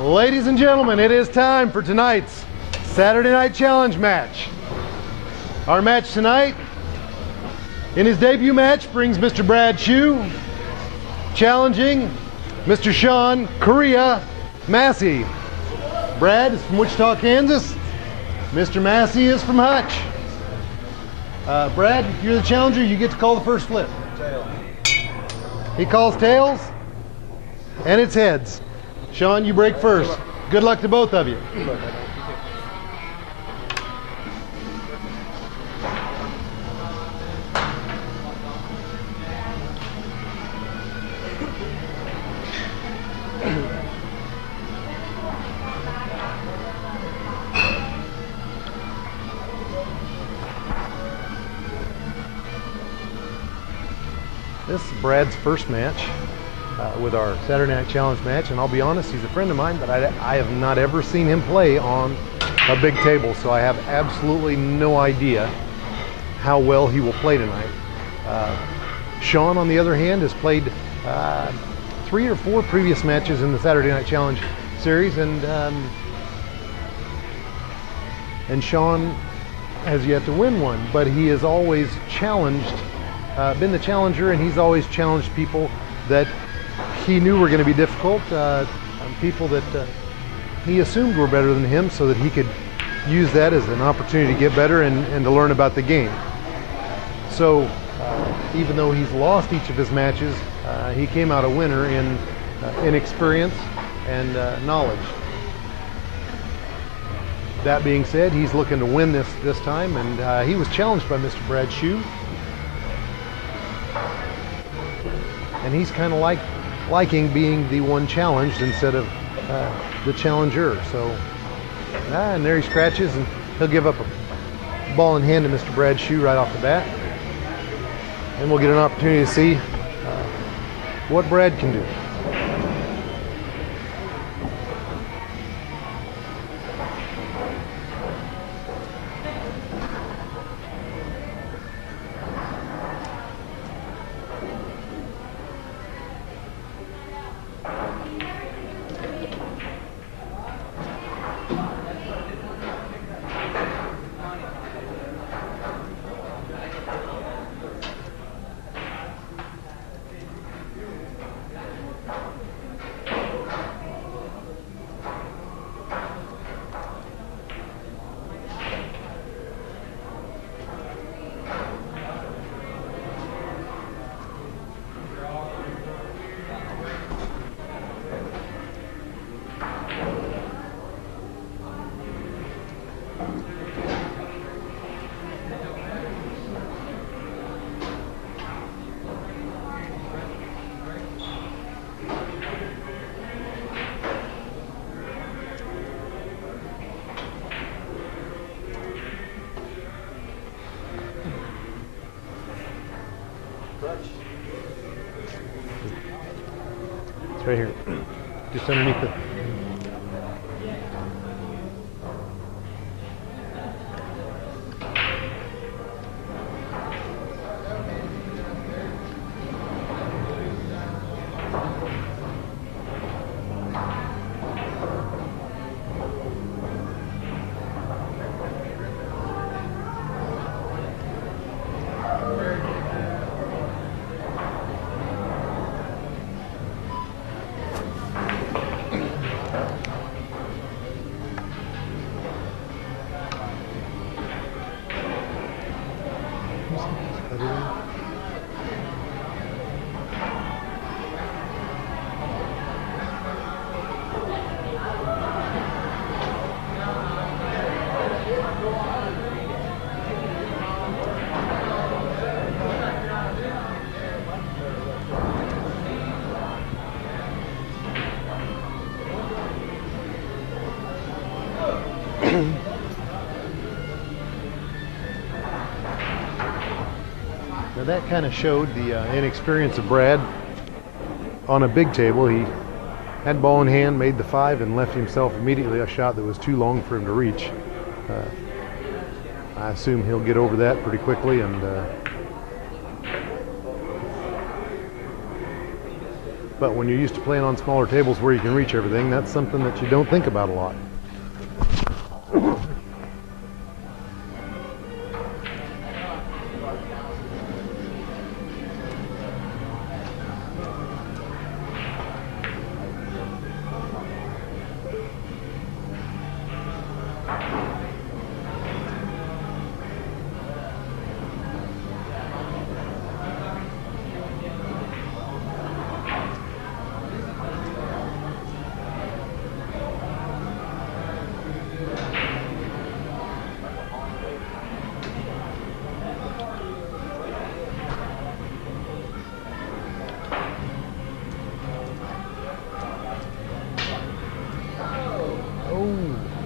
Ladies and gentlemen, it is time for tonight's Saturday Night Challenge match. Our match tonight, in his debut match, brings Mr. Brad Schuh, challenging Mr. Shawn Korea Massey. Brad is from Wichita, Kansas. Mr. Massey is from Hutch. Brad, you're the challenger. You get to call the first flip. Tail. He calls tails, and it's heads. Shawn, you break first. Good luck to both of you. This is Brad's first match with our Saturday Night Challenge match, and I'll be honest, he's a friend of mine, but I have not ever seen him play on a big table, so I have absolutely no idea how well he will play tonight. Shawn, on the other hand, has played 3 or 4 previous matches in the Saturday Night Challenge series, and Shawn has yet to win one, but he has always challenged, been the challenger, and he's always challenged people that he knew were going to be difficult, people that he assumed were better than him, so that he could use that as an opportunity to get better and to learn about the game. So even though he's lost each of his matches, he came out a winner in experience and knowledge. That being said, he's looking to win this time, and he was challenged by Mr. Brad Schuh. And he's kind of liking being the one challenged instead of the challenger. So, and there he scratches, and he'll give up a ball in hand to Mr. Brad Schuh right off the bat. And we'll get an opportunity to see what Brad can do. It's right here, just underneath it. Now that kind of showed the inexperience of Brad on a big table. He had ball in hand, made the 5, and left himself immediately a shot that was too long for him to reach. I assume he'll get over that pretty quickly, and But when you're used to playing on smaller tables where you can reach everything, that's something that you don't think about a lot.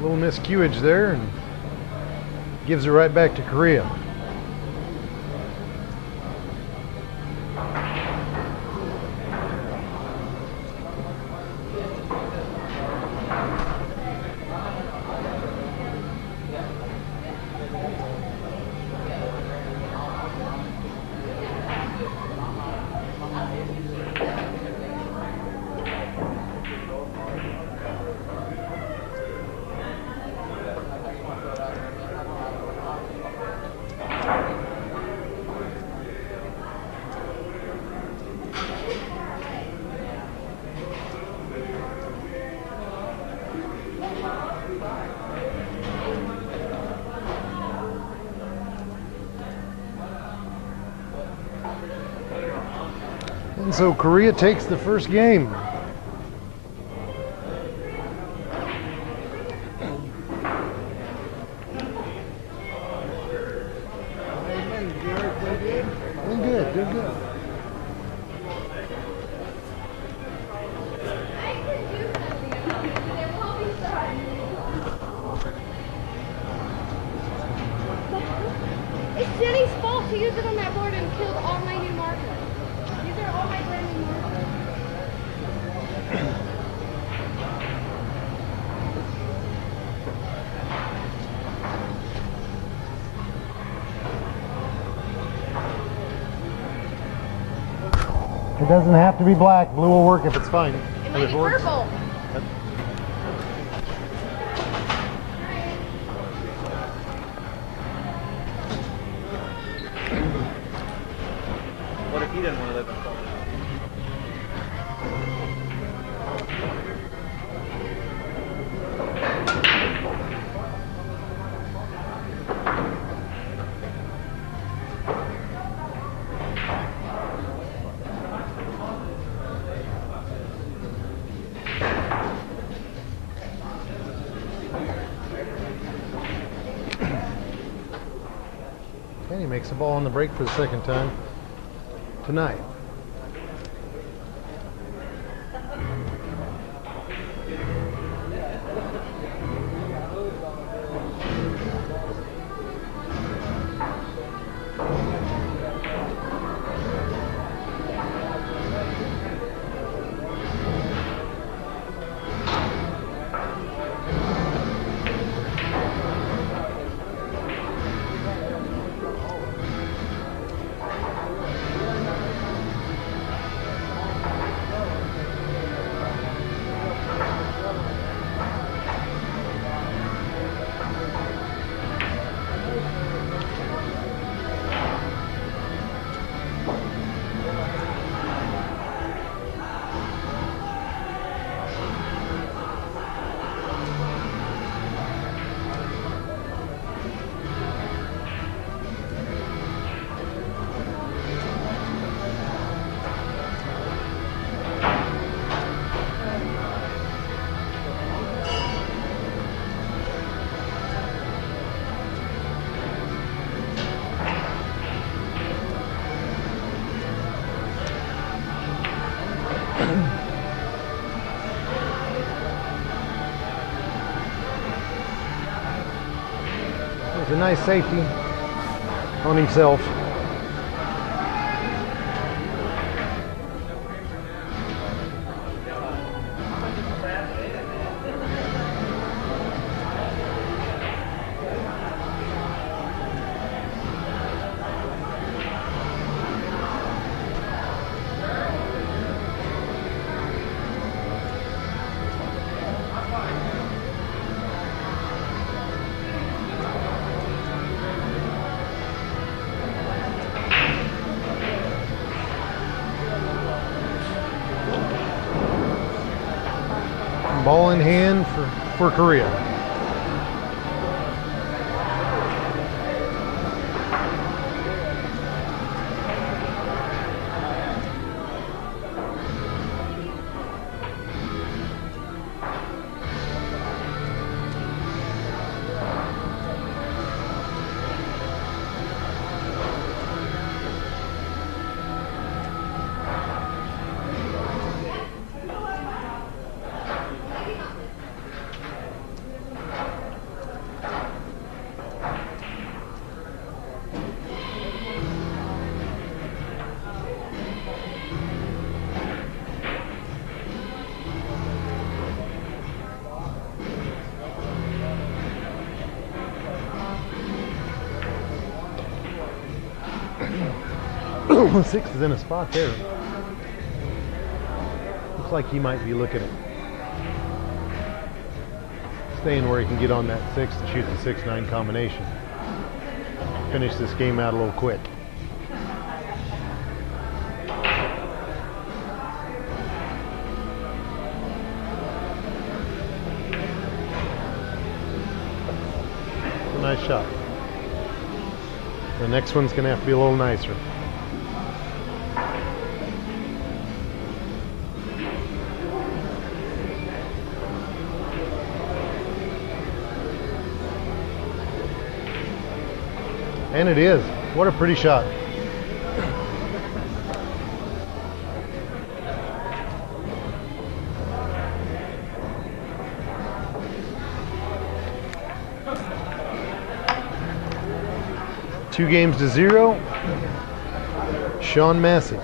Little miscuage there, and gives it right back to Korea. And so Korea takes the first game. Doing good, doing good. It's Jenny's fault. She used it on that board and killed all my new markers. These are all my brand new markers. It doesn't have to be black. Blue will work if it's fine. It might be purple. What if he didn't want to live in Florida? And he makes the ball on the break for the second time tonight. It's a nice safety on himself. Ball in hand for Korea. Six is in a spot there. Looks like he might be looking at staying where he can get on that six to shoot the 6-9 combination. Finish this game out a little quick. It's a nice shot. The next one's going to have to be a little nicer. And it is. What a pretty shot. Two games to 0. Shawn Massey.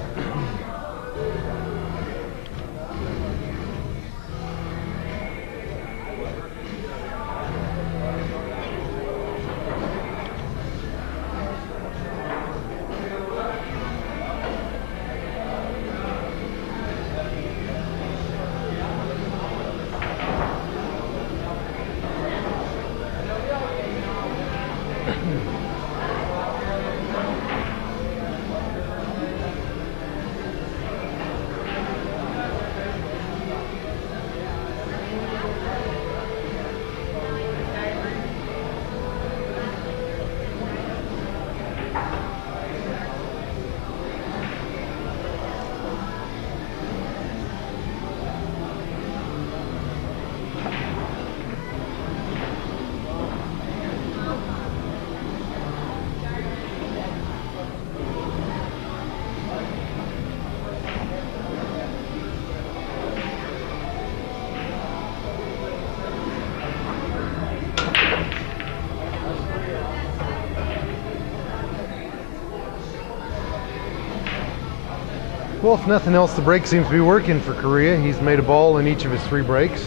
Well, if nothing else, the break seems to be working for Korea. He's made a ball in each of his 3 breaks.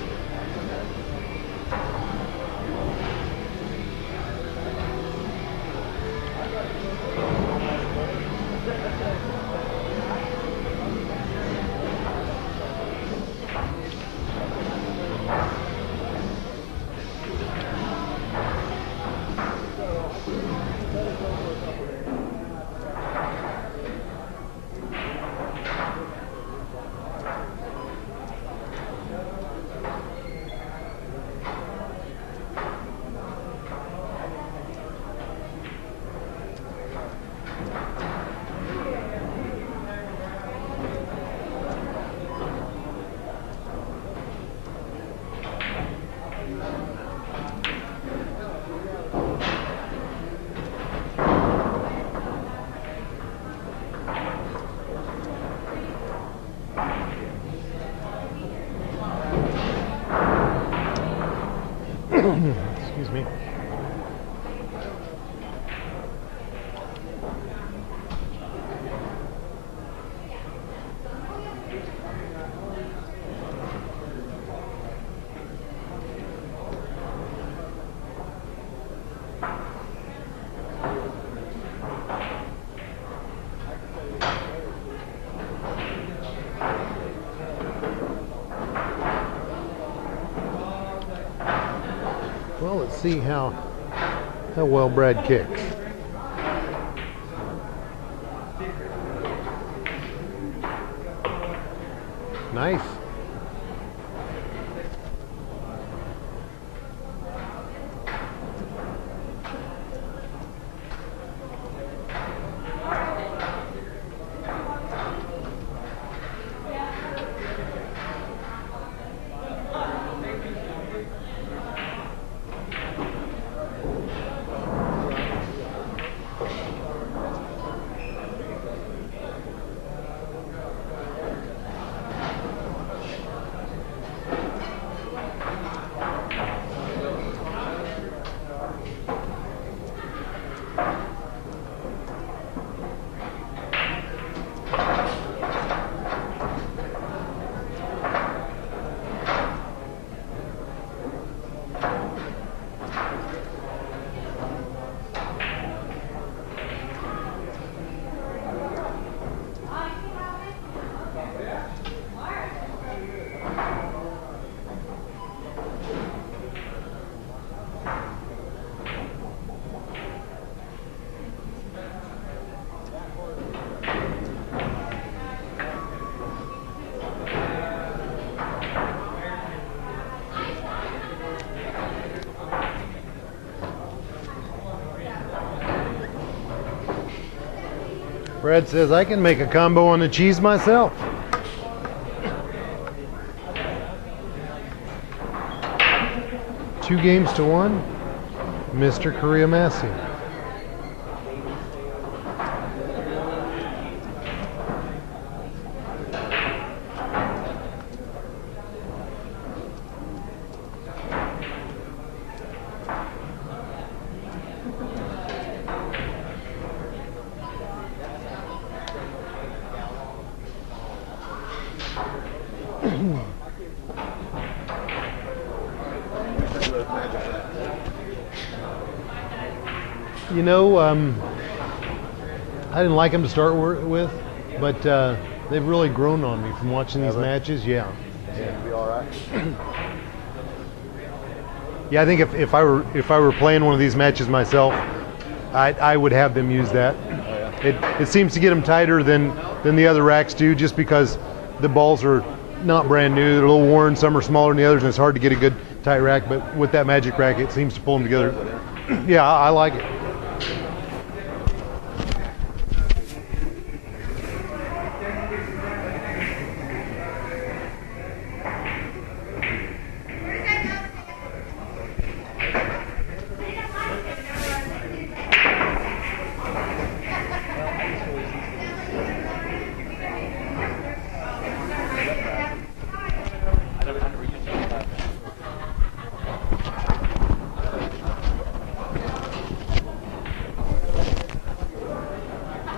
Excuse me. Well, let's see how well Brad kicks. Nice. Brad says I can make a combo on the cheese myself. Two games to one, Mr. Korea Massey. You know, I didn't like them to start with, but they've really grown on me from watching these matches. Yeah. Be all right. Yeah, I think if I were playing one of these matches myself, I would have them use that. Oh, yeah. It seems to get them tighter than the other racks do, just because the balls are not brand new. They're a little worn. Some are smaller than the others, and it's hard to get a good tight rack. But with that magic rack, it seems to pull them together. Yeah, I like it.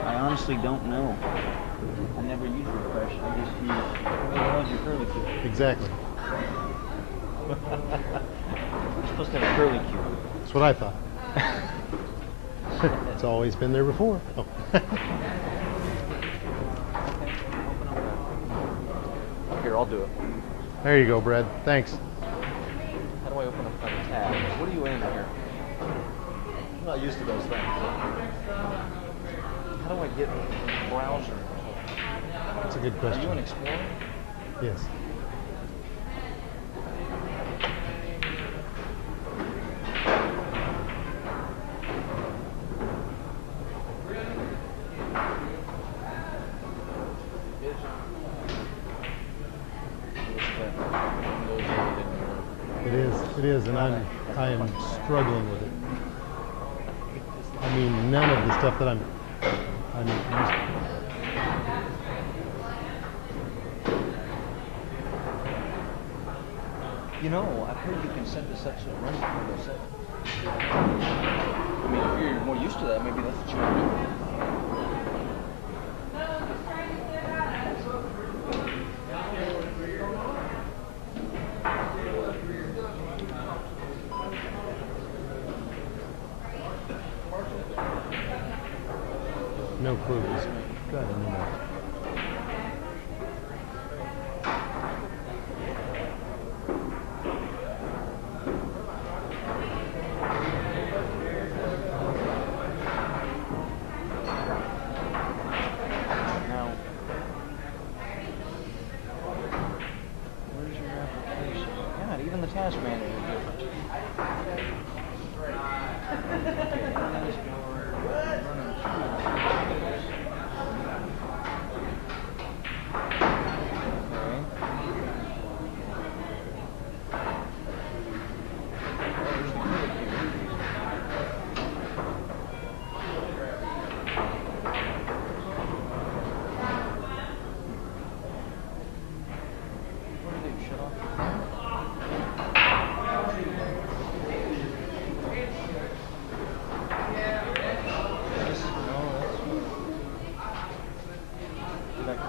I honestly don't know. I never use refresh. I just use. What the hell's your curly cue? Exactly. You're supposed to have a curly cue. That's what I thought. It's always been there before. Oh. Here, I'll do it. There you go, Brad. Thanks. How do I open up a tab? What are you in here? I'm not used to those things. How do I get the browser? That's a good Are question. you an Explorer? Yes. It is, and I am struggling with it. I mean, none of the stuff that I'm used to. You know, I've heard you can set this up so it runs before the set. I mean, if you're more used to that, maybe that's what you want to do. No clue. Just go ahead and do that. Now, where's your application? God, even the task manager is different.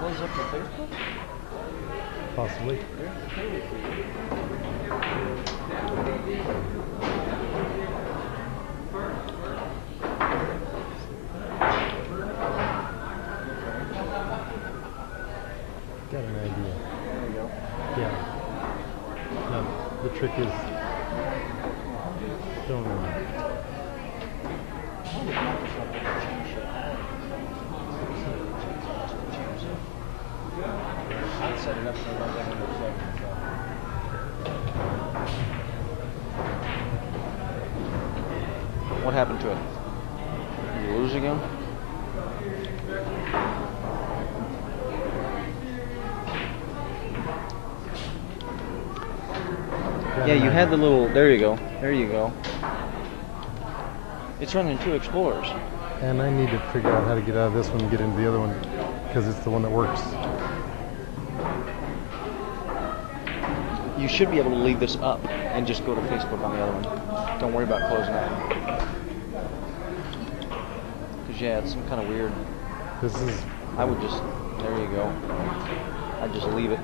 Close up your Facebook? Possibly. There's the curly cue. Got an idea. There you go. Yeah. No, the trick is don't run. How did Microsoft ever change it? I'd set it up so it runs on Windows 7. So. What happened to it? Did you lose again? Yeah, you had the little. There you go. There you go. It's running 2 Explorers. And I need to figure out how to get out of this one and get into the other one because it's the one that works. You should be able to leave this up and just go to Facebook on the other one. Don't worry about closing that. Because, yeah, it's some kind of weird. This is. I would just. There you go. I'd just leave it.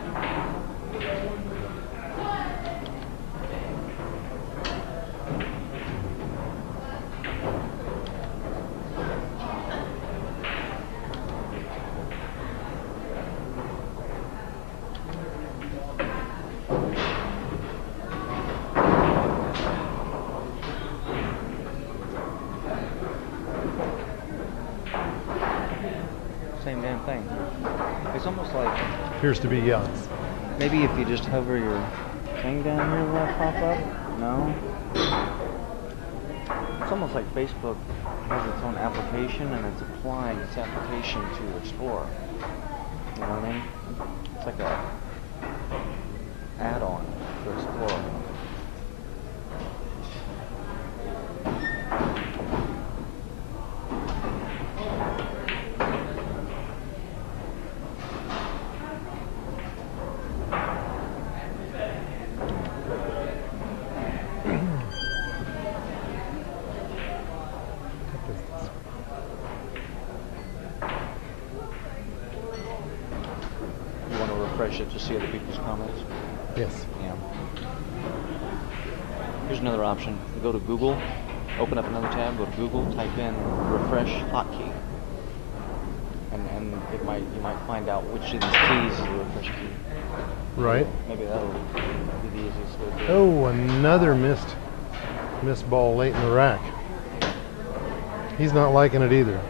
Same damn thing. It's almost like Appears to be, yeah. maybe if you just hover your thing down here, will that pop up? No. It's almost like Facebook has its own application and it's applying its application to Explorer. You know what I mean? It's like a add-on to Explorer. You want to refresh it to see other people's comments? Yes. Yeah. Here's another option. You go to Google, open up another tab, go to Google, type in refresh hotkey. And you might find out which of these keys is the refresh key. Right. Maybe that'll be the easiest way to do it. Oh, another missed ball late in the rack. He's not liking it either.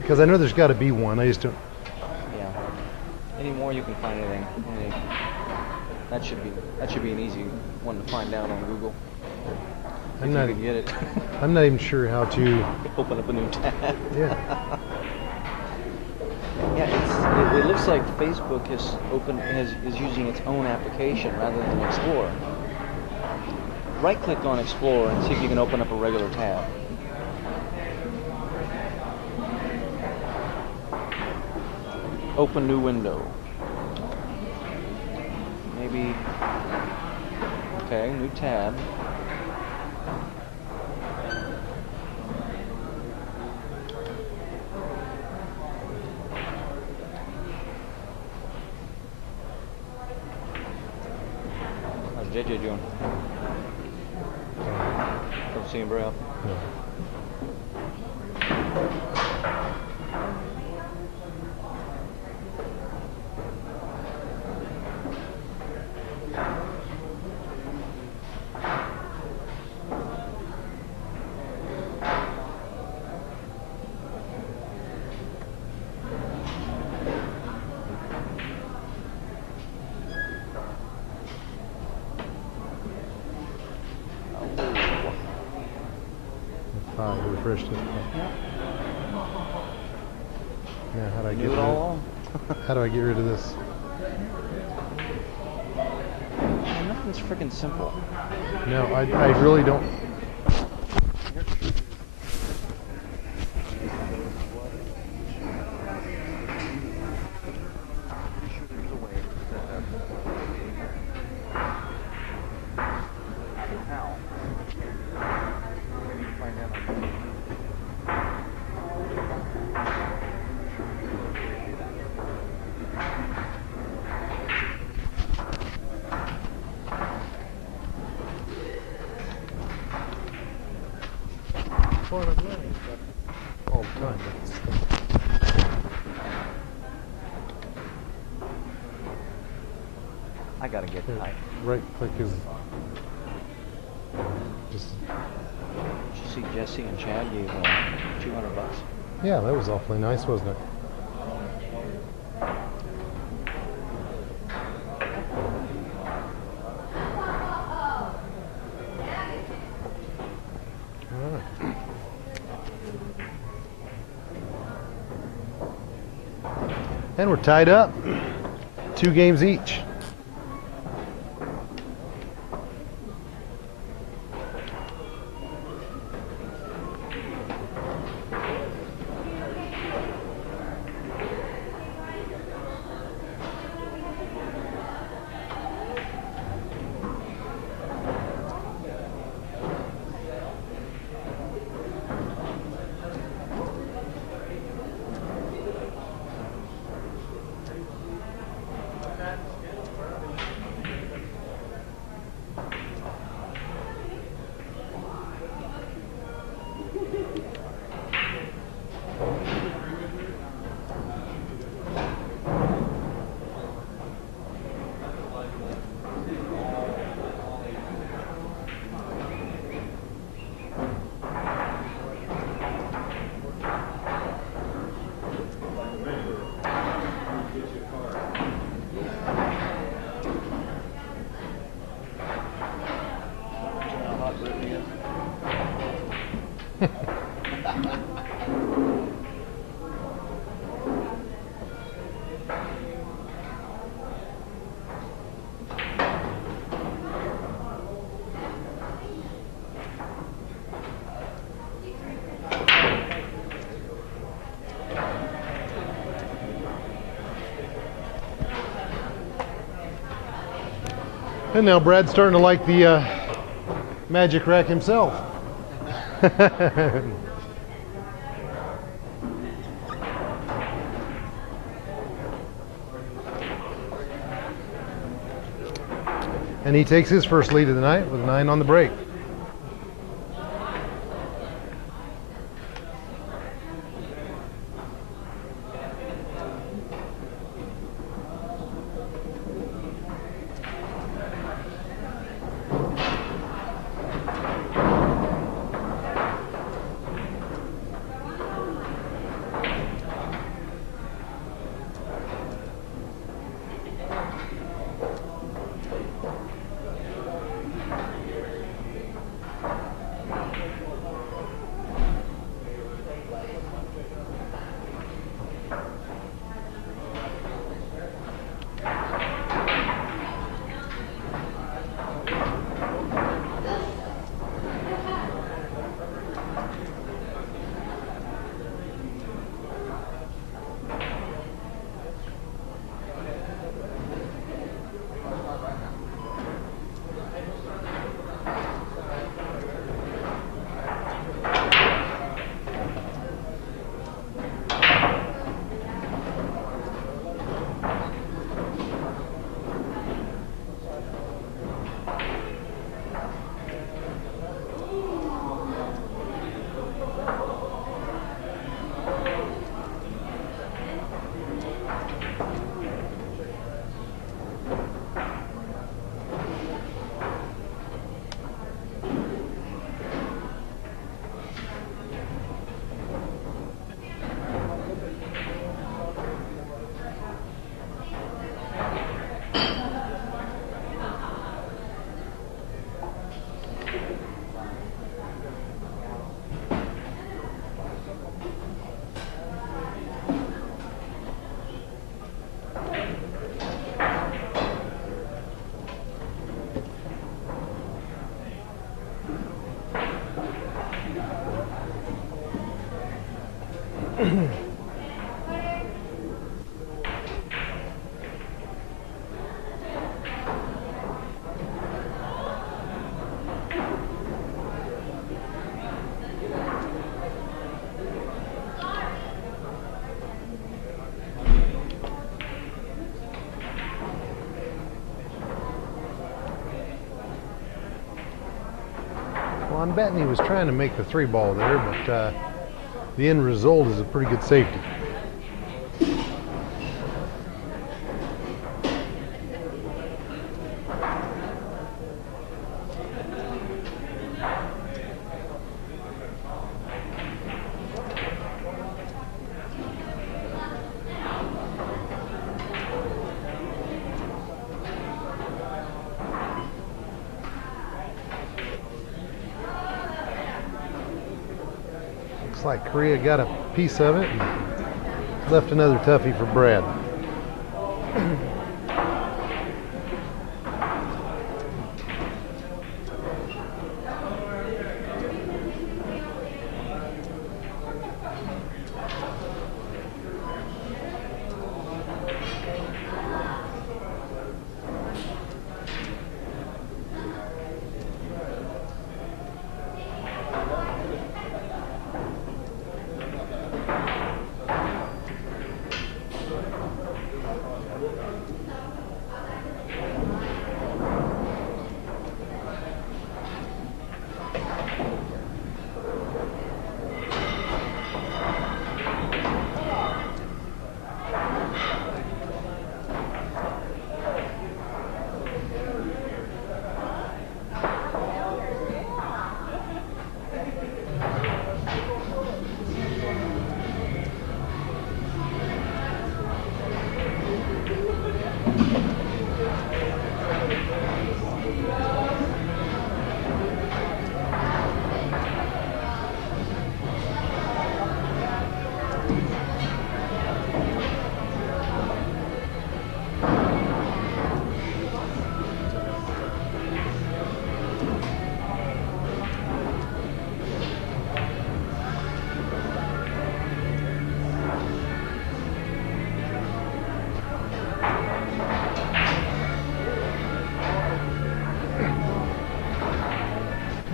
Because I know there's got to be one. I just don't. Yeah. Anymore you can find anything. That should be an easy one to find out on Google. I'm If not. you can get it. I'm not even sure how to. Open up a new tab. Yeah. Yeah, it looks like Facebook is using its own application rather than Explorer. Right-click on Explorer and see if you can open up a regular tab. Open new window. Maybe. Okay, new tab. How's JJ doing? Don't see him very often. Yeah. Refreshed it. Now, how do I get Do it all. how do I get rid of this? Nothing's freaking simple. No, I really don't. Well, I'm learning stuff all the time. I gotta get tight. Right click is just. Did you see Jesse and Chad gave $200? Yeah, that was awfully nice, wasn't it? And we're tied up. 2 games each. And now Brad's starting to like the magic rack himself. And he takes his first lead of the night with 9 on the break. Well, I'm betting he was trying to make the 3 ball there, but the end result is a pretty good safety. Looks like Korea got a piece of it and left another toughie for Brad.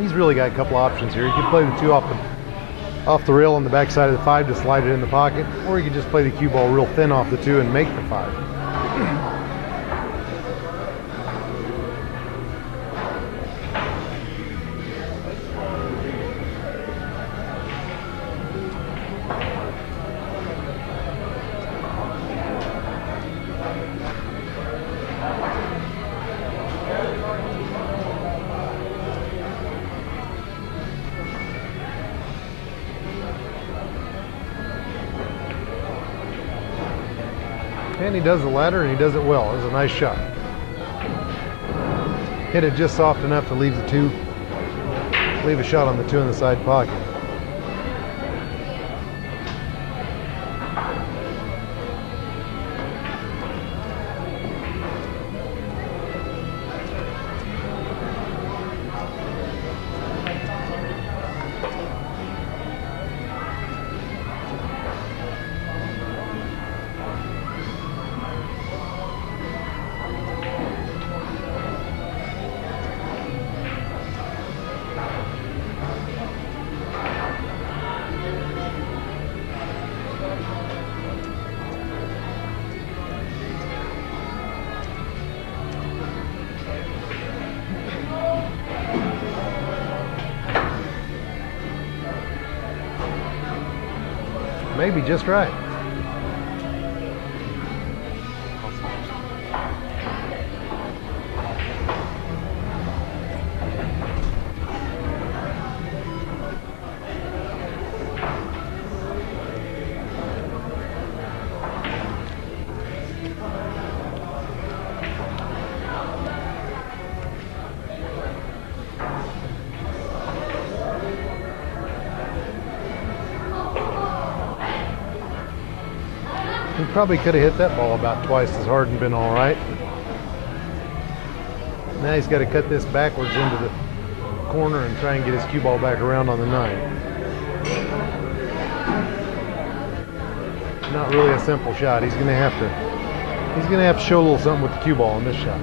he's really got a couple options here. You can play the 2 off the rail on the back side of the 5 to slide it in the pocket, or you can just play the cue ball real thin off the 2 and make the 5. And he does the ladder, and he does it well. It was a nice shot. Hit it just soft enough to leave a shot on the 2 in the side pocket. Maybe just right. He probably could have hit that ball about twice as hard and been all right. Now he's got to cut this backwards into the corner and try and get his cue ball back around on the 9. Not really a simple shot. He's going to have to show a little something with the cue ball in this shot.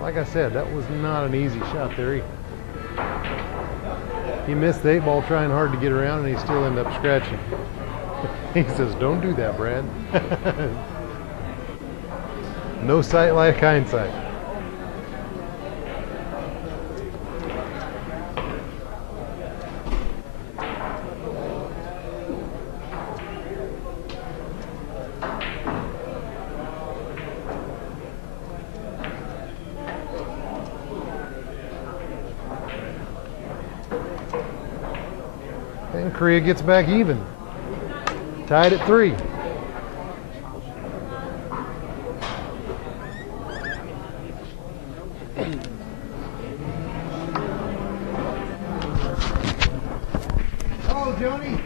Like I said, that was not an easy shot there. He missed the 8 ball trying hard to get around, and he still ended up scratching. He says, "Don't do that, Brad." No sight like hindsight. And Korea gets back even. Tied at 3. Hello, Joni.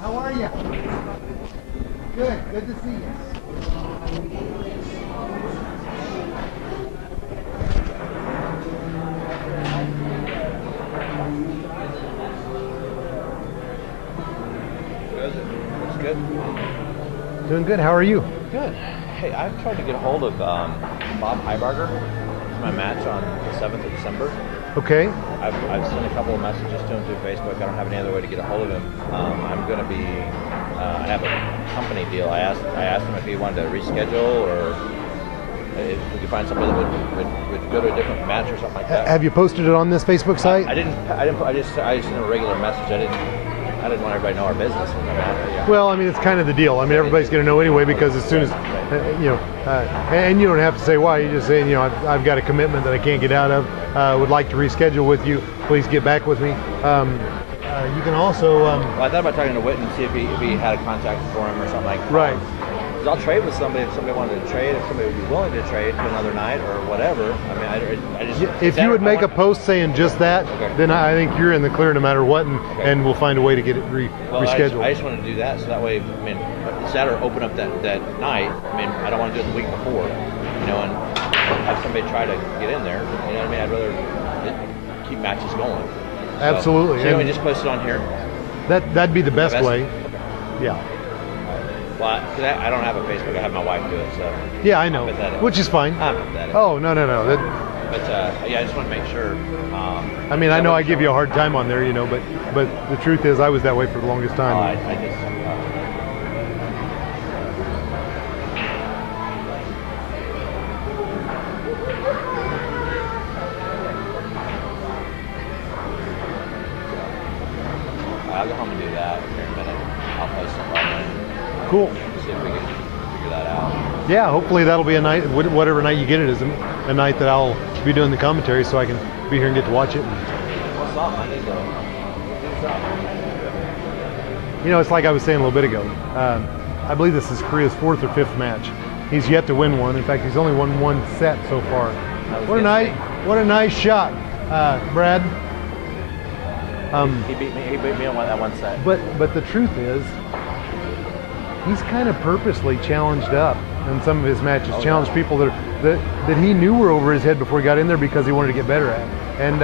How are you? Good. Good to see you. Good. Doing good. How are you? Good. Hey, I've tried to get a hold of Bob Heibarger for my match on the 7th of December. Okay. I've sent a couple of messages to him through Facebook. I don't have any other way to get a hold of him. I'm going to be, I have a company deal. I asked him if he wanted to reschedule or if we could find somebody that would go to a different match or something like that. Have you posted it on this Facebook site? I just sent a regular message. I didn't want everybody to know our business. Yeah. Well, I mean, it's kind of the deal. I mean, everybody's going to know anyway because as soon as, and you don't have to say why. You just say, I've got a commitment that I can't get out of. Would like to reschedule with you. Please get back with me. You can also. Well, I thought about talking to Whit and see if he had a contact for him or something like that. Right. Because I'll trade with somebody if somebody wanted to trade, if somebody would be willing to trade to another night or whatever. I mean, I just. If you would make a post saying just that, Okay. then I think you're in the clear no matter what, and we'll find a way to get it rescheduled. I just want to do that so that way, I mean, Saturday open up that night. I mean, I don't want to do it the week before, you know, and have somebody try to get in there. You know what I mean? I'd rather keep matches going. Absolutely. So you want me to just post it on here? That'd be the best way. Okay. Yeah. Well, cause I don't have a Facebook. I have my wife do it. So. Yeah, I know. I'm pathetic. Which is fine. I'm pathetic. Oh no. But yeah, I just want to make sure. I mean, I know I give you a hard time on there, you know, but the truth is, I was that way for the longest time. I just. I'll go home and do that here in a minute. I'll post something on there. Cool. See if we can figure that out. Yeah, hopefully that'll be a night, whatever night you get it is, a night that I'll be doing the commentary, so I can be here and get to watch it. What's up? I need to do something. You know, it's like I was saying a little bit ago. I believe this is Korea's 4th or 5th match. He's yet to win one. In fact, he's only won one set so far. What a night! What a nice shot, Brad. He beat me on that one set. But the truth is, he's kind of purposely challenged up in some of his matches, challenged people that he knew were over his head before he got in there because he wanted to get better at. And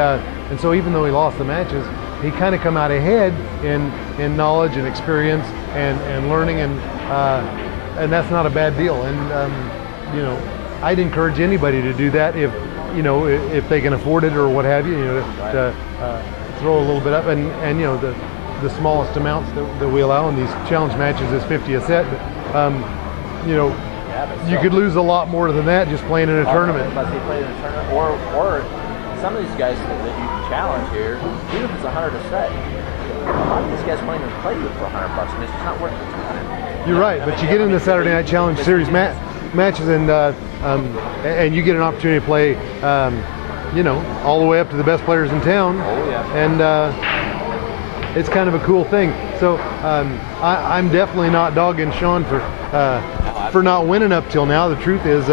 so even though he lost the matches, he kind of come out ahead in knowledge and experience and learning, and that's not a bad deal. And you know, I'd encourage anybody to do that if they can afford it or what have you. You know, to throw a little bit up, and you know, the smallest amounts that we allow in these challenge matches is 50 a set. But you know, you could lose a lot more than that just playing in a tournament. Unless he played in a tournament, or some of these guys that you can challenge here, even if it's 100 a set, a lot of these guys won't even play you for $100. I mean, it's not worth the 200. You're right, but you get into Saturday Night Challenge Series matches, and you get an opportunity to play, you know, all the way up to the best players in town. Oh yeah. And it's kind of a cool thing. So I'm definitely not dogging Shawn for not winning up till now. The truth is,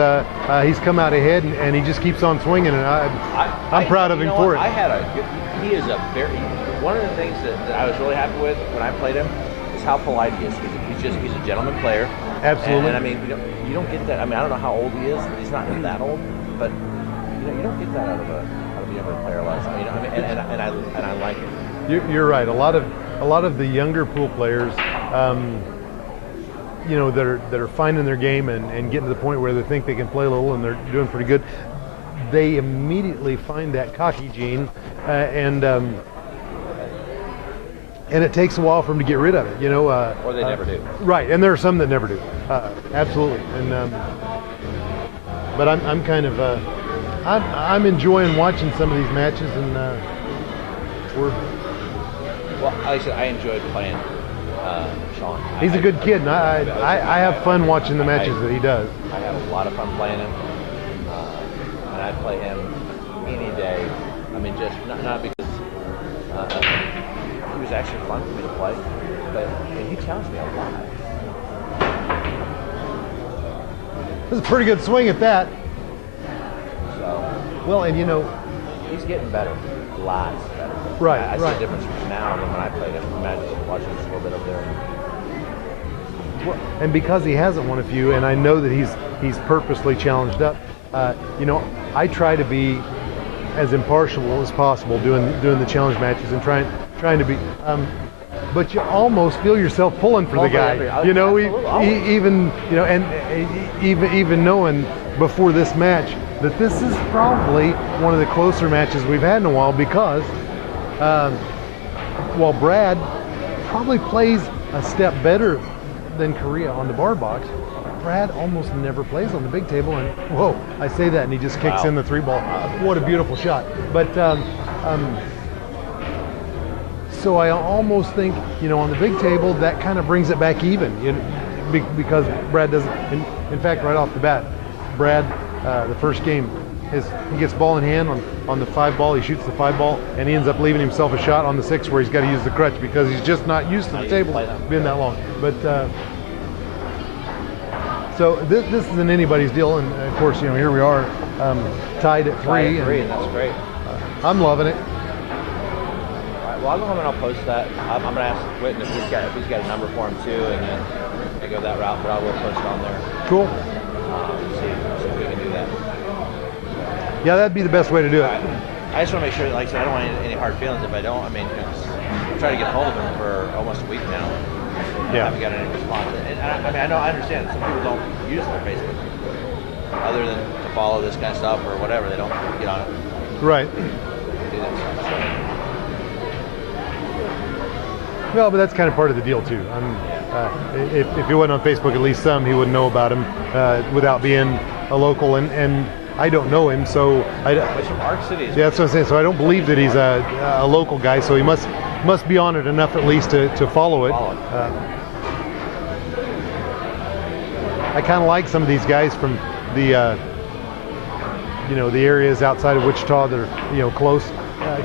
he's come out ahead, and he just keeps on swinging, and I'm proud of him for it. He is a very, one of the things that I was really happy with when I played him is how polite he is. He's a gentleman player. Absolutely. And I mean, you don't get that. I mean, I don't know how old he is. He's not that old, but you don't get that out of a younger player like that. You know, I mean, and I like it. You're right. A lot of the younger pool players, you know, that are finding their game and getting to the point where they think they can play a little and they're doing pretty good. They immediately find that cocky gene, and it takes a while for them to get rid of it. You know, or they never do. Right, and there are some that never do. Absolutely. And but I'm kind of I'm enjoying watching some of these matches, and we're. Well, like I said, I enjoyed playing Shawn. He's a good kid, and I have fun watching the matches that he does. I have a lot of fun playing him, and I'd play him any day. I mean, just not because he was actually fun for me to play, but he challenged me a lot. This is a pretty good swing at that. So, well, and you know, he's getting better, lots better. Right, I see right. the difference between now and when I played him. Imagine watching just a little bit up there. Well, and because he hasn't won a few, and I know that he's purposely challenged up. You know, I try to be as impartial as possible doing the challenge matches and trying to be. But you almost feel yourself pulling for the guy. You know, even you know, and even knowing before this match that this is probably one of the closer matches we've had in a while, because while Brad probably plays a step better than Korea on the bar box, Brad almost never plays on the big table, and whoa, I say that and he just kicks in the 3-ball. What a beautiful shot. But so I almost think, you know, on the big table that kind of brings it back even, you know, because Brad doesn't, in fact, right off the bat, Brad, the first game, he gets ball in hand on the 5-ball, he shoots the 5-ball, and he ends up leaving himself a shot on the 6 where he's got to use the crutch because he's just not used to the table being that long. But So this isn't anybody's deal, and of course, you know, here we are, tied at 3. And that's great. I'm loving it. All right, well, I'll go home and I'll post that. I'm going to ask Whitten if he's got a number for him too, and then I go that route, but I will post it on there. Cool. See if we can do that. Yeah, that'd be the best way to do it. All right. I just want to make sure, like I said, I don't want any hard feelings if I don't. I mean, I'm trying to get hold of him for almost a week now. I haven't got any response. And I understand that some people don't use their Facebook other than to follow this kind of stuff or whatever. They don't get on it. Right. Do that stuff. Well, but that's kind of part of the deal too. If he wasn't on Facebook, at least some he wouldn't know about him without being a local, and I don't know him, so It's from Arc City. yeah, that's what I'm saying. So I don't believe that he's a local guy. So he must be on it enough at least to follow it. I kind of like some of these guys from the you know, the areas outside of Wichita that are, you know, close,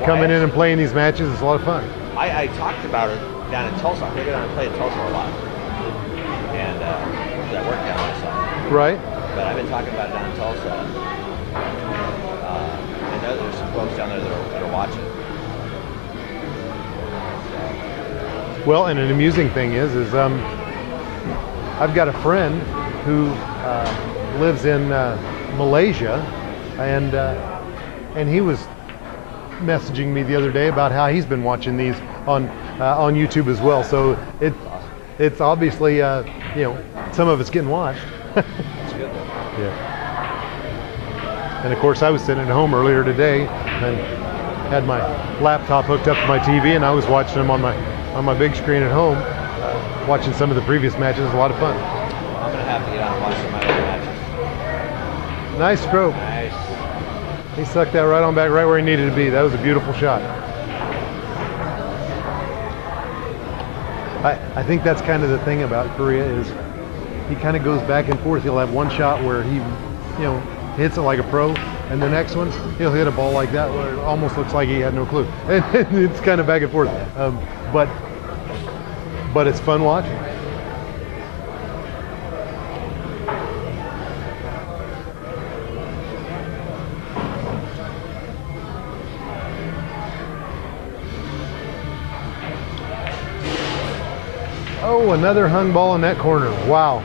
coming in and playing these matches. It's a lot of fun. I talked about it down in Tulsa. I'm going to go down and play in Tulsa a lot. And because I work down there, so. Right. But I've been talking about it down in Tulsa. I know there's some folks down there that are watching. Well, and an amusing thing is I've got a friend who lives in Malaysia, and he was messaging me the other day about how he's been watching these on YouTube as well. So it's obviously you know, some of it's getting watched. That's good. Yeah. And of course, I was sitting at home earlier today and had my laptop hooked up to my TV, and I was watching them on my big screen at home, watching some of the previous matches. It was a lot of fun. I'm going to have to get on and watch some of my other matches. Nice stroke. Nice. He sucked that right on back, right where he needed to be. That was a beautiful shot. I think that's kind of the thing about Korea is he kind of goes back and forth. He'll have one shot where he, you know, hits it like a pro, and the next one he'll hit a ball like that where it almost looks like he had no clue. And it's kind of back and forth. But it's fun watching. Oh, another hung ball in that corner. Wow.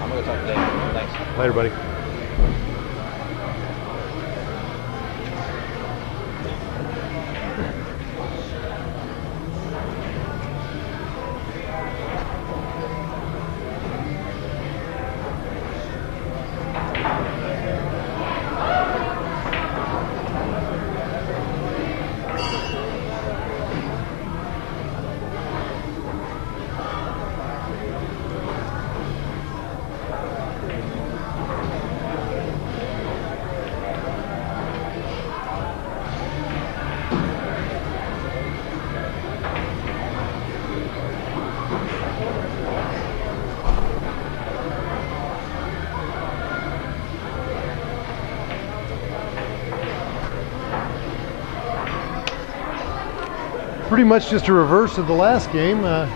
I'm going to talk to Dave. Thanks. Later, buddy. Pretty much just a reverse of the last game. That's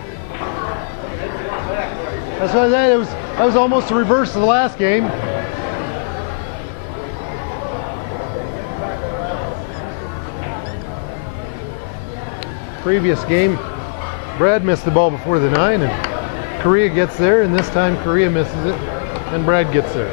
what I said. That was almost a reverse of the last game. Previous game, Brad missed the ball before the 9, and Korea gets there, and this time Korea misses it, and Brad gets there.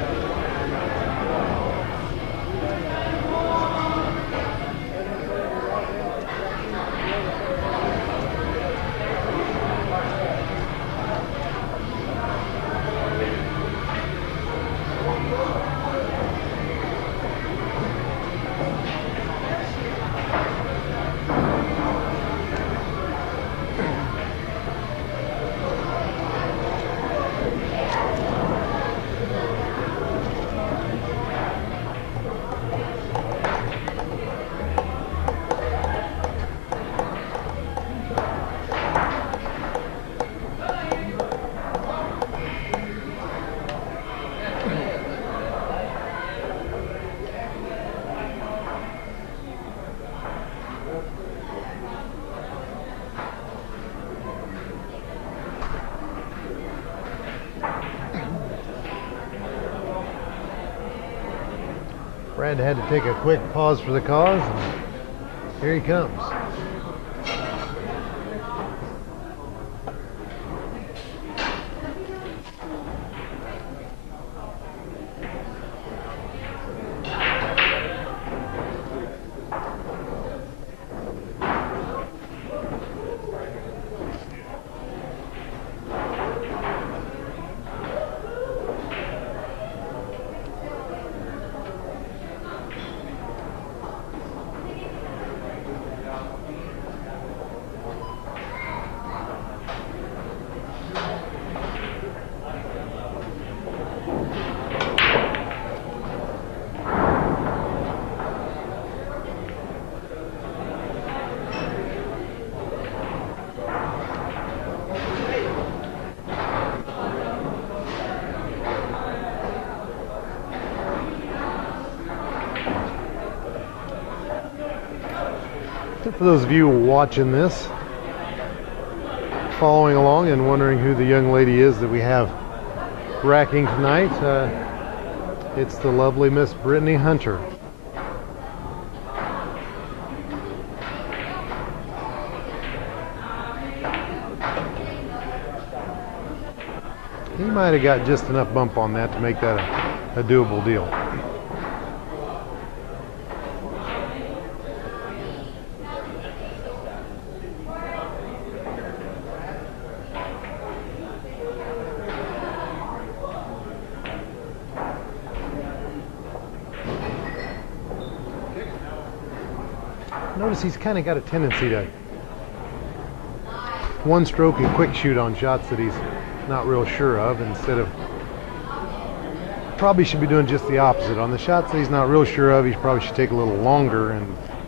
Brad had to take a quick pause for the cause, and here he comes. For those of you watching this, following along and wondering who the young lady is that we have racking tonight, it's the lovely Miss Brittany Hunter. He might have got just enough bump on that to make that a doable deal. Notice he's kind of got a tendency to one stroke and quick shoot on shots that he's not real sure of, instead of probably should be doing just the opposite. On the shots that he's not real sure of, he probably should take a little longer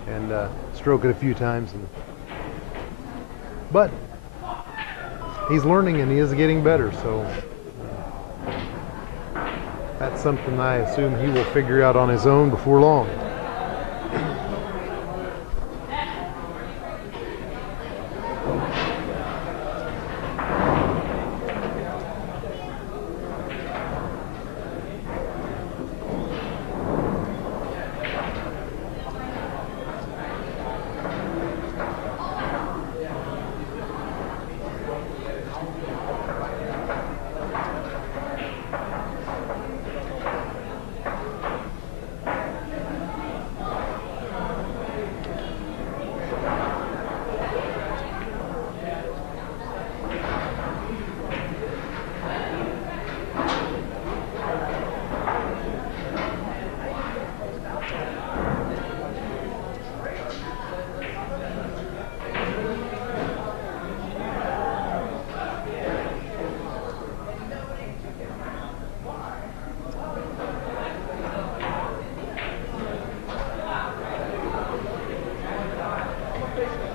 and stroke it a few times. But he's learning and he is getting better, so that's something I assume he will figure out on his own before long.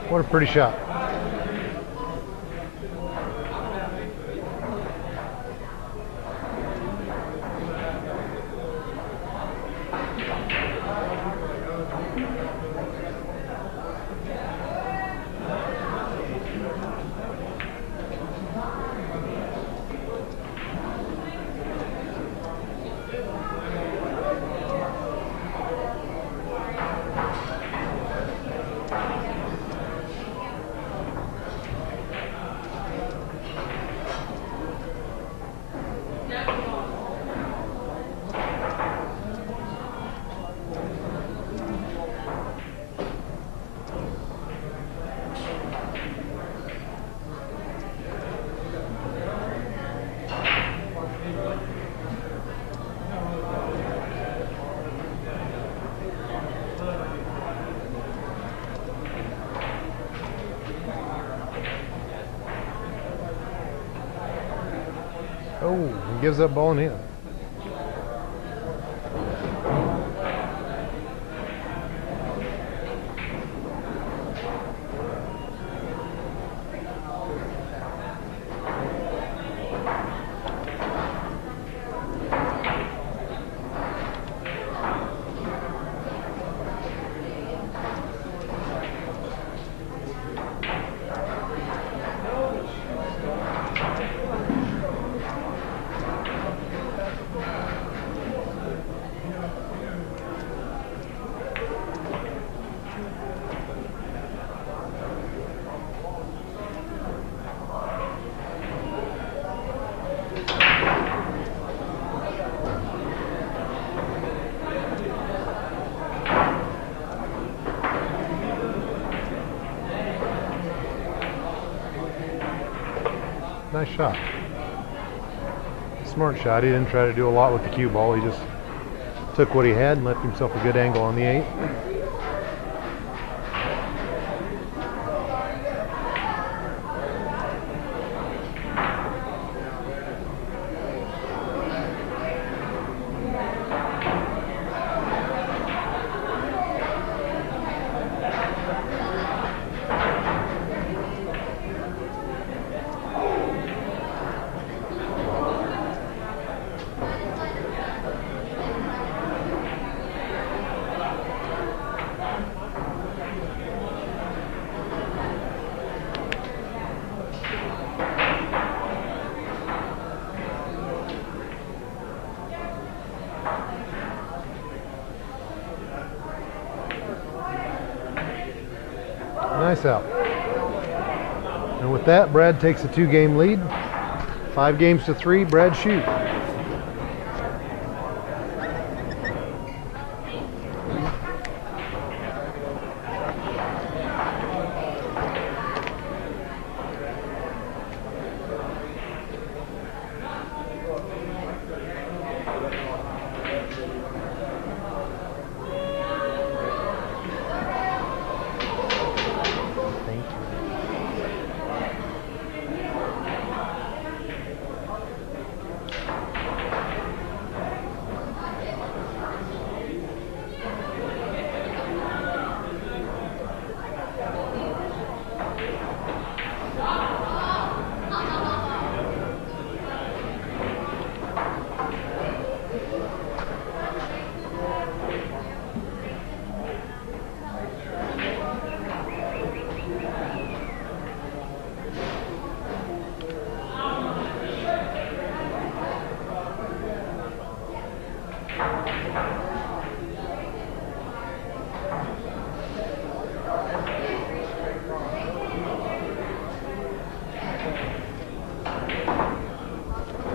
What a pretty shot. Oh, he gives that ball in here. Nice shot. Smart shot. He didn't try to do a lot with the cue ball. He just took what he had and left himself a good angle on the 8. Nice out. And with that, Brad takes a 2-game lead. 5 games to 3, Brad Schuh.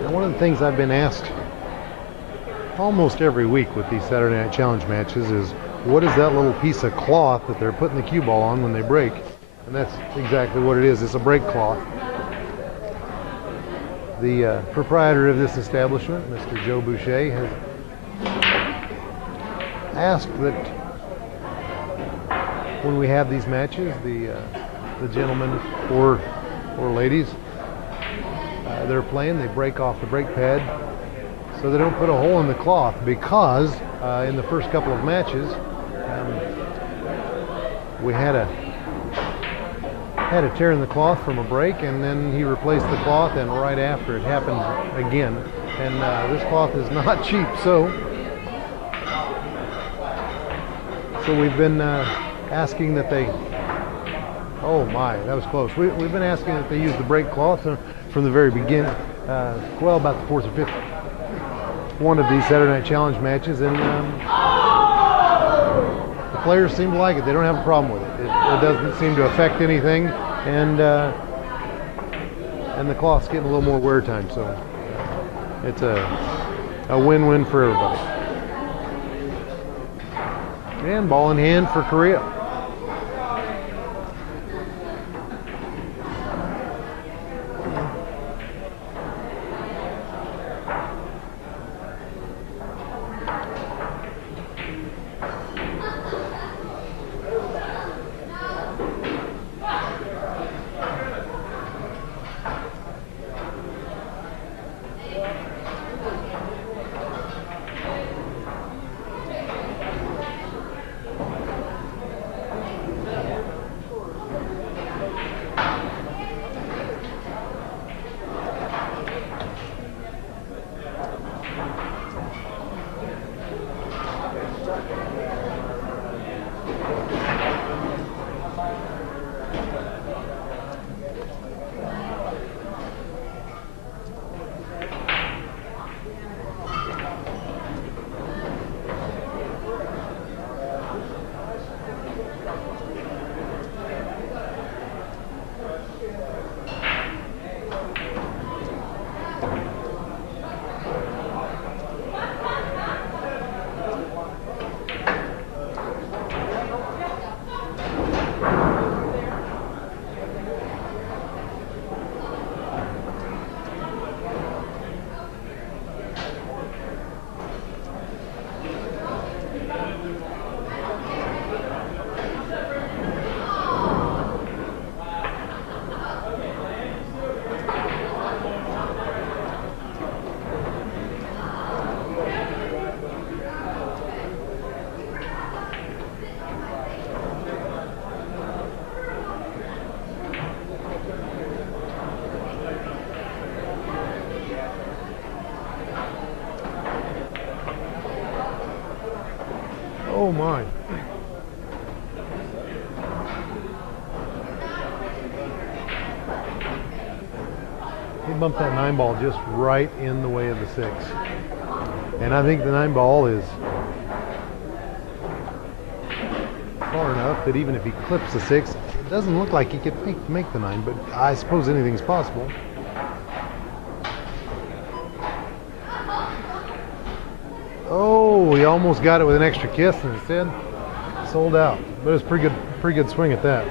One of the things I've been asked almost every week with these Saturday Night Challenge matches is, what is that little piece of cloth that they're putting the cue ball on when they break? And that's exactly what it is. It's a break cloth. The proprietor of this establishment, Mr. Joe Boucher, has asked that when we have these matches, the gentlemen or ladies that are playing, they break off the brake pad so they don't put a hole in the cloth, because in the first couple of matches we had a tear in the cloth from a break, and then he replaced the cloth, and right after it happened again. And this cloth is not cheap, so we've been asking that they, oh my, that was close. We've been asking that they use the brake cloth from the very beginning, well, about the 4th or 5th one of these Saturday Night Challenge matches, and the players seem to like it. They don't have a problem with it. It doesn't seem to affect anything, and the cloth's getting a little more wear time, so it's a win-win for everybody. And ball in hand for Korea. Oh my. He bumped that 9-ball just right in the way of the 6. And I think the 9-ball is far enough that even if he clips the 6, it doesn't look like he could make the 9, but I suppose anything's possible. Oh, he almost got it with an extra kiss and instead sold out. But it was pretty good swing at that.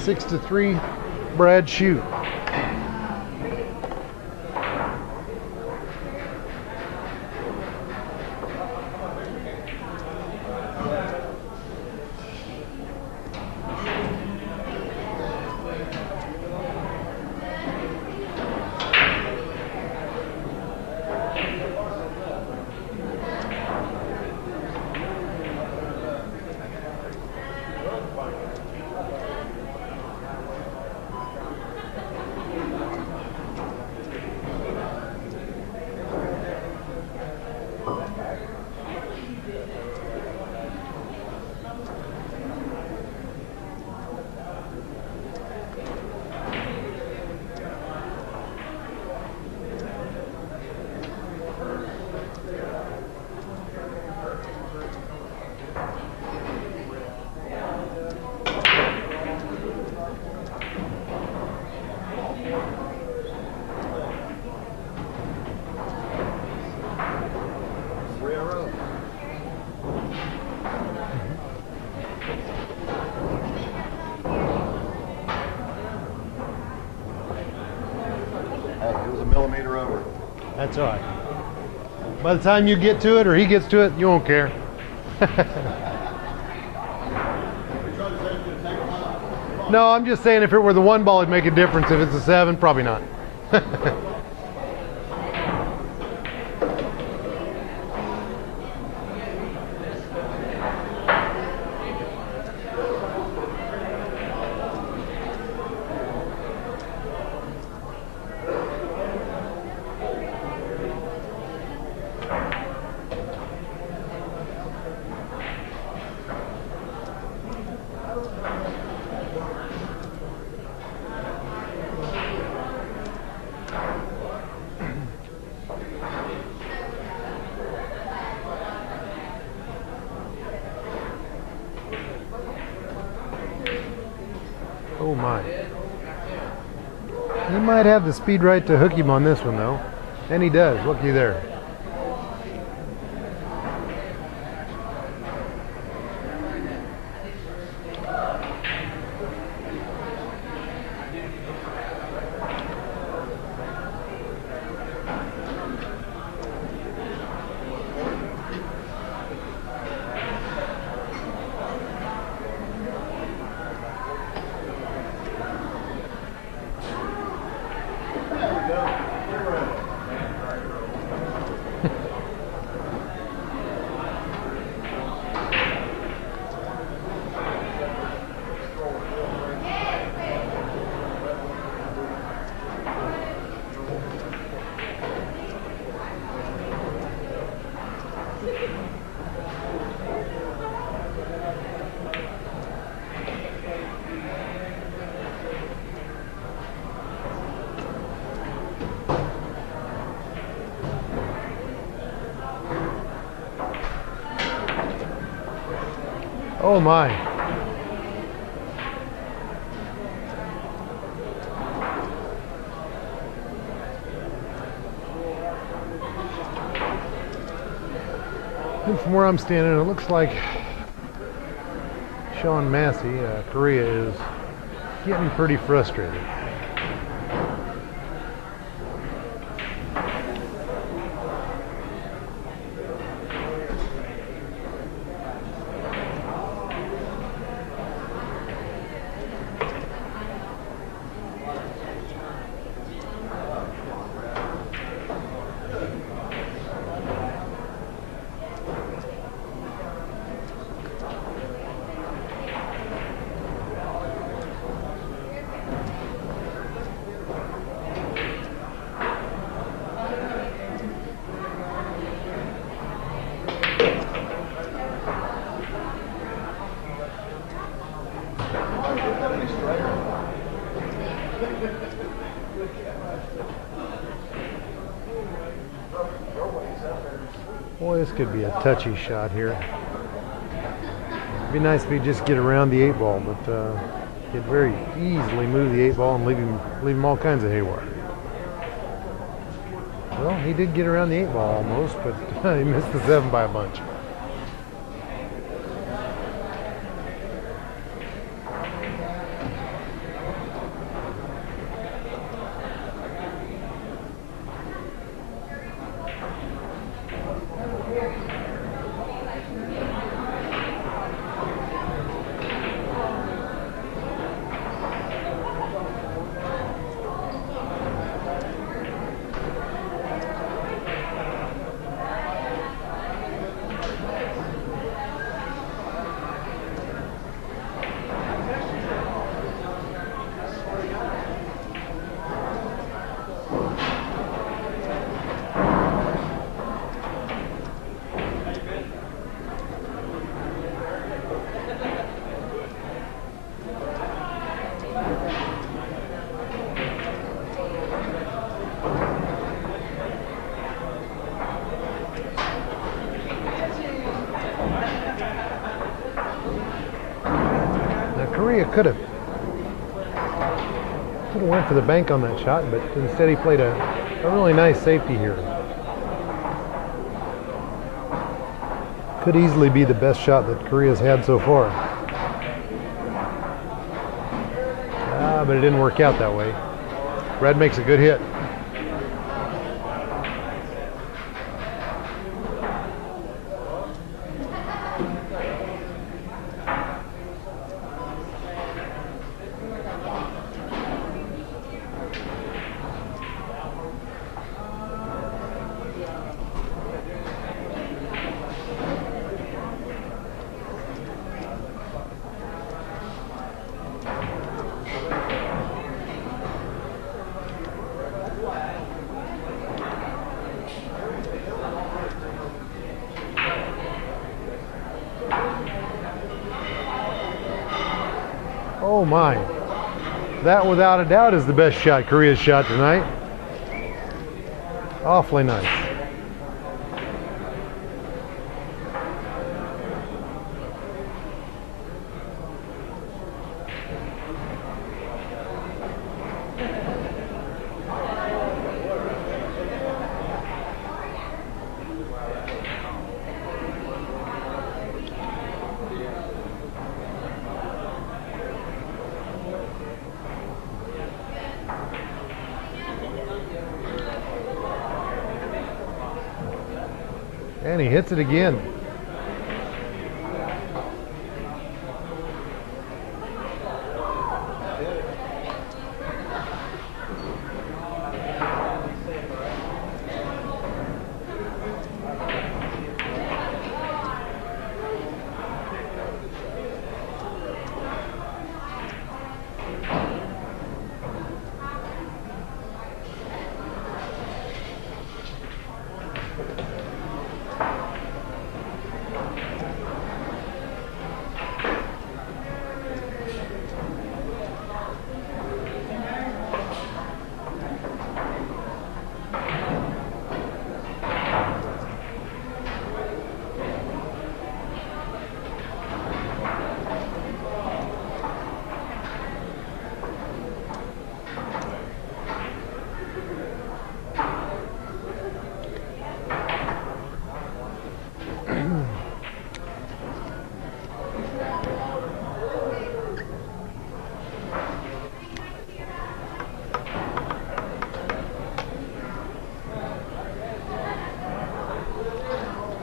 Six to 3, Brad Schuh. It was a millimeter over. That's all right. By the time you get to it or he gets to it, you won't care. No, I'm just saying if it were the 1-ball, it'd make a difference. If it's a 7, probably not. Oh my. He might have the speed right to hook him on this one though. And he does. Looky there. Oh my. And from where I'm standing, it looks like Shawn Massey, Korea, is getting pretty frustrated. Boy, this could be a touchy shot here. It'd be nice if he just get around the 8-ball, but he'd very easily move the 8-ball and leave him all kinds of haywire. Well, he did get around the 8-ball almost, but he missed the 7 by a bunch. Korea could have went for the bank on that shot, but instead he played a really nice safety here. Could easily be the best shot that Korea's had so far. But it didn't work out that way. Red makes a good hit. Oh my, that without a doubt is the best shot Korea's shot tonight. Awfully nice. And he hits it again.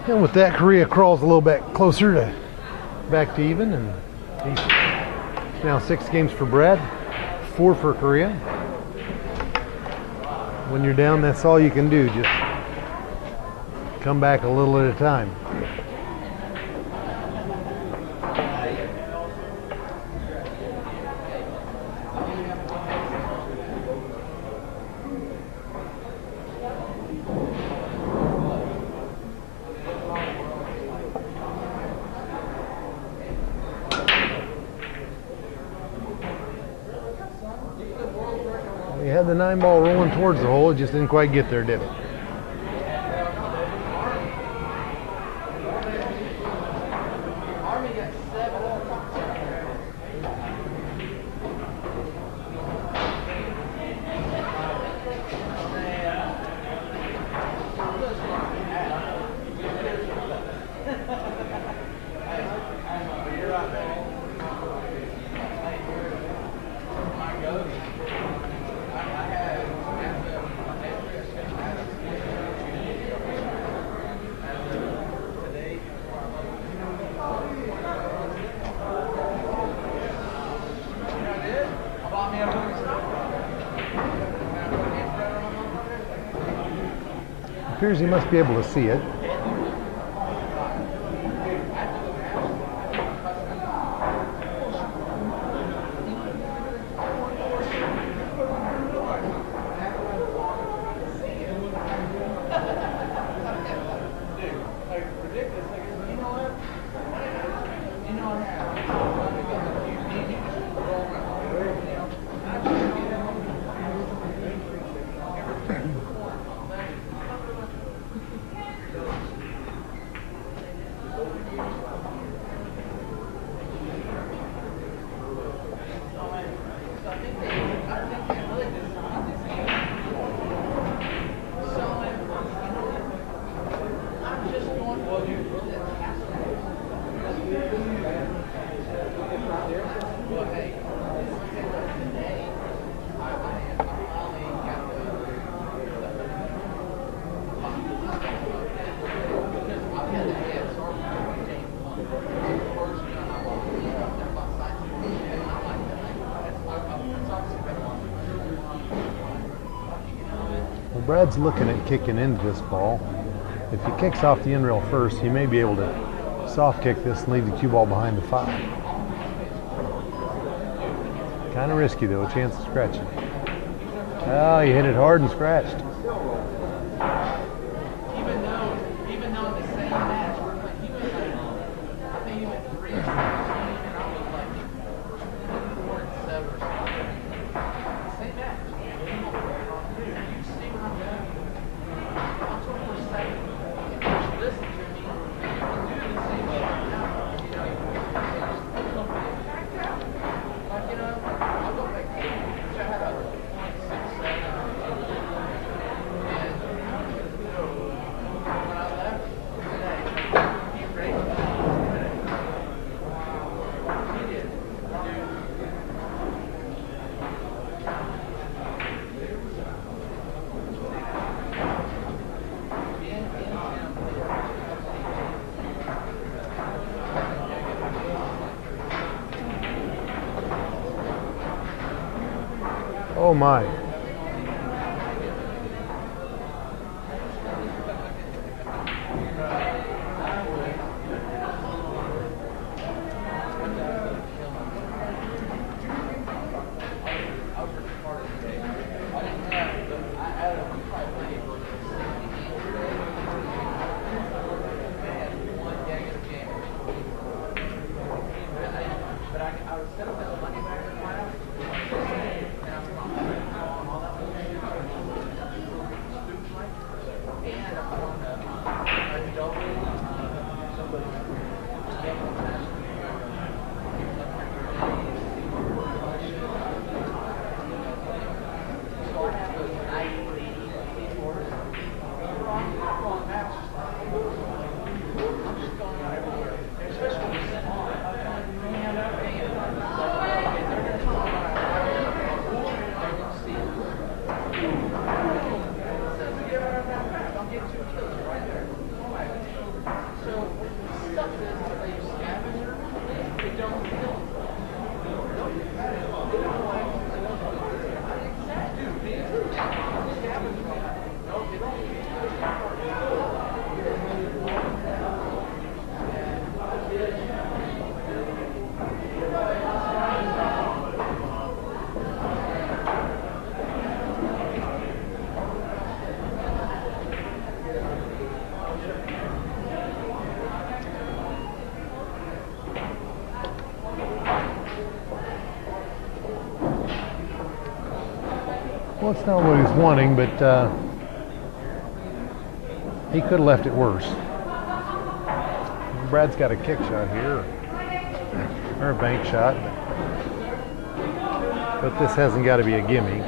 And with that, Korea crawls a little bit closer to back to even, and he's now 6 games for Brad, 4 for Korea. When you're down, that's all you can do, just come back a little at a time. He had the 9-ball rolling towards the hole, it just didn't quite get there, did it? appears he must be able to see it. Brad's looking at kicking into this ball. If he kicks off the in rail first, he may be able to soft kick this and leave the cue ball behind the 5. Kind of risky though, a chance of scratching. Oh, he hit it hard and scratched. Even though in the same match, he went I think he went 3 and I was like 4 and 7 or something. Same match. You see what I'm doing? I'm 24/7. If you listen to me, you can do the same shit now. I'll go back to I had a 0.67. Oh my. Well, it's not what he's wanting, but he could have left it worse. Brad's got a kick shot here, or a bank shot, but this hasn't got to be a gimme.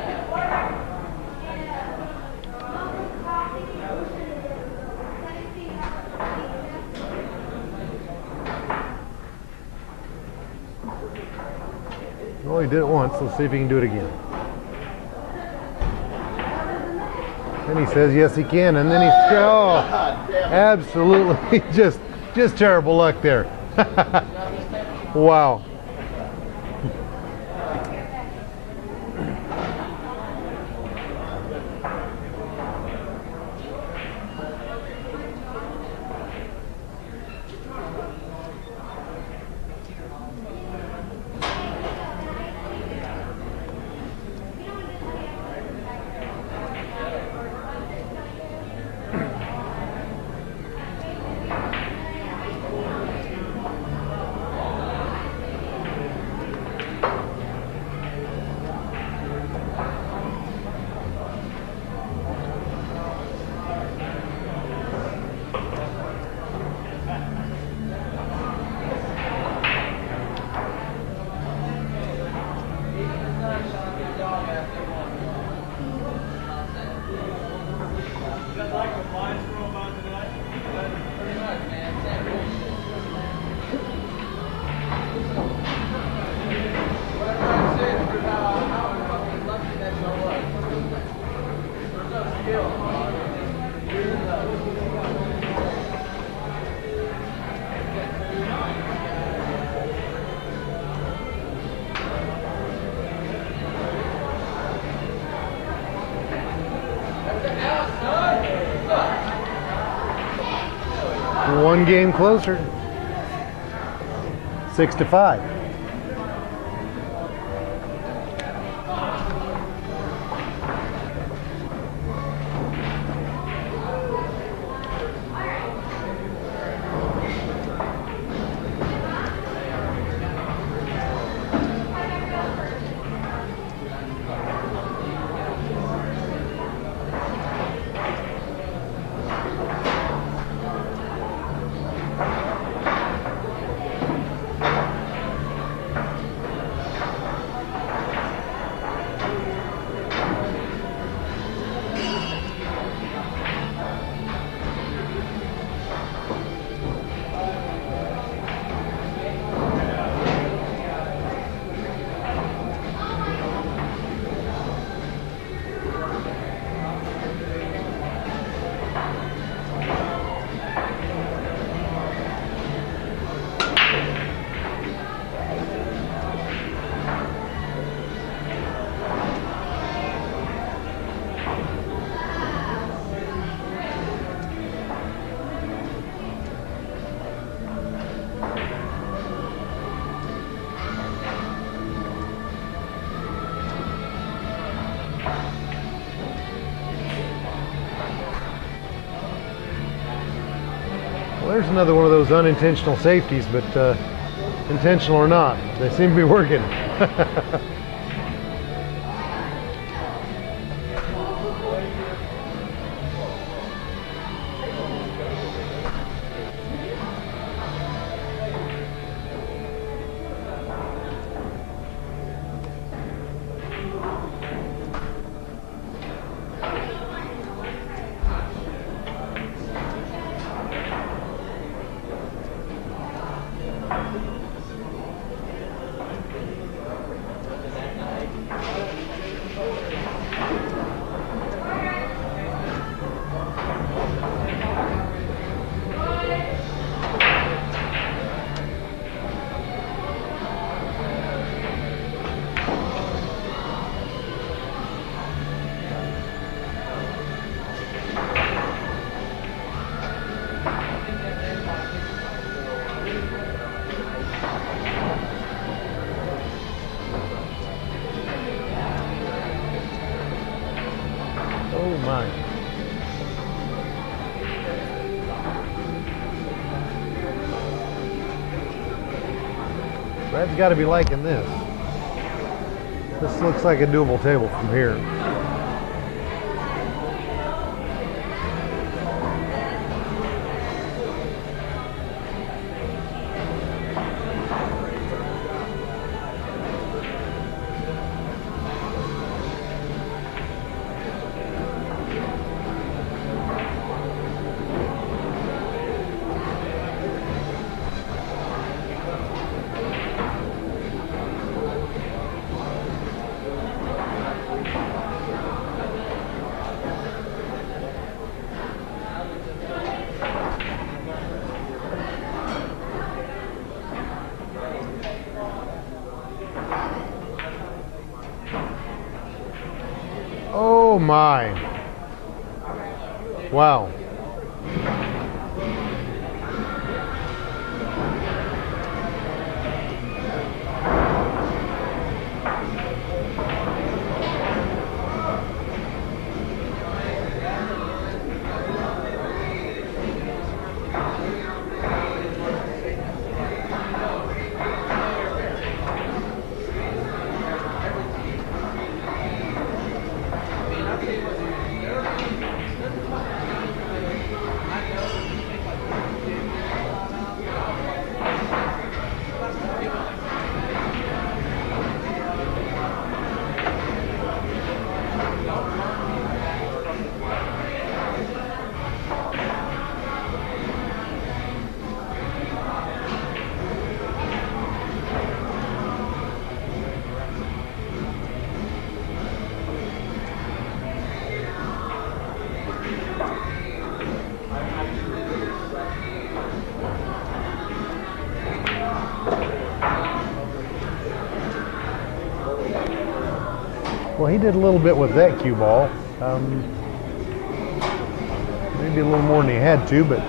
Well, he did it once. Let's see if he can do it again. And he says, yes, he can. And then he's, oh, absolutely, just terrible luck there. Wow. One game closer. 6-5. Well, there's another one of those unintentional safeties, but intentional or not, they seem to be working. Oh my. Brad's got to be liking this. This looks like a doable table from here. Oh my. Wow. Well, he did a little bit with that cue ball. Maybe a little more than he had to, but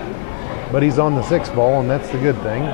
but he's on the 6 ball, and that's the good thing.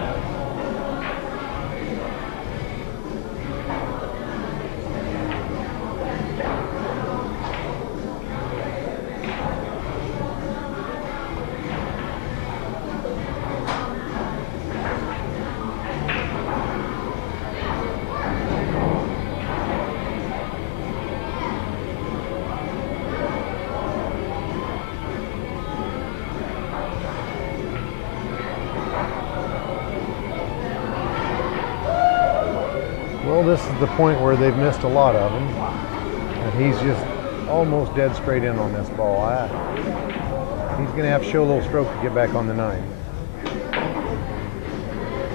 Well, this is the point where they've missed a lot of them, and he's just almost dead straight in on this ball. He's going to have to show a little stroke to get back on the 9.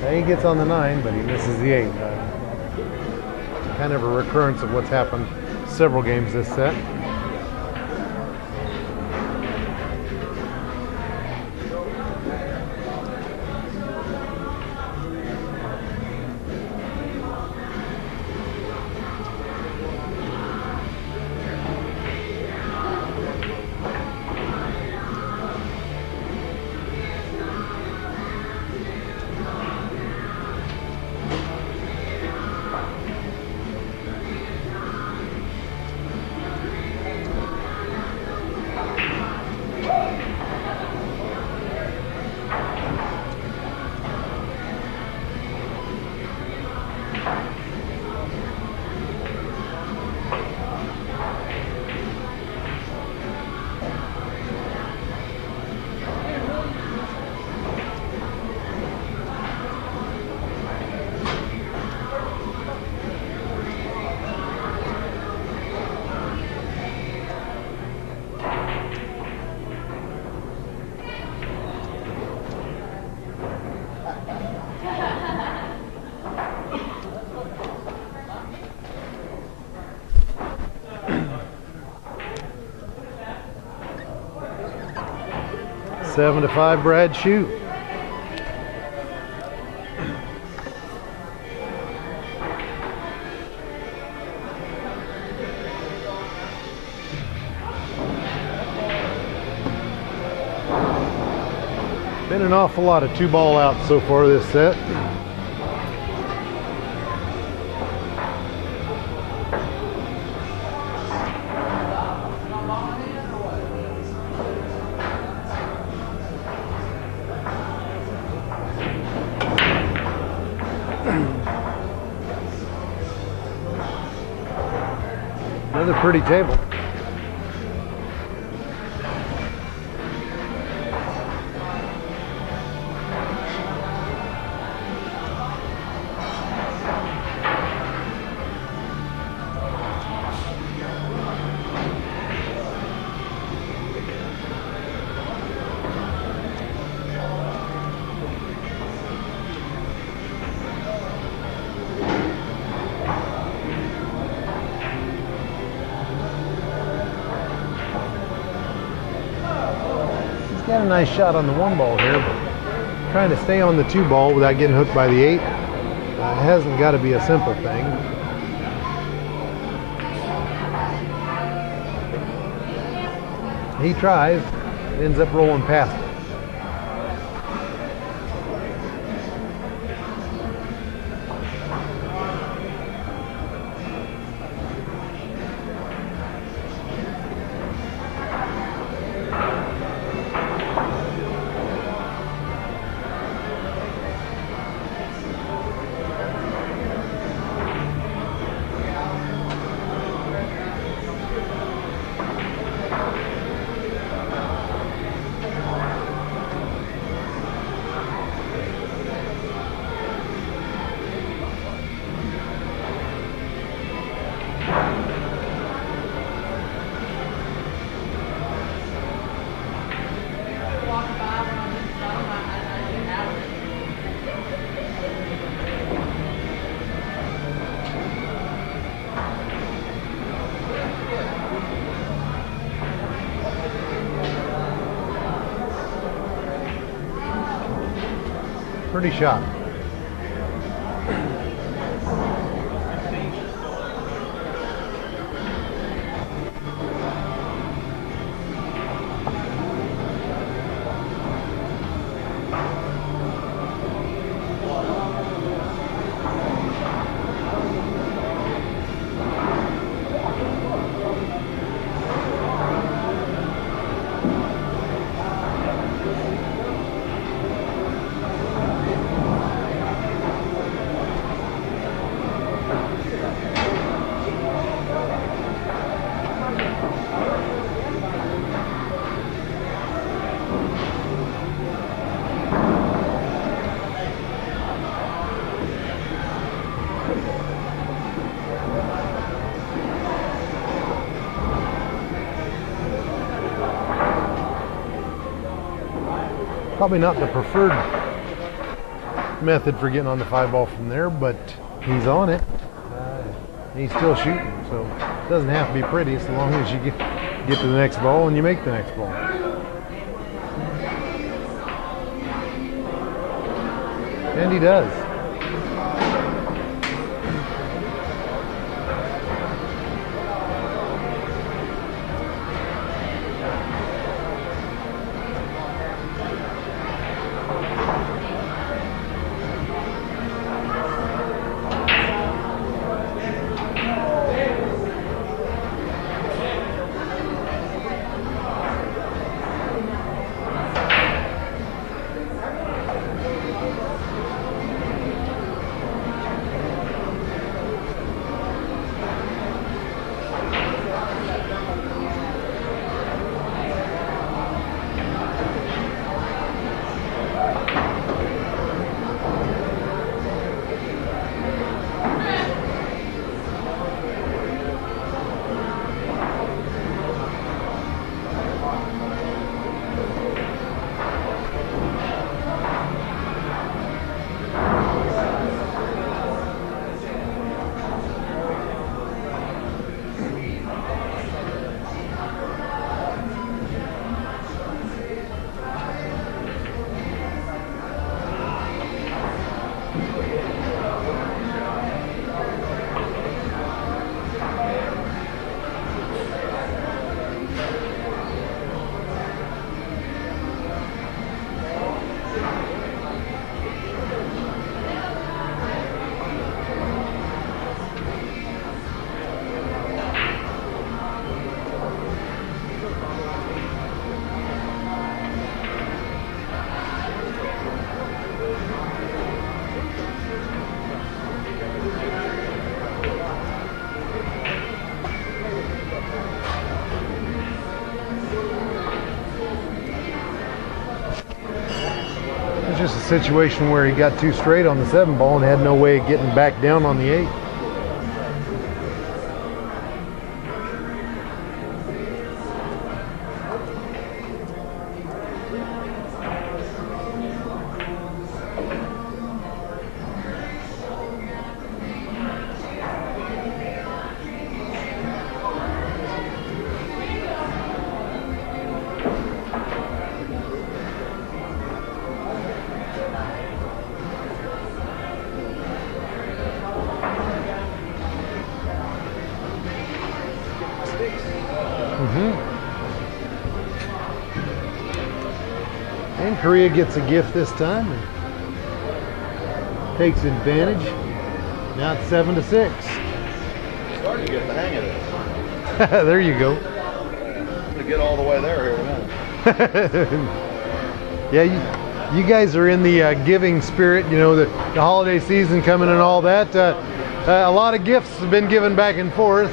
Now he gets on the 9, but he misses the 8. Kind of a recurrence of what's happened several games this set. Seven to 5, Brad Schuh. Been an awful lot of 2-ball outs so far this set. Another pretty table. Got a nice shot on the 1-ball here, but trying to stay on the 2-ball without getting hooked by the 8 hasn't got to be a simple thing. He tries, ends up rolling past it. Pretty shot. Probably not the preferred method for getting on the 5-ball from there, but he's on it. He's still shooting, so it doesn't have to be pretty as long as you get to the next ball and you make the next ball. And he does. Just a situation where he got too straight on the 7-ball and had no way of getting back down on the 8. And Korea gets a gift this time and takes advantage. Now it's 7-6. Starting to get the hang of this. There you go. To get all the way there here in a minute. Yeah, you guys are in the giving spirit, you know, the holiday season coming and all that. A lot of gifts have been given back and forth.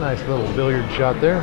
Nice little billiard shot there.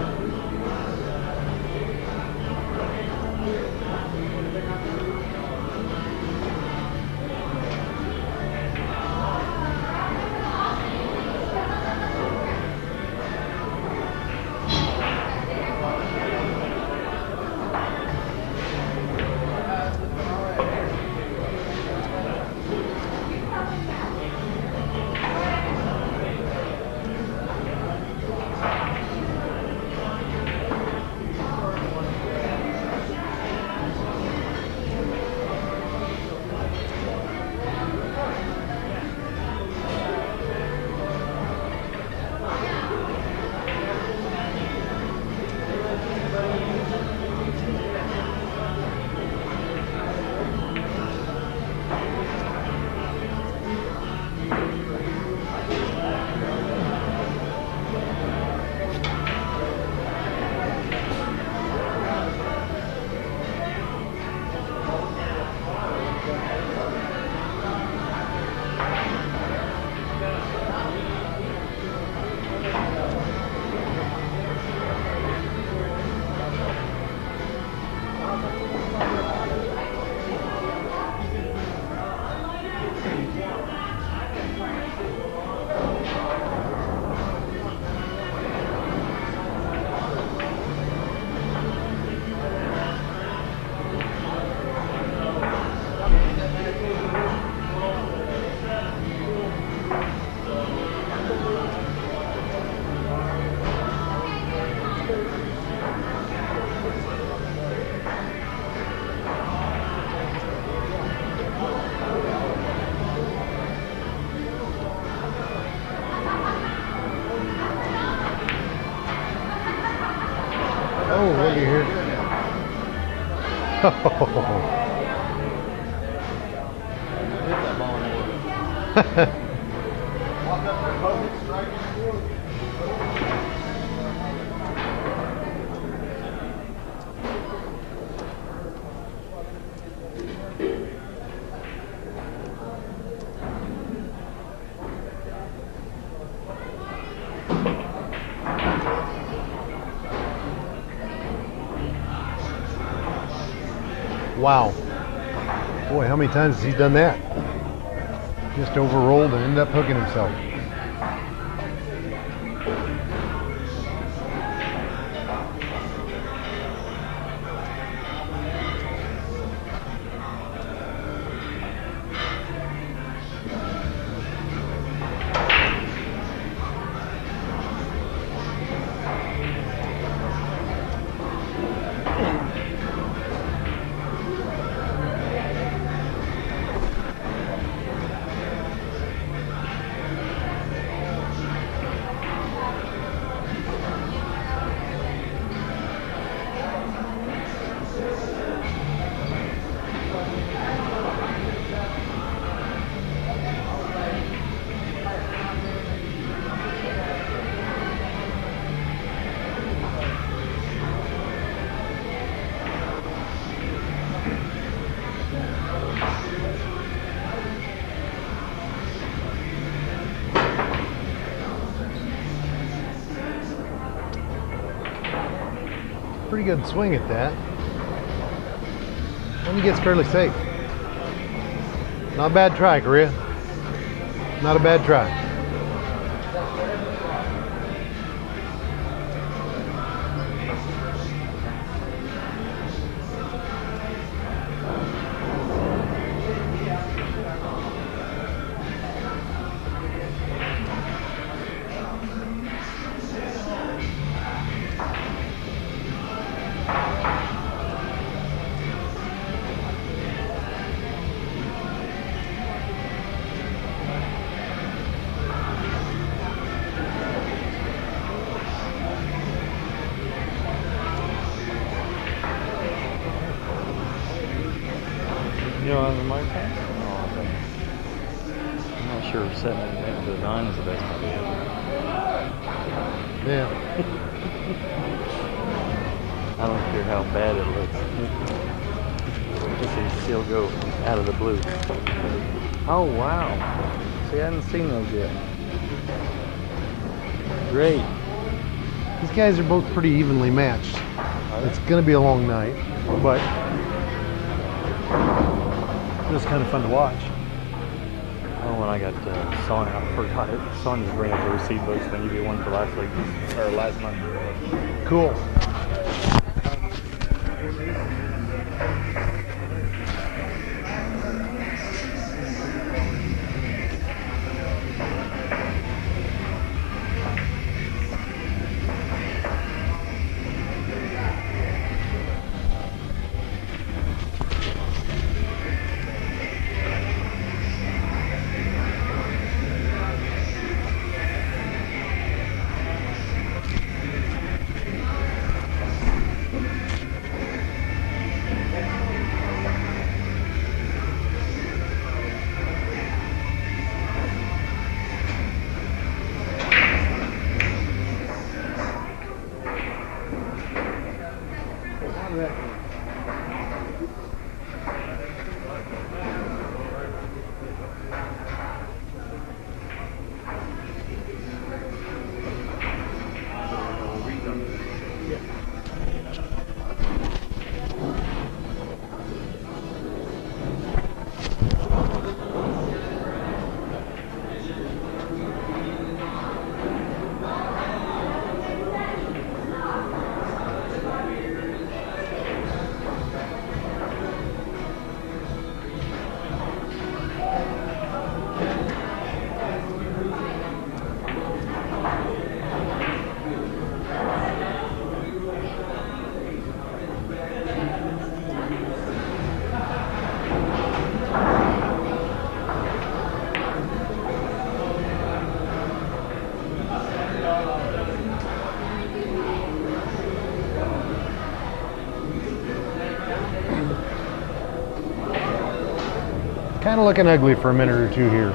that ball in the water. Wow. Boy, how many times has he done that? Just overrolled and ended up hooking himself. Pretty good swing at that. And he gets fairly safe. Not a bad try, Korea. Not a bad try. You know, on the mic pass? I'm not sure if setting it next to the 9 is the best idea. Yeah. I don't care how bad it looks. It can still go out of the blue. Oh, wow. See, I hadn't seen those yet. Great. These guys are both pretty evenly matched. It's going to be a long night, but it was kind of fun to watch. Oh, when I got Shawn, I forgot it. Shawn just bring up the receipt books when you get one for last week, or last month. Cool. Kind of looking ugly for a minute or two here.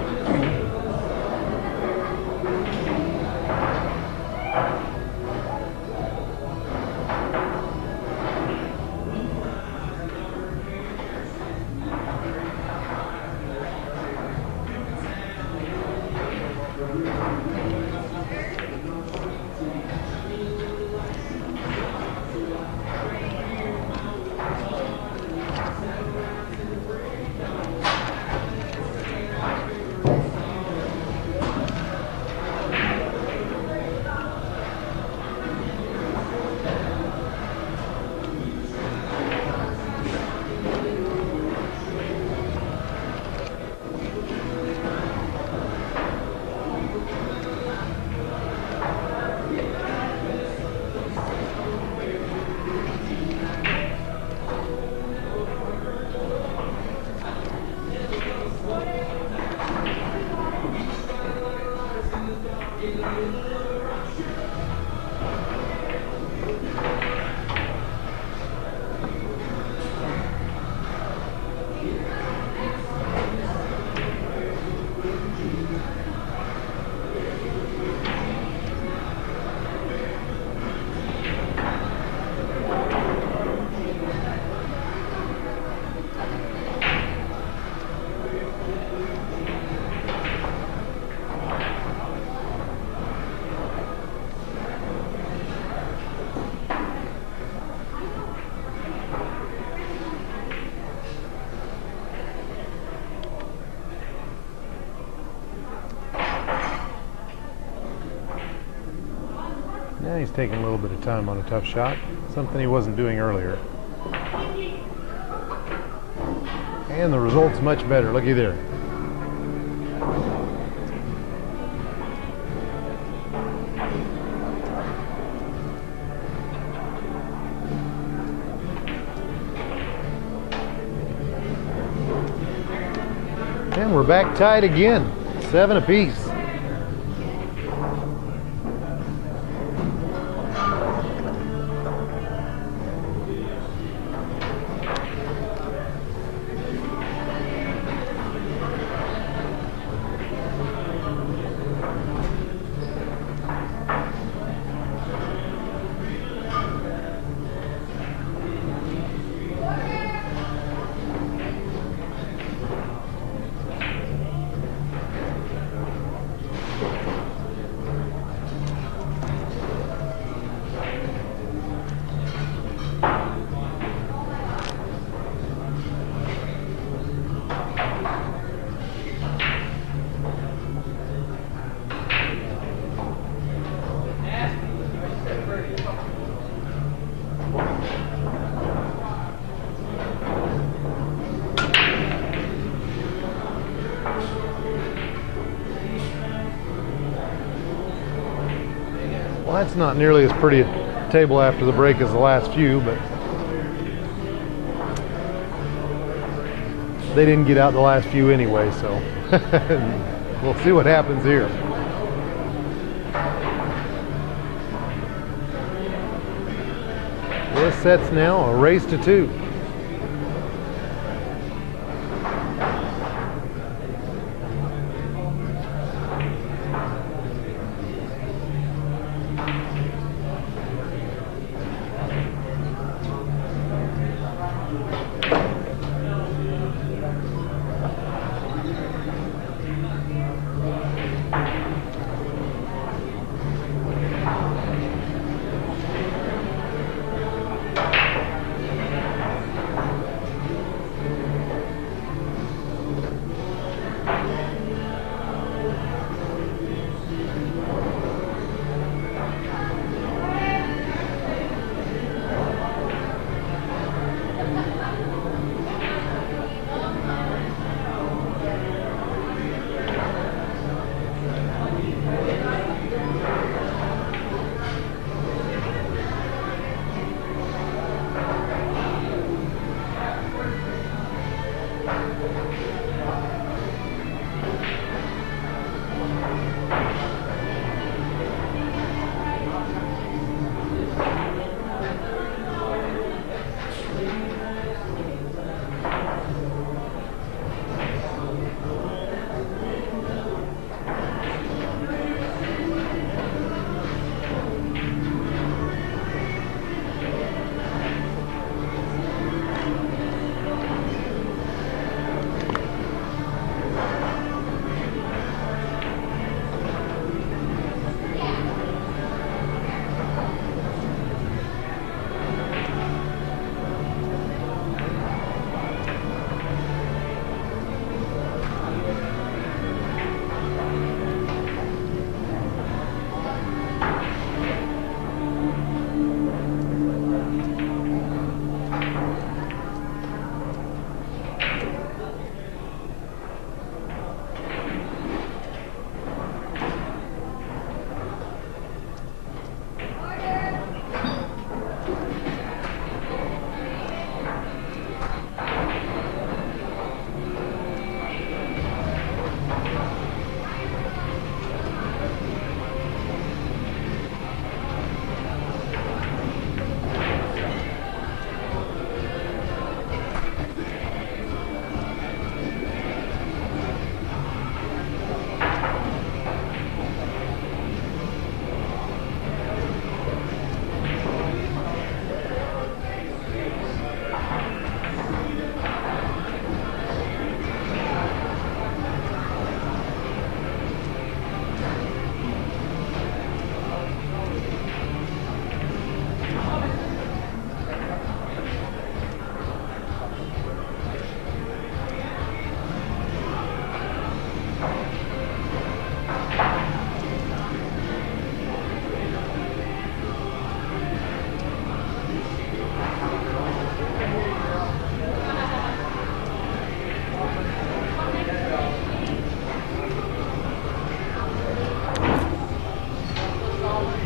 Now he's taking a little bit of time on a tough shot, something he wasn't doing earlier. And the result's much better. Looky there. And we're back tied again, 7 apiece. Well, that's not nearly as pretty a table after the break as the last few, but they didn't get out the last few anyway, so we'll see what happens here. This set's now a race to 2.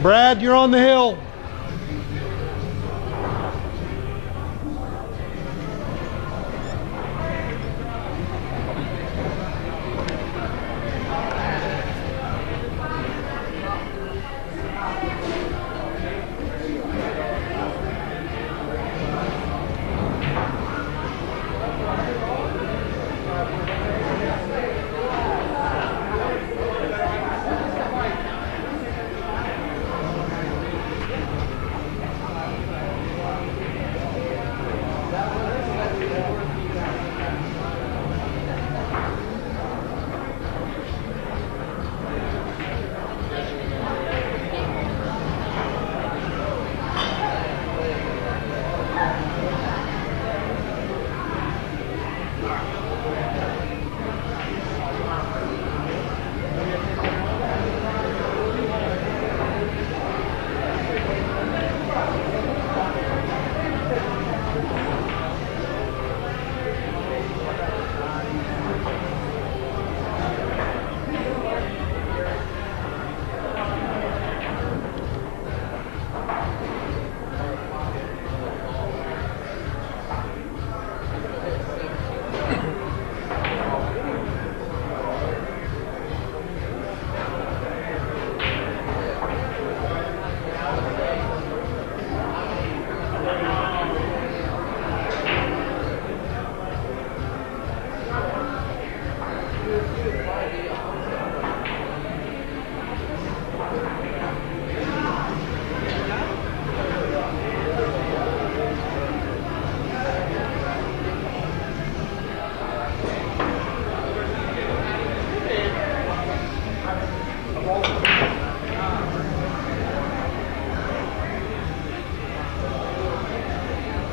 Brad, you're on the hill.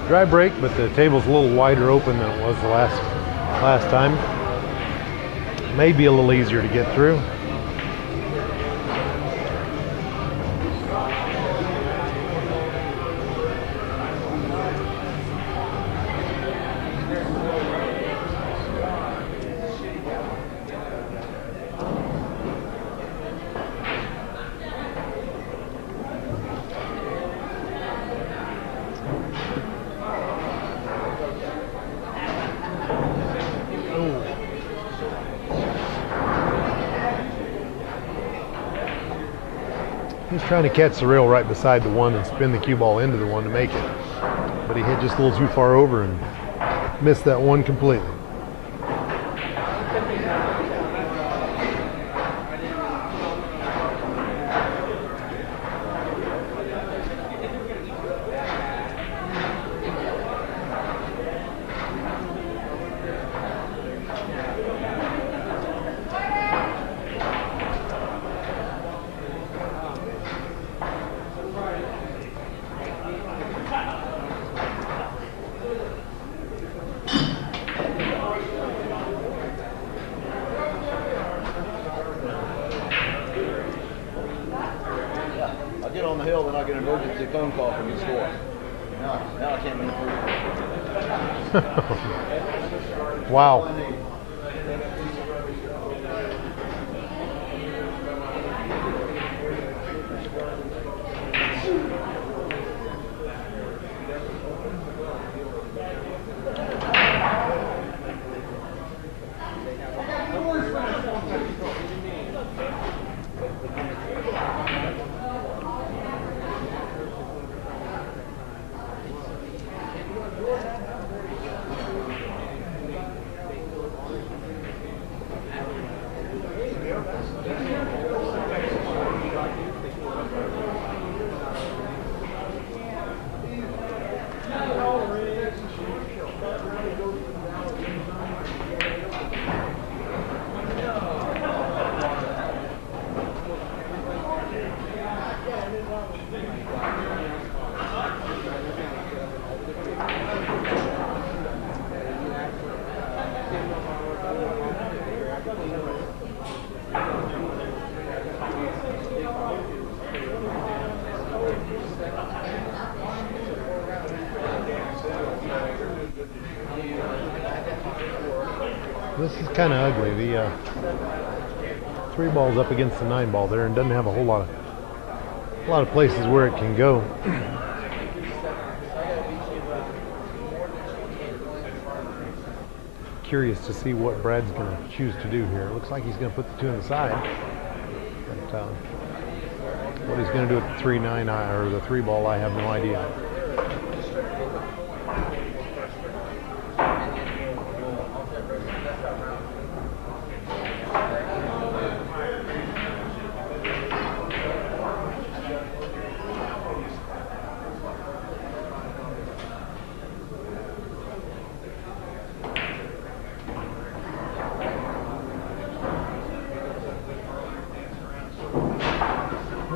Dry break, but the table's a little wider open than it was the last time. Maybe a little easier to get through. He's trying to catch the rail right beside the one and spin the cue ball into the one to make it. But he hit just a little too far over and missed that one completely. On the hill, then I get an emergency phone call from the store. Now I can't make it. Wow. This is kind of ugly. The 3 ball's up against the 9 ball there and doesn't have a whole lot of A lot of places where it can go. Curious to see what Brad's going to choose to do here. It looks like he's going to put the 2 on the side. But what he's going to do at the 3-9 or the 3 ball, I have no idea.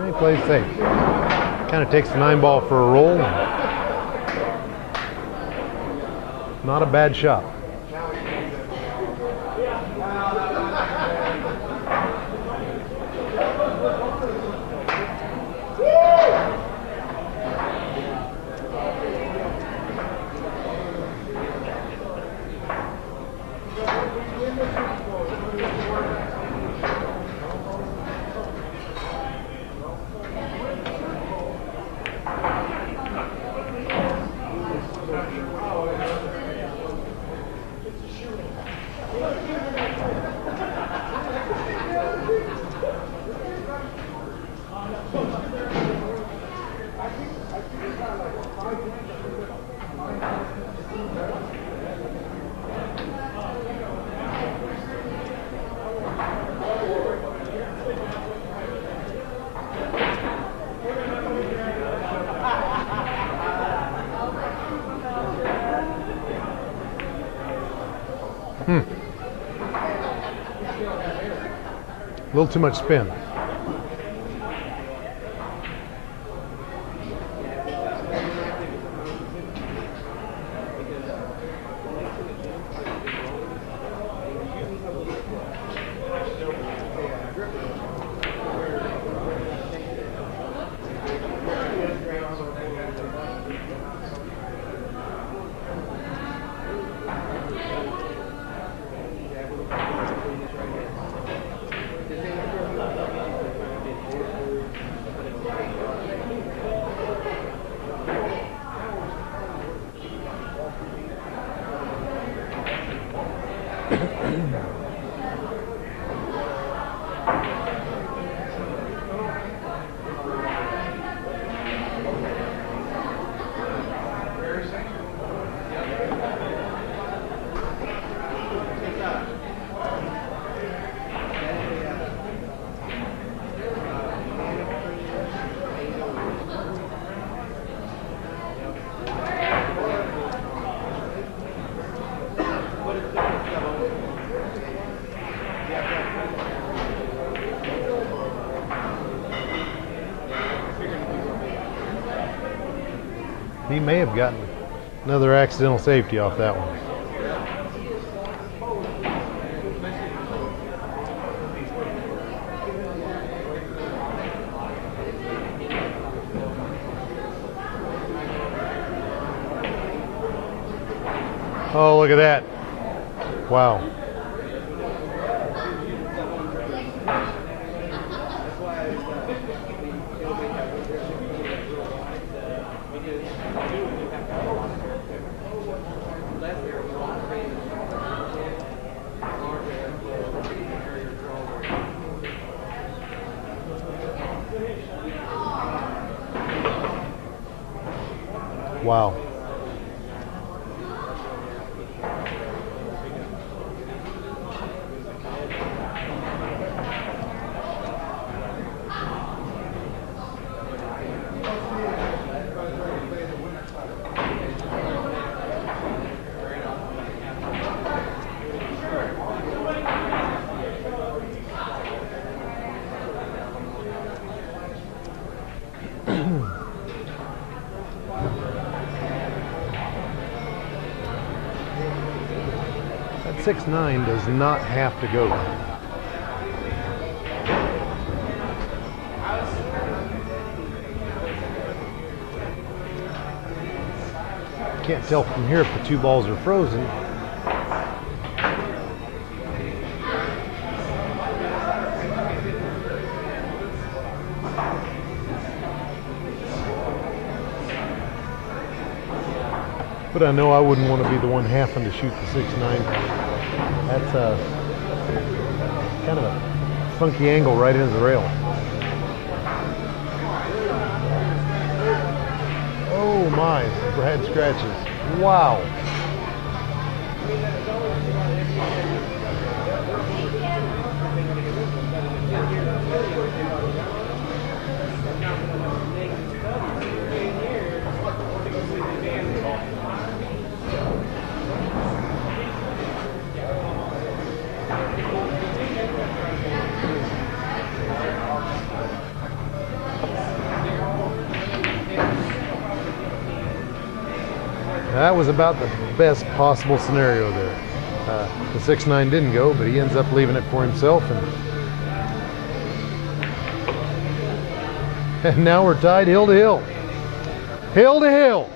He plays safe. Kind of takes the 9 ball for a roll. Not a bad shot. A little too much spin. He may have gotten another accidental safety off that one. Oh, look at that. Wow. Wow. That 6-9 does not have to go. Can't tell from here if the 2 balls are frozen. But I know I wouldn't want to be the one having to shoot the 6.9. That's kind of a funky angle right into the rail. Oh my, Brad scratches. Wow. That was about the best possible scenario there. The 6.9 didn't go, but he ends up leaving it for himself. And now we're tied hill to hill. Hill to hill.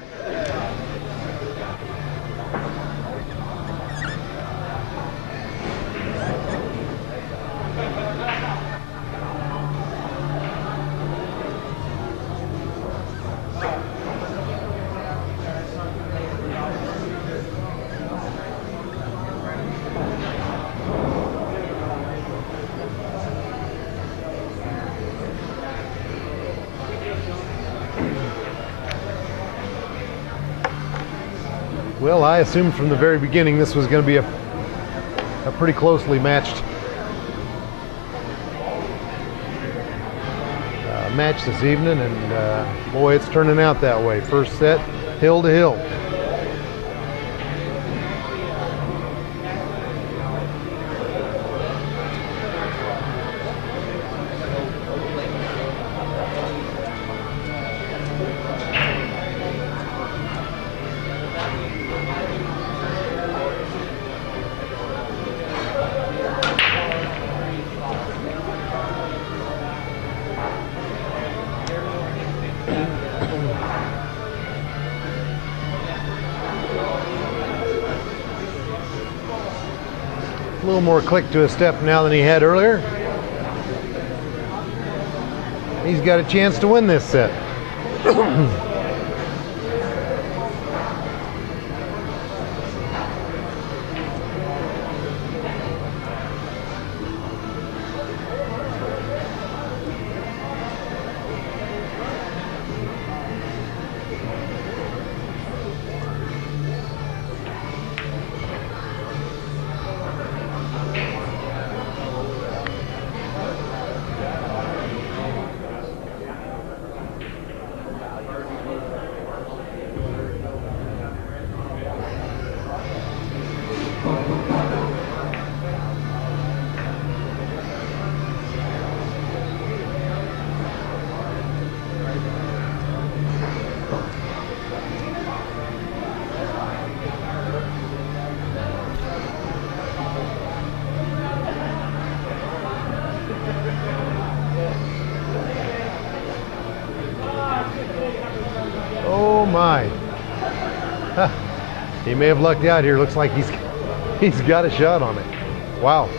Well, I assumed from the very beginning this was going to be a pretty closely matched match this evening, and boy, it's turning out that way. First set, hill to hill. A little more click to his step now than he had earlier. He's got a chance to win this set. Oh my. Huh. He may have lucked out here. Looks like he's got a shot on it. Wow.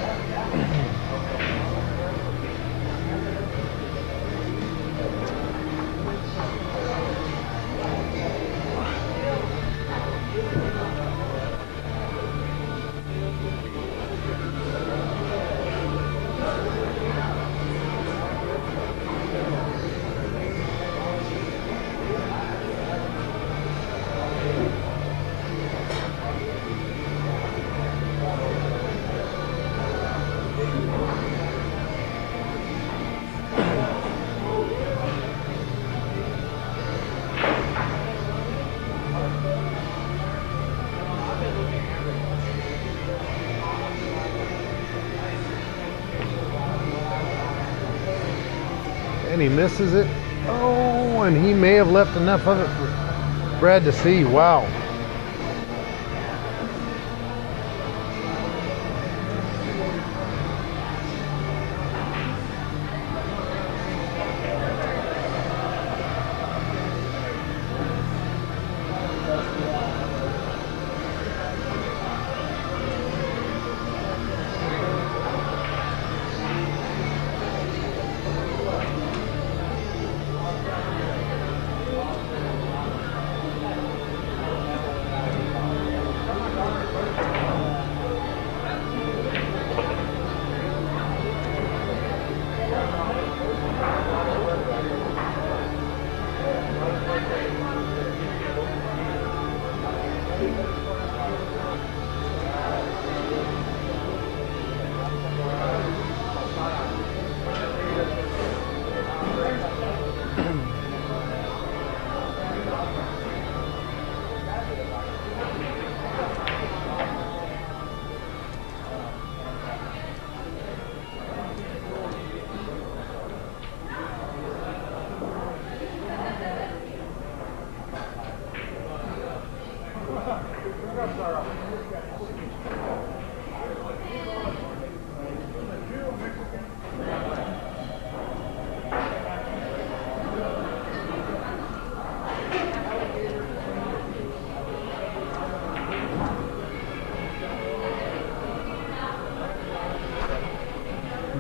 And he misses it. Oh, and he may have left enough of it for Brad to see. Wow.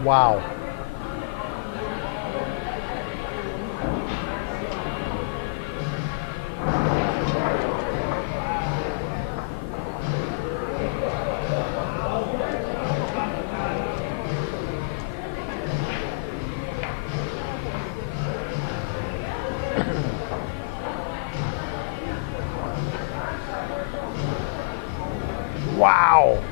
Wow. Wow.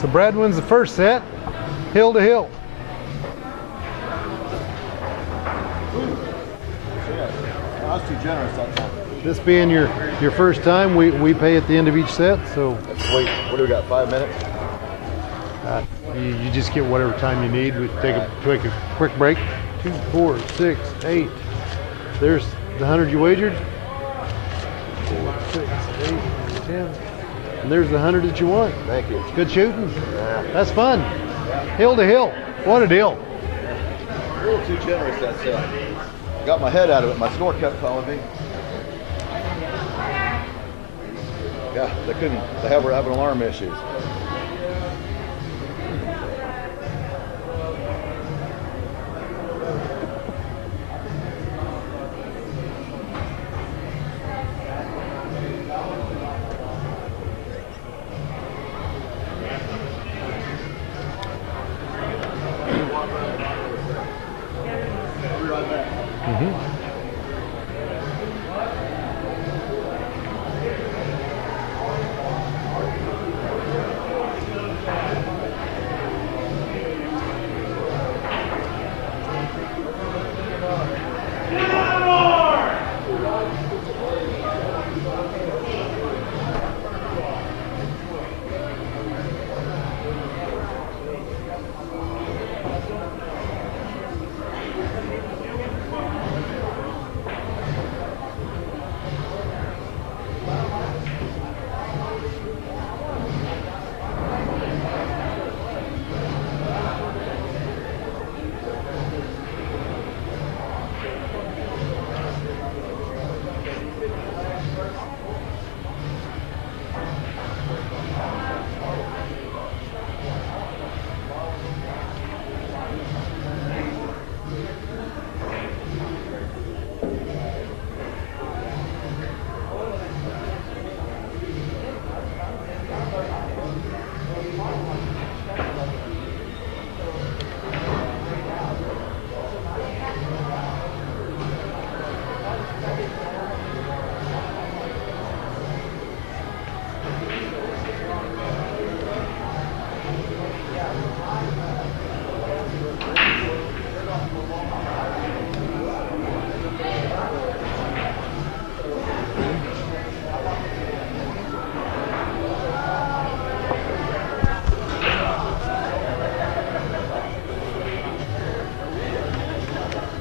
So Brad wins the first set, hill to hill. I was too generous that time. This being your first time, we pay at the end of each set, so Wait, what do we got, 5 minutes? you just get whatever time you need. We take a quick break. 2, 4, 6, 8. There's the 100 you wagered. 4, 6, 8, 10. And there's the 100 that you won. Thank you. Good shooting. Yeah. That's fun. Hill to hill. What a deal. A little too generous that set. Got my head out of it. My snore kept calling me. Yeah, they were having alarm issues.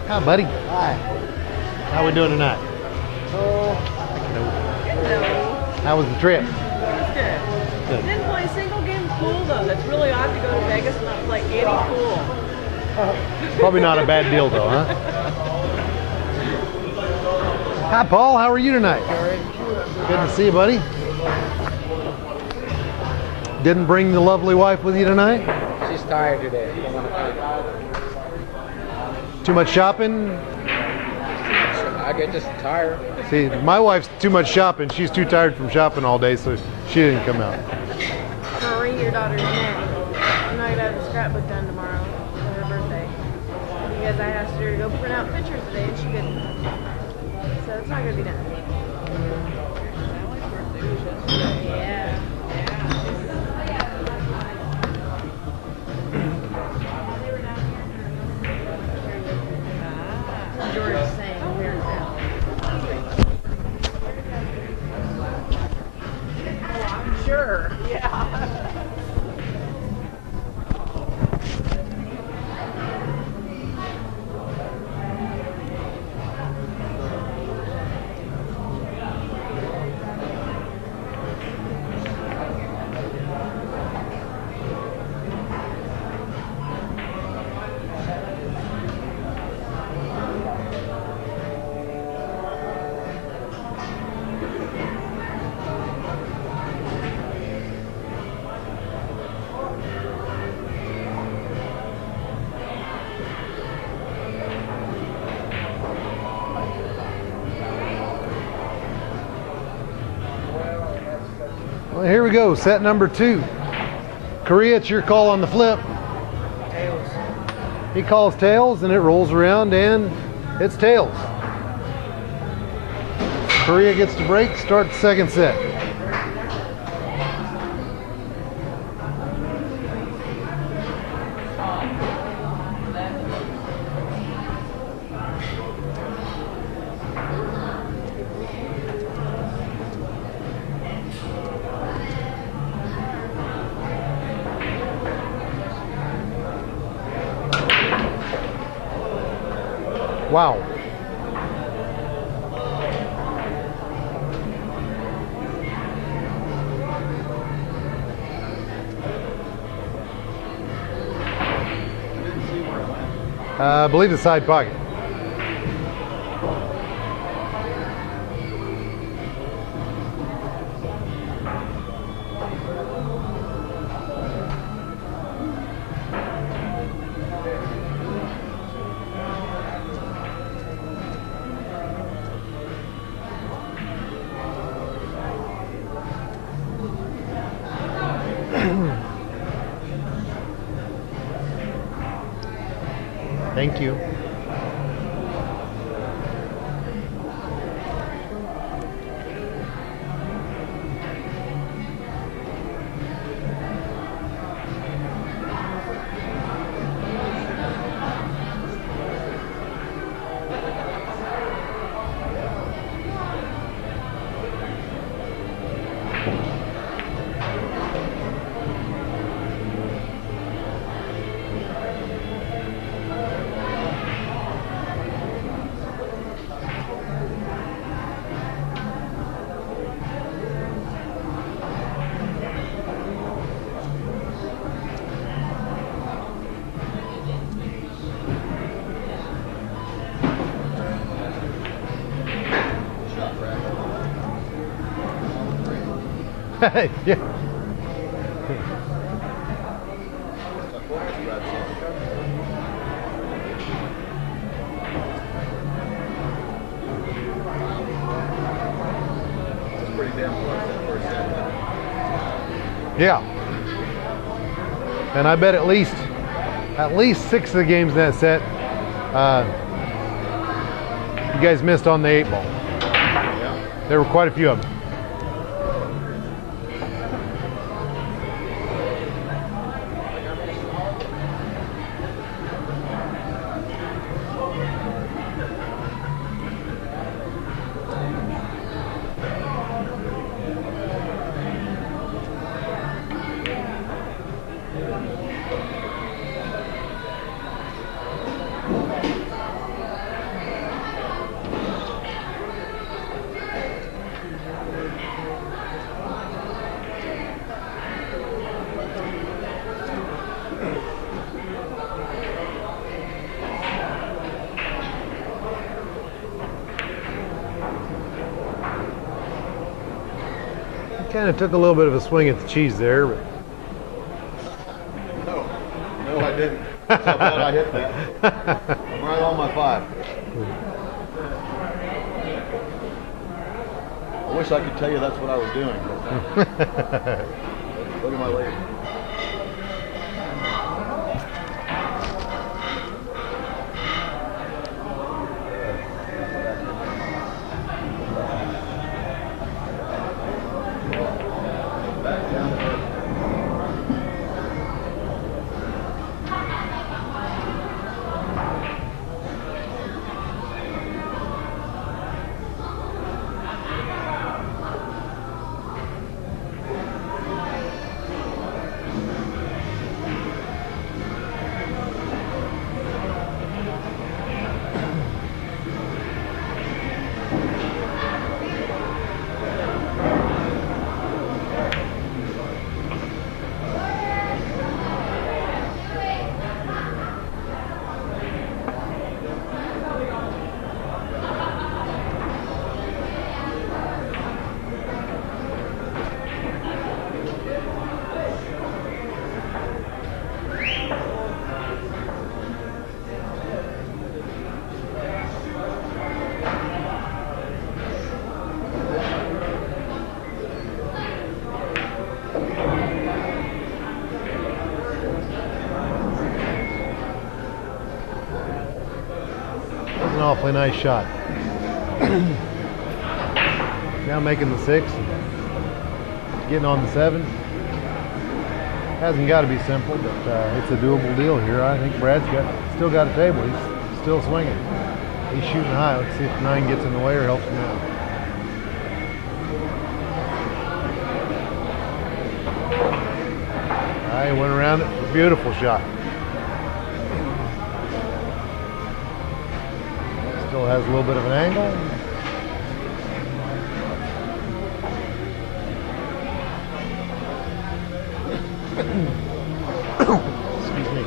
Hi, buddy. Hi. How we doing tonight? How was the trip? It was good. Didn't play a single game of pool though. That's really odd to go to Vegas and not play any pool. Probably not a bad deal though, huh? Hi, Paul. How are you tonight? Good to see you, buddy. Didn't bring the lovely wife with you tonight? She's tired today. Too much shopping? I get just tired. See, my wife's too much shopping. She's too tired from shopping all day, so she didn't come out. Marie, your daughter's nanny. I'm not gonna have the scrapbook done tomorrow for her birthday because I asked her to go print out pictures today and she didn't. So it's not gonna be done. Sally's birthday was yesterday. Yeah. George saying, "Where's Sally?" Oh, I'm sure. Yeah. Well, here we go, set number 2. Korea, it's your call on the flip. Tails. He calls tails and it rolls around and it's tails. Korea gets to break, start the second set. Wow. I believe the side pocket. Thank you. Yeah. Yeah. And I bet at least 6 of the games in that set, you guys missed on the 8 ball. There were quite a few of them. Kind of took a little bit of a swing at the cheese there, but No, I didn't. That's how bad I hit that. I'm right on my 5. I wish I could tell you that's what I was doing. Look at my leg. awfully nice shot. Now making the 6, getting on the 7. Hasn't got to be simple, but it's a doable deal here. I think Brad's still got a table. He's still swinging. He's shooting high. Let's see if 9 gets in the way or helps him out. He went around it. Beautiful shot. Still has a little bit of an angle. Excuse me.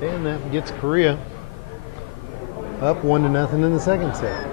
And that gets Korea up 1-0 in the second set.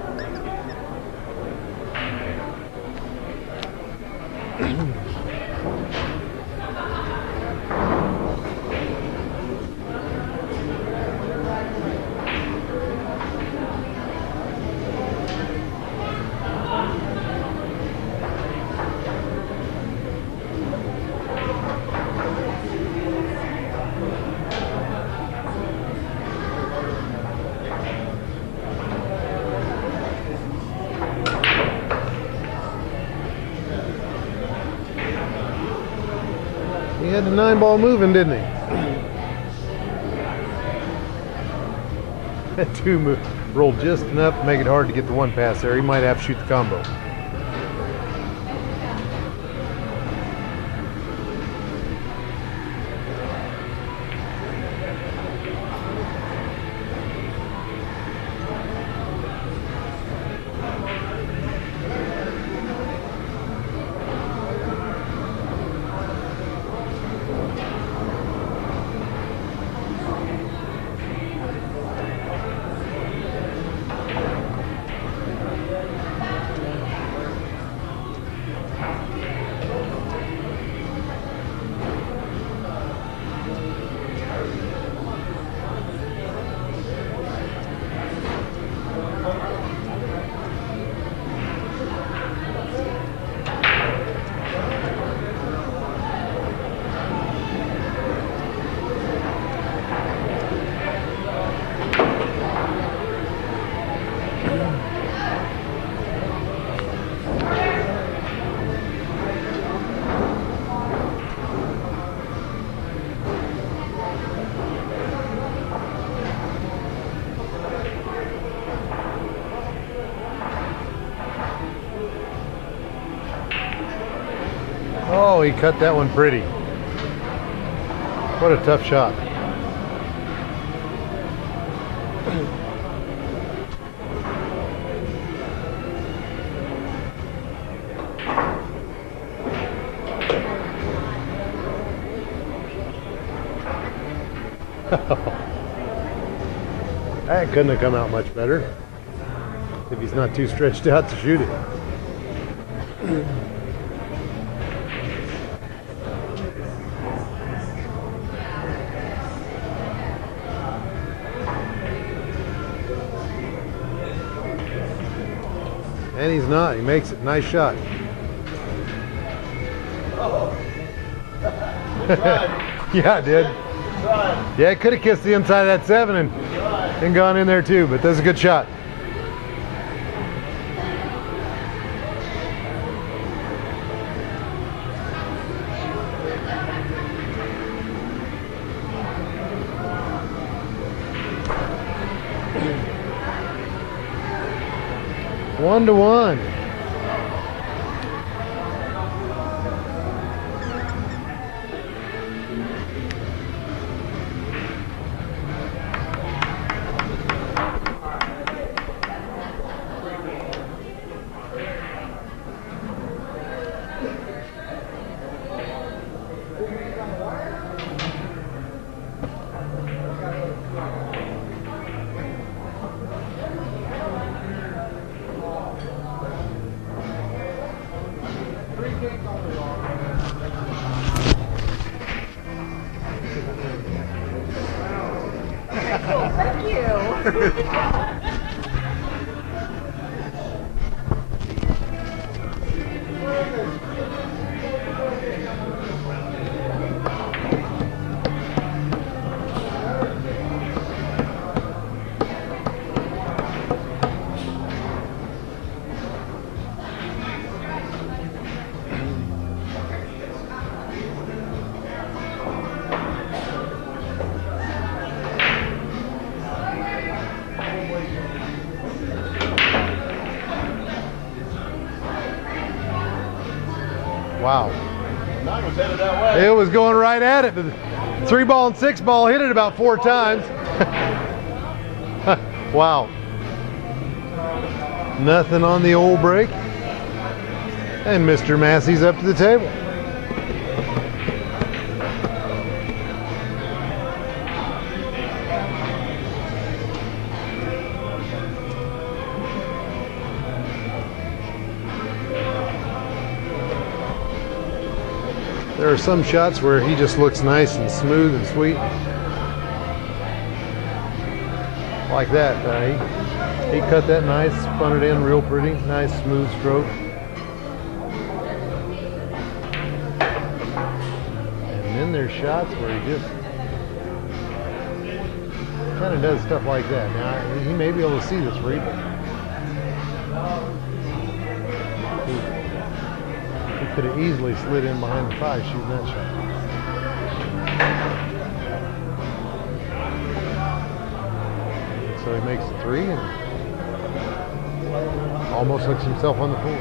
He had the 9-ball moving, didn't he? That 2 rolled just enough to make it hard to get the 1 pass there. He might have to shoot the combo. Oh, he cut that one pretty. What a tough shot. That couldn't have come out much better if he's not too stretched out to shoot it. And he's not. He makes it. Nice shot. Yeah, it did. Yeah, it could have kissed the inside of that 7 and gone in there too, but that's a good shot. One to one. Thank you. Wow. Mine was headed that way. It was going right at it, but 3-ball and 6-ball hit it about 4 times. Wow. Nothing on the old break. And Mr. Massey's up to the table. There are some shots where he just looks nice and smooth and sweet. Like that. He cut that nice, spun it in real pretty, nice smooth stroke. And then there's shots where he just kind of does stuff like that. Now, he may be able to see this read. He could have easily slid in behind the 5 shooting that shot. So he makes the 3 and almost hooks himself on the 4.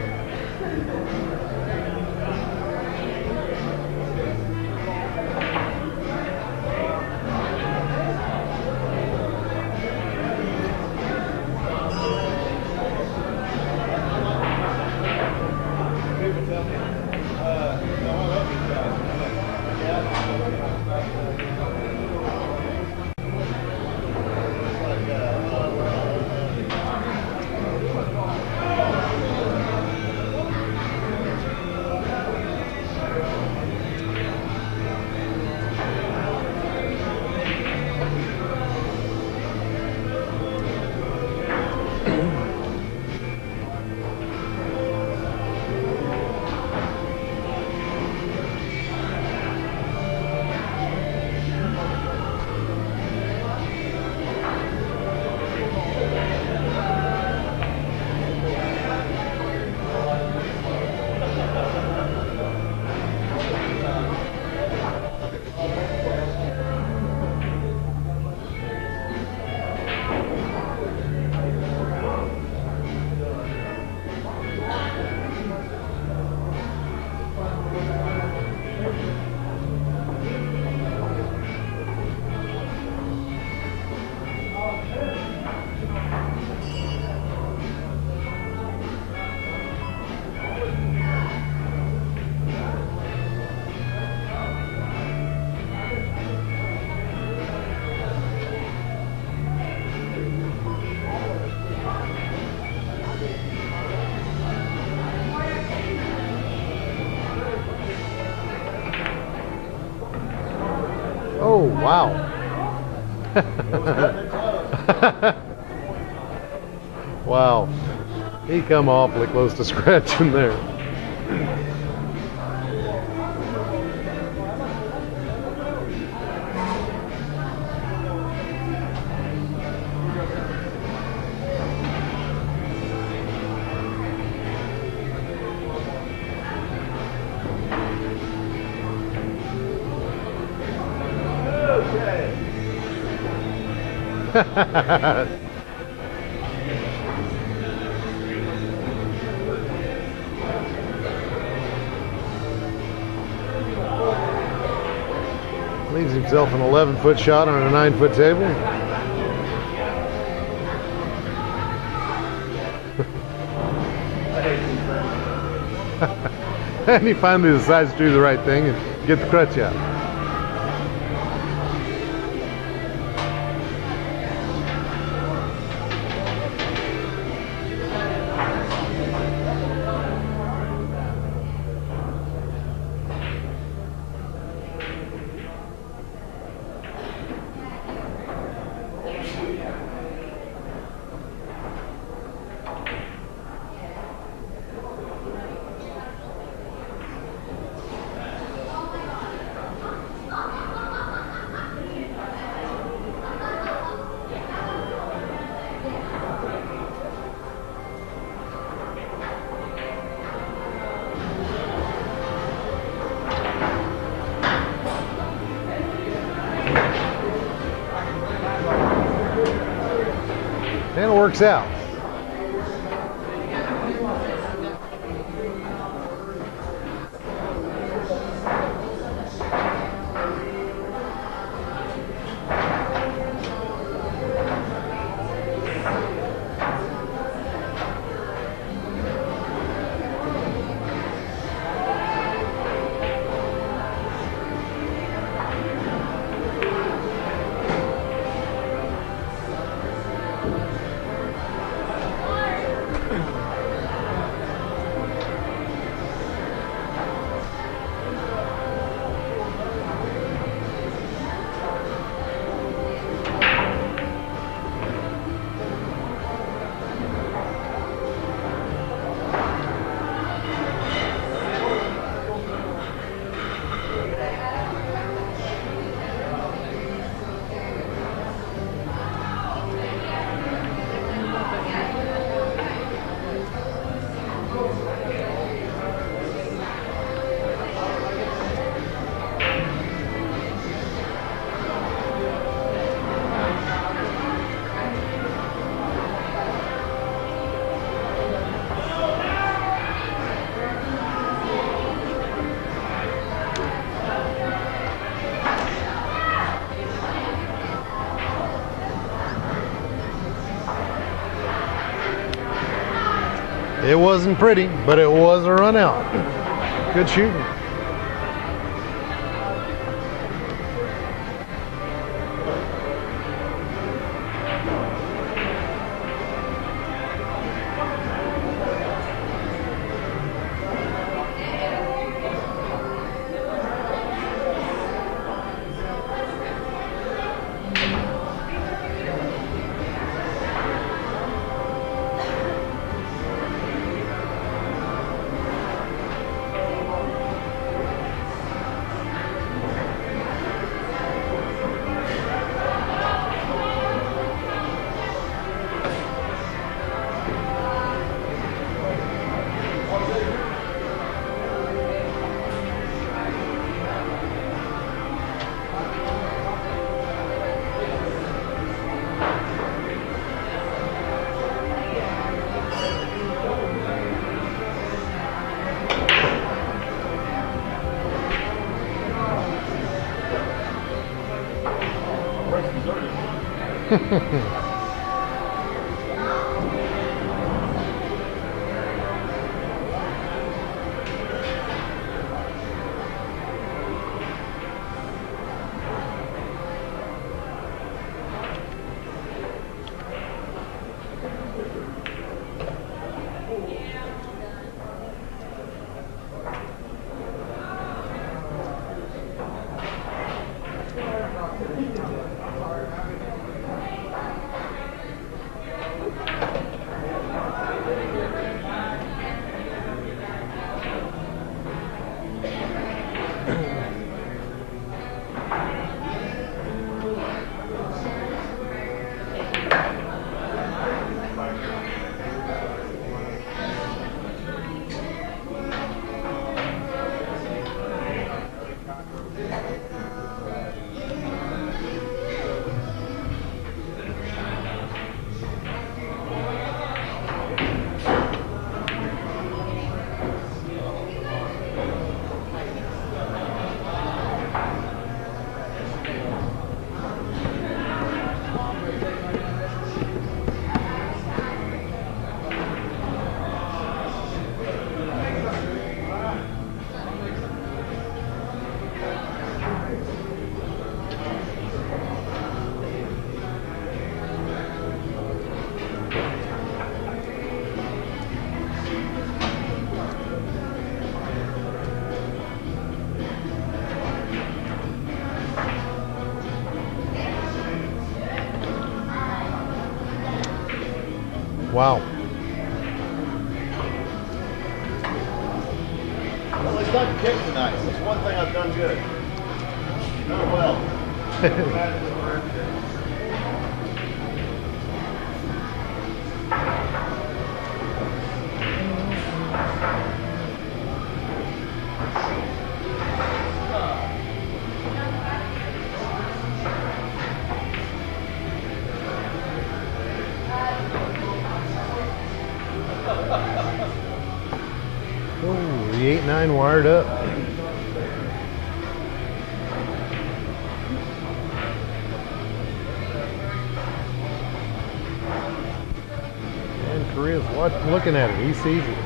Wow. Wow. He come awfully close to scratching there. Leaves himself an 11-foot shot on a 9-foot table. And he finally decides to do the right thing and get the crutch out. And it works out. It wasn't pretty, but it was a run out. Good shooting. Wow. Well, it's not kick tonight. It's one thing I've done good. Done well. Oh, the 8-9 wired up. And Korea's looking at it. He sees it.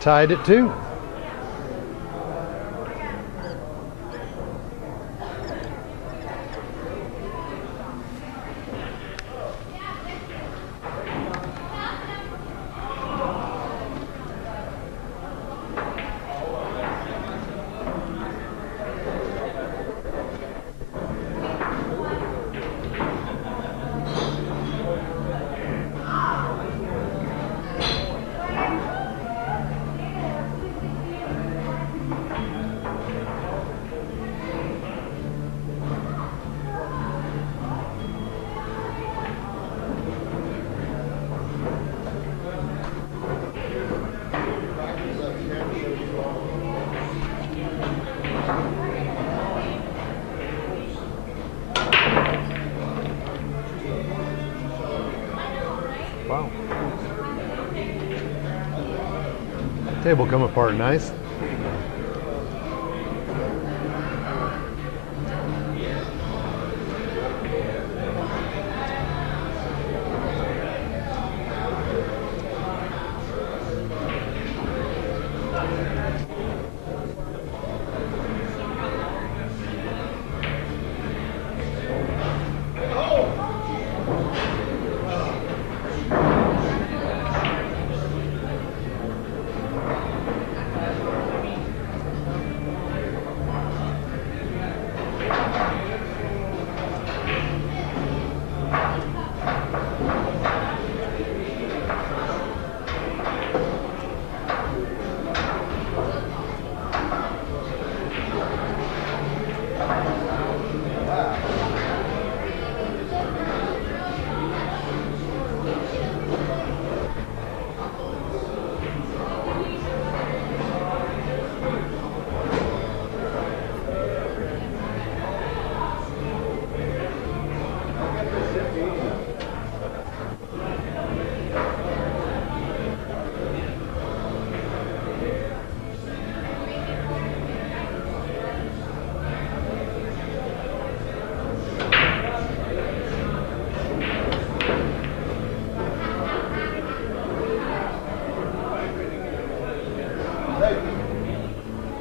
Tied at 2. Wow. Table come apart nice.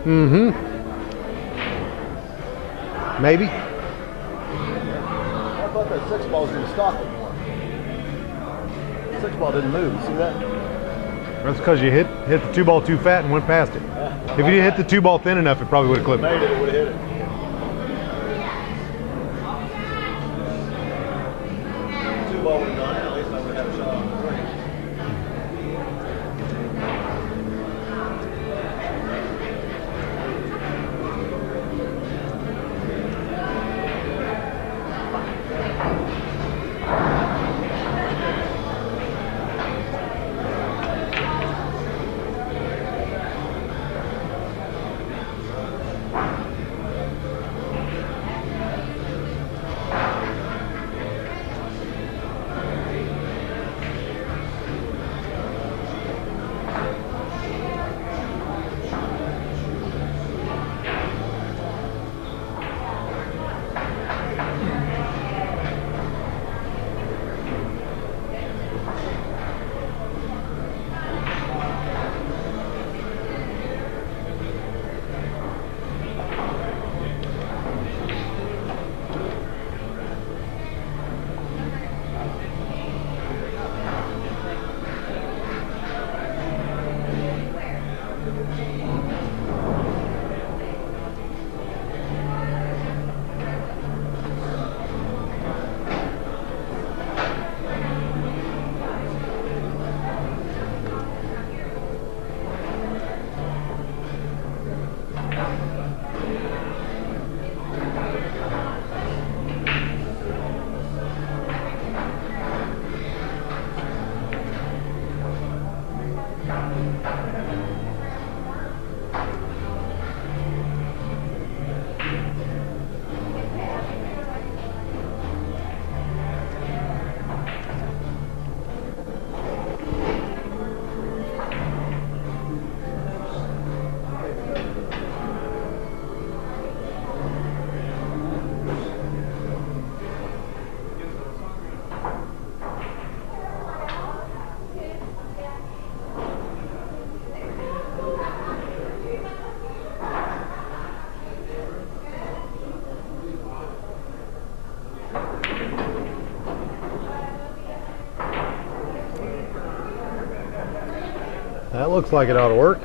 Mm-hmm. Maybe. I thought that 6 ball was going to stop it more. 6 ball didn't move. You see that? That's because you hit the 2-ball too fat and went past it. If you hit the 2-ball thin enough, it probably would have clipped Made it. it, it would have hit it. 2-ball would have gone in, at least I would have had a shot on the 3. That looks like it ought to work.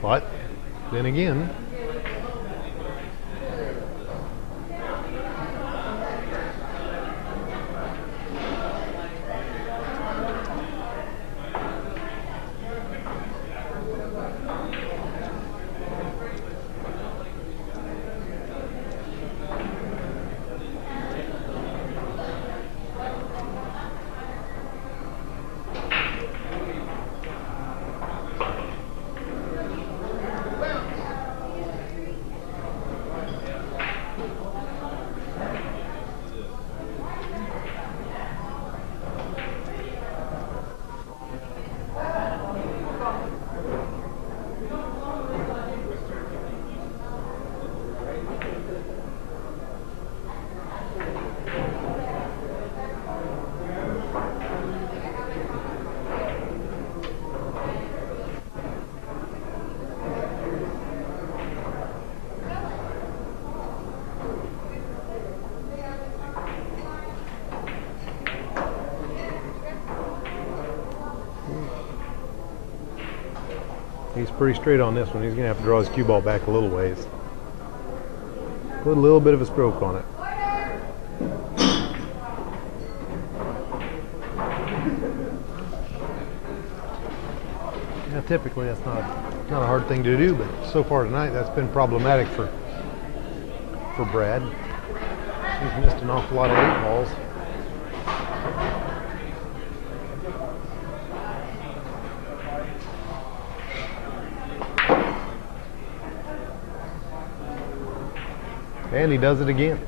But then again, he's pretty straight on this one. He's going to have to draw his cue ball back a little ways. Put a little bit of a stroke on it. Now, typically that's not a hard thing to do, but so far tonight that's been problematic for Brad. He's missed an awful lot of 8-balls. And he does it again.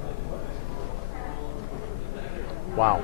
Wow.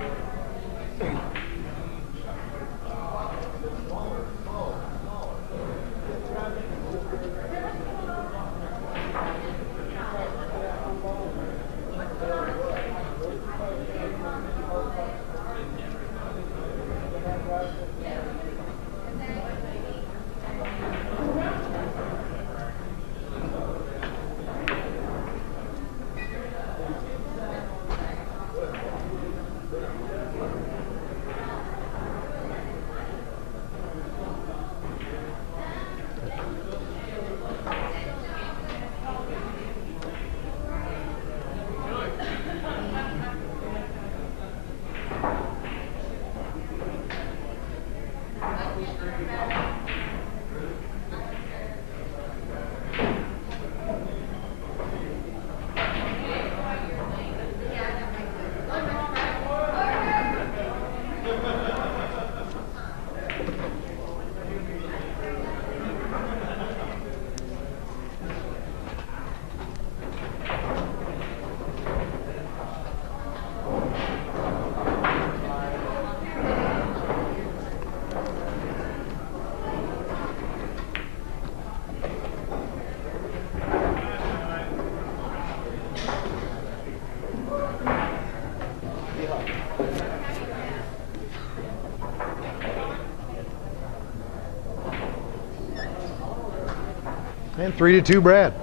And 3-2, Brad.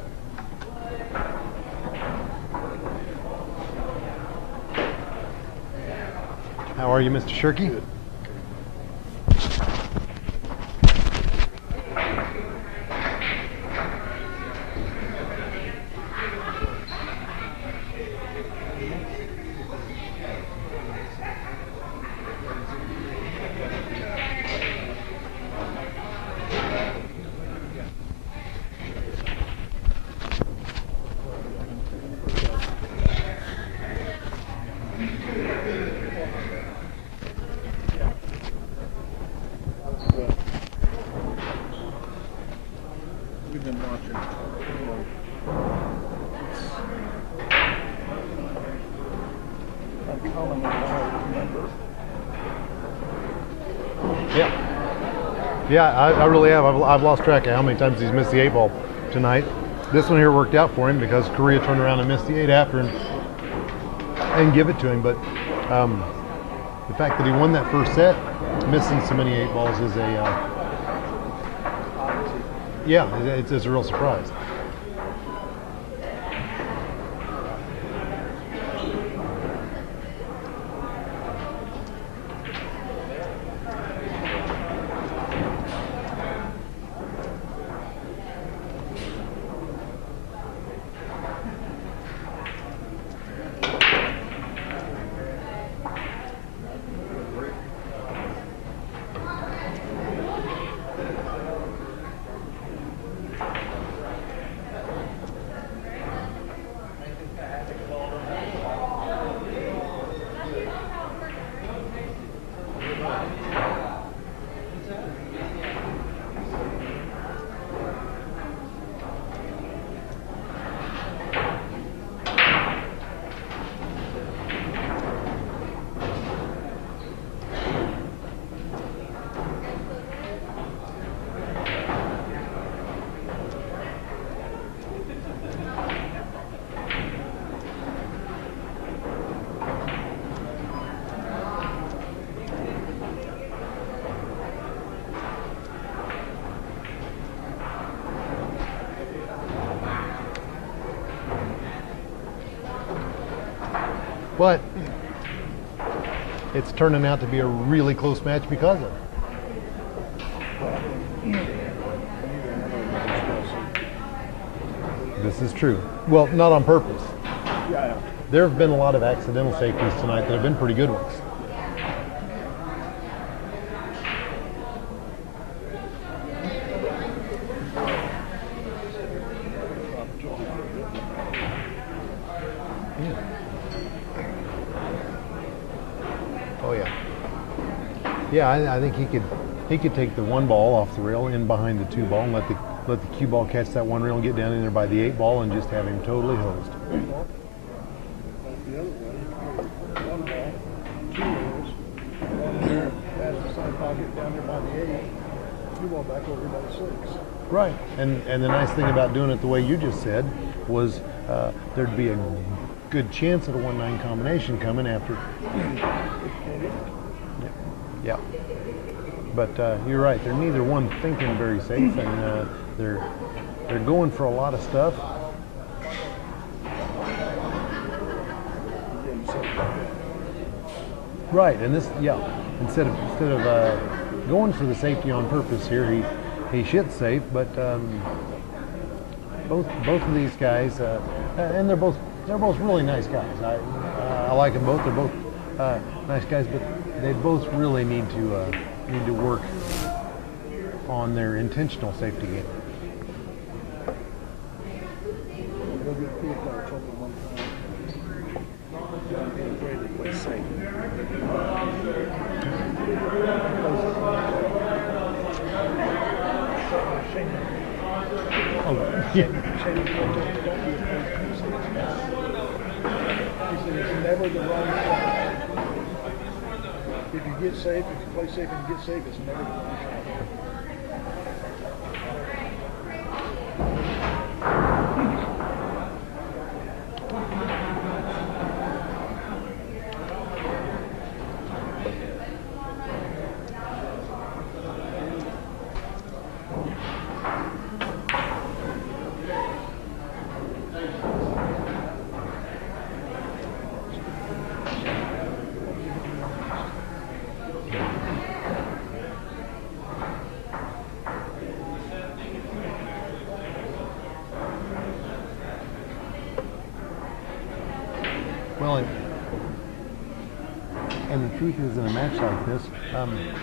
How are you, Mr. Shirky? Good. We've been watching. I'm calling it out, remember? Yeah, I really have. I've lost track of how many times he's missed the 8-ball tonight. This one here worked out for him because Korea turned around and missed the 8 after and give it to him. But the fact that he won that first set, missing so many 8-balls is a yeah, it's a real surprise. But it's turning out to be a really close match because of it. This is true. Well, not on purpose. Yeah. There have been a lot of accidental safeties tonight that have been pretty good ones. Oh yeah. Yeah, I think he could take the 1 ball off the rail in behind the 2 ball and let the cue ball catch that 1 rail and get down in there by the 8 ball and just have him totally hosed. The other way, 1 ball, 2 rails, one there, pass the side pocket down there by the 8, 2 ball back over by the 6. Right, and the nice thing about doing it the way you just said was there'd be a good chance of a 1-9 combination coming after. Yeah, but you're right. They're neither one thinking very safe, and they're going for a lot of stuff. Right, and this, yeah, instead of going for the safety on purpose here, he shit safe, but both of these guys, and they're both really nice guys. I like them both. They're both nice guys, but they both really need to work on their intentional safety game. Oh, yeah. It's never the wrong shot. If you get safe, if you play safe and get safe, it's never the wrong shot. Well, and the truth is, in a match like this,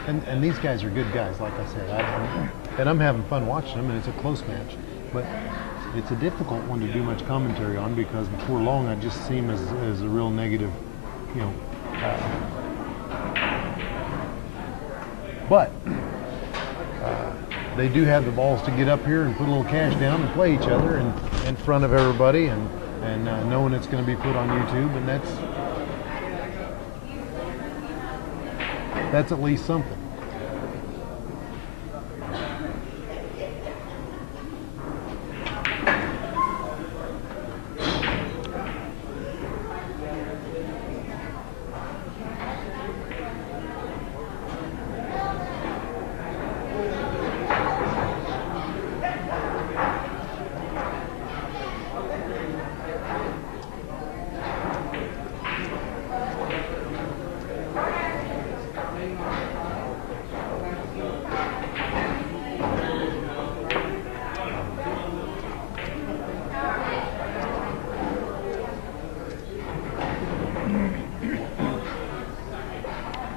and these guys are good guys, like I said, and I'm having fun watching them, and it's a close match, but it's a difficult one to do much commentary on because before long I just see them as a real negative, you know. But they do have the balls to get up here and put a little cash down and play each other in front of everybody, and knowing it's going to be put on YouTube, and that's at least something.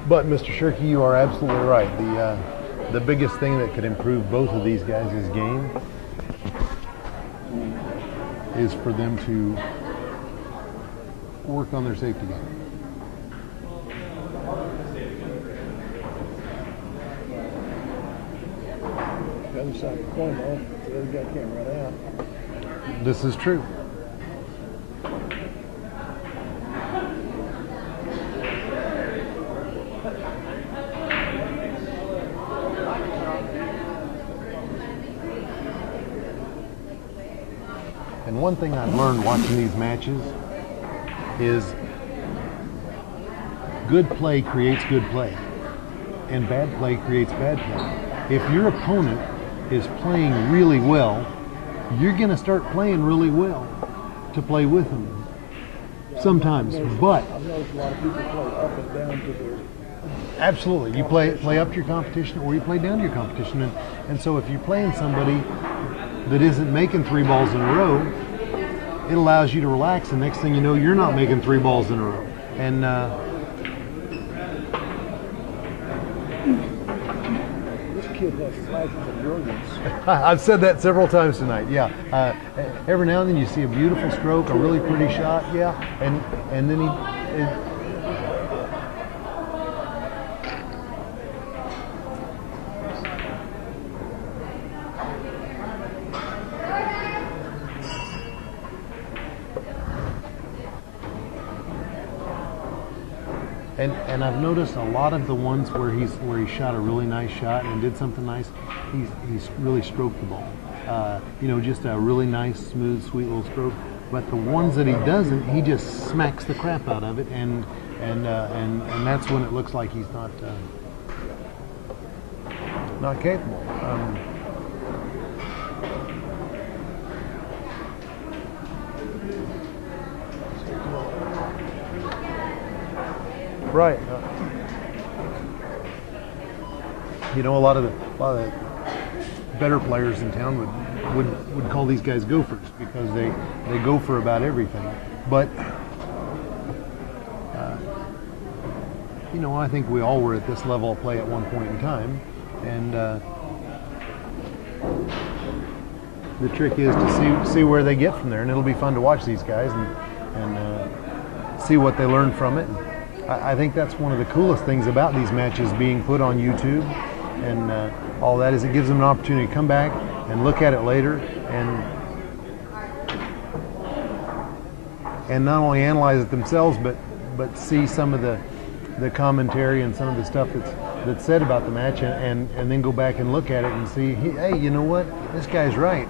But Mr. Shirky, you are absolutely right. The biggest thing that could improve both of these guys' game is for them to work on their safety game. The other side of the coin, though, the other guy can't run out. This is true. And one thing I've learned watching these matches is good play creates good play, and bad play creates bad play. If your opponent is playing really well, you're going to start playing really well to play with them sometimes. But I've noticed a lot of people play up and down to their. Absolutely, you play up to your competition or you play down to your competition, and so if you're playing somebody that isn't making 3 balls in a row, it allows you to relax, and next thing you know, you're not making 3 balls in a row. And This kid has flashes of brilliance. I've said that several times tonight. Yeah, every now and then you see a beautiful stroke, a really pretty shot. Yeah, and then And I've noticed a lot of the ones where he shot a really nice shot and did something nice, he's really stroked the ball. You know, just a really nice, smooth, sweet little stroke. But the ones that he doesn't, he just smacks the crap out of it, and that's when it looks like he's not capable. Right. You know, a lot of the better players in town would call these guys gophers because they go for about everything. But you know, I think we all were at this level of play at one point in time, and the trick is to see where they get from there, and it'll be fun to watch these guys and see what they learn from it. I think that's one of the coolest things about these matches being put on YouTube and all that is it gives them an opportunity to come back and look at it later and not only analyze it themselves but see some of the commentary and some of the stuff that's said about the match and then go back and look at it and see, hey, you know what, this guy's right.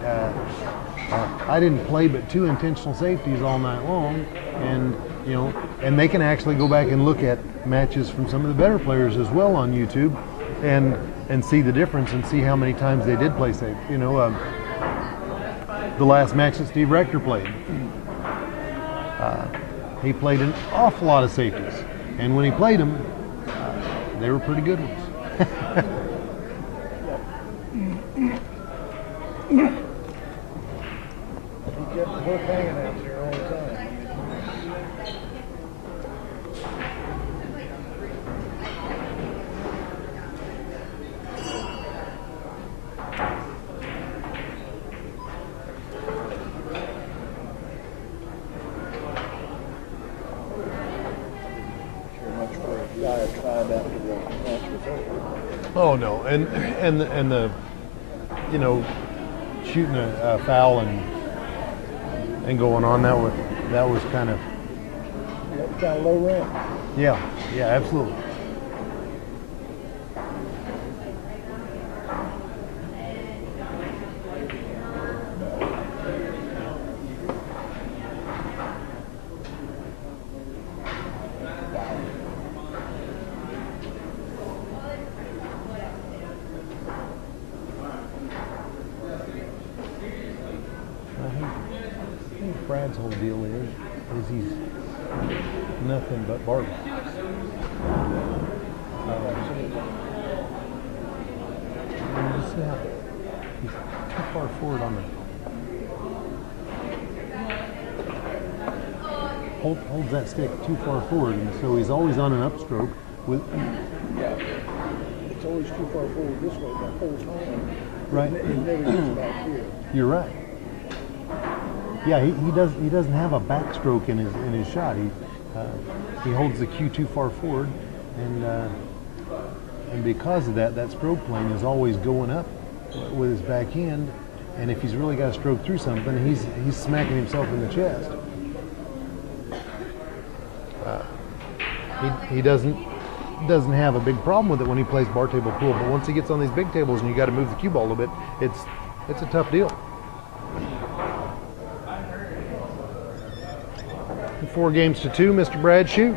I didn't play but 2 intentional safeties all night long, and you know, and they can actually go back and look at matches from some of the better players as well on YouTube, and see the difference and see how many times they did play safe. You know, the last match that Steve Rector played, he played an awful lot of safeties, and when he played them, they were pretty good ones. He kept the hook hanging out there all the time. buy a tribe after the match was over. Oh no, and the you know, shooting a foul and going on, that was kind of, That was kind of low rent. yeah, absolutely. I think Brad's whole deal is he's nothing but bargain. He's too far forward on the holds that stick too far forward, and so he's always on an upstroke with. Yeah. It's always too far forward this way the whole time. Right. It never gets back here. You're right. Yeah, he doesn't have a backstroke in his shot. He holds the cue too far forward, and because of that stroke plane is always going up with his backhand, and if he's really got to stroke through something, he's smacking himself in the chest. He doesn't have a big problem with it when he plays bar table pool, but once he gets on these big tables and you got to move the cue ball a little bit, it's a tough deal. 4 games to 2, Mr. Brad Schuh.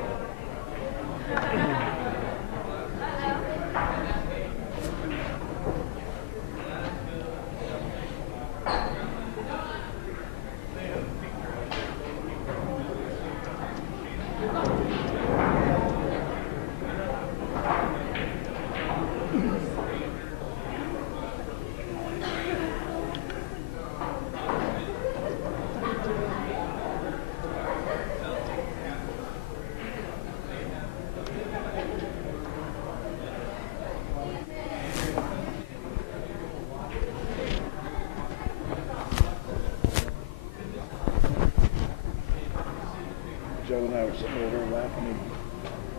Joe and I were sitting over there laughing and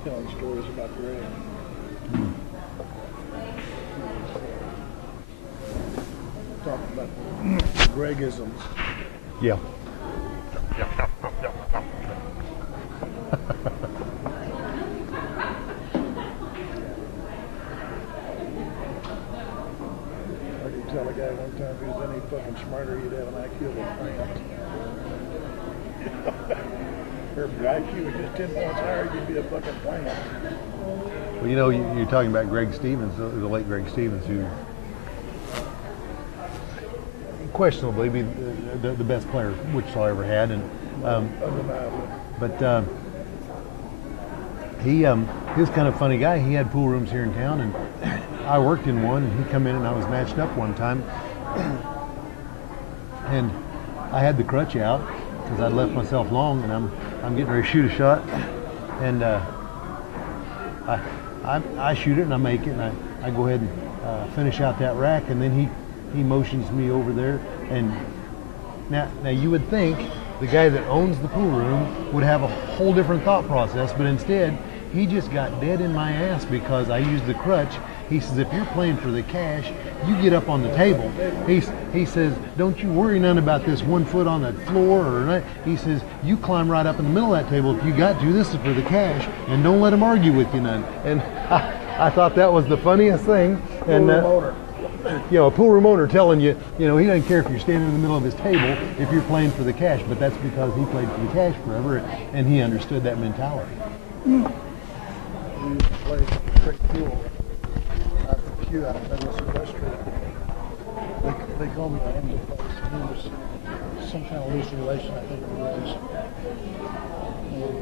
telling stories about Greg. Talking about Gregisms. Yeah. I could tell a guy one time if he was any fucking smarter, he'd have an IQ of a plant. Or if your IQ was just 10 points higher, you'd be a fucking plant. Well, you know, you're talking about Greg Stevens, the late Greg Stevens, who questionably be the best player Wichita ever had, and but he was kind of a funny guy. He had pool rooms here in town, and I worked in one, and he come in and I was matched up one time, and I had the crutch out because I'd left myself long, and I'm getting ready to shoot a shot, and I shoot it and I make it, and I go ahead and finish out that rack, and then he motions me over there, and now you would think the guy that owns the pool room would have a whole different thought process, but instead he just got dead in my ass because I used the crutch. He says, if you're playing for the cash, you get up on the table. He says, don't you worry none about this 1 foot on the floor or not. He says, you climb right up in the middle of that table if you got to. This is for the cash, and don't let him argue with you none. And I thought that was the funniest thing. And you know, a pool room owner telling you, he doesn't care if you're standing in the middle of his table if you're playing for the cash, but that's because he played for the cash forever, and he understood that mentality. We played straight pool out of the queue out of Douglas Industrial. They called me the end of the place. There was some kind of loose relation, I think it was. And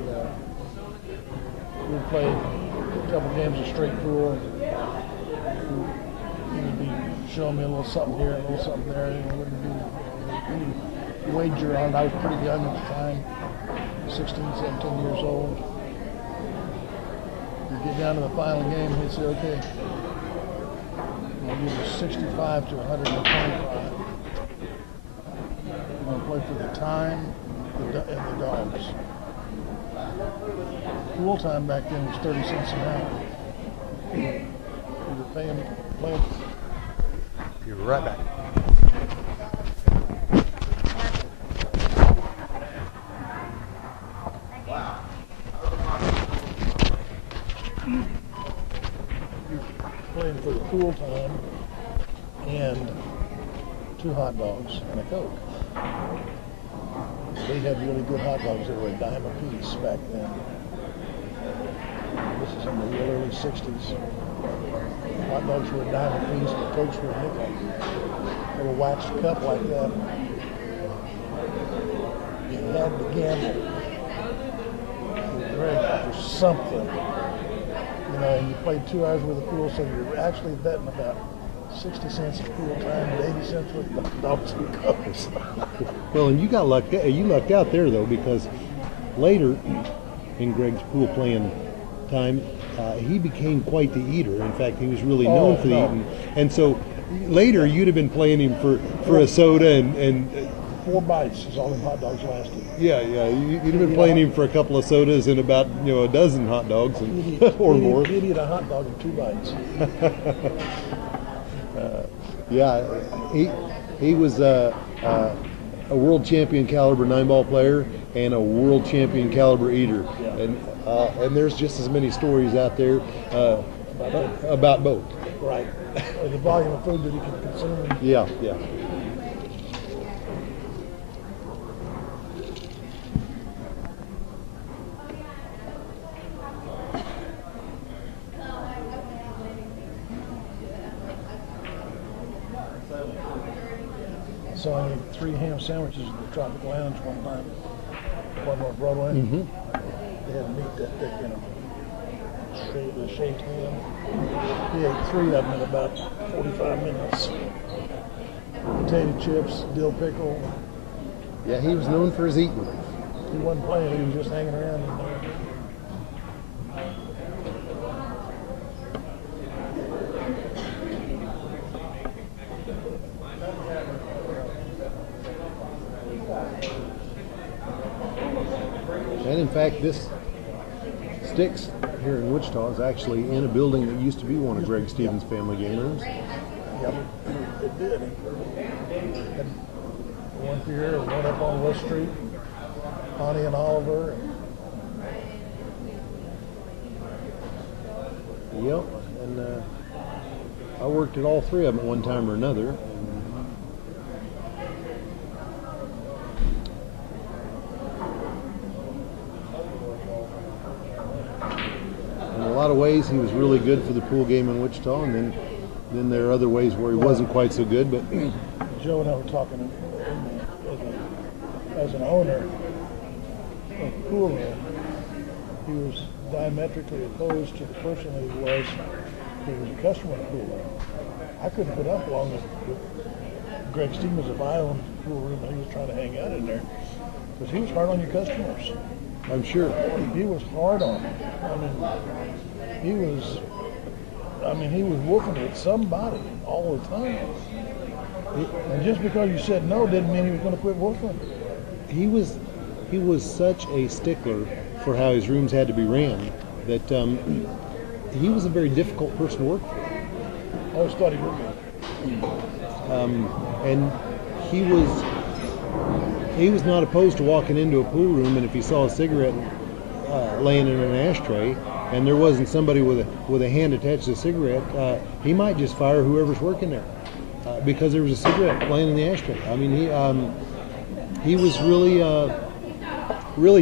we played a couple games of straight pool. He would be showing me a little something here, a little something there. It wouldn't be any wager on it. I was pretty young at the time, 16, 17 years old. You get down to the final game, he'd say, okay, I'll give you 65 to 125. I'm going to play for the time and the dogs. Who pool time back then was 30 cents an hour. We were playing. Be right back. Playing for the pool time and 2 hot dogs and a Coke. They had really good hot dogs that were a dime a piece back then. This is in the real early 60s. Hot dogs were a dime a piece, and the Cokes were a nickel. They were a waxed cup like that. You had to gamble with Greg for something. You know, and you played 2 hours with the pool, so you're actually betting about 60 cents of pool time and 80 cents with the dogs and Cokes. Well, and you lucked out there though, because later in Greg's pool playing time, he became quite the eater. In fact, he was really known for the eating. And so later you'd have been playing him for a soda and 4 bites is all them hot dogs lasted. yeah, you'd have been playing him for a couple of sodas and about a dozen hot dogs or more. He'd eat a hot dog in 2 bites. Yeah, he was a world champion caliber 9-ball player and a world champion caliber eater, and there's just as many stories out there about both. Right. The volume of food that he could consume. Yeah. So I ate 3 ham sandwiches at the Tropic Lounge one time, one on Broadway. Mm-hmm. They had meat that thick in them. Shaved ham. He ate 3 of them in about 45 minutes. Potato chips, dill pickle. Yeah, he was known for his eating. He wasn't playing, he was just hanging around. And in fact, this Stix here in Wichita is actually in a building that used to be one of Greg Stevens' family game rooms. Yep, it did. Had one here, one up on West Street, Connie and Oliver. Yep, and I worked at all 3 of them at one time or another. In a lot of ways, he was really good for the pool game in Wichita, and then there are other ways where he wasn't quite so good. But Joe and I were talking as an owner of the pool room. He was diametrically opposed to the person that he was who was a customer in the pool room. I couldn't put up along with Greg Stevens if I owned the pool room and he was trying to hang out in there, because he was hard on your customers. I'm sure He was hard on them. He was wolfing at somebody all the time. And just because you said no didn't mean he was going to quit wolfing. he was such a stickler for how his rooms had to be ran that he was a very difficult person to work for. I always thought he would be. And he was not opposed to walking into a pool room, and if he saw a cigarette laying in an ashtray and there wasn't somebody with a hand attached to the cigarette, he might just fire whoever's working there because there was a cigarette laying in the ashtray. I mean, he was really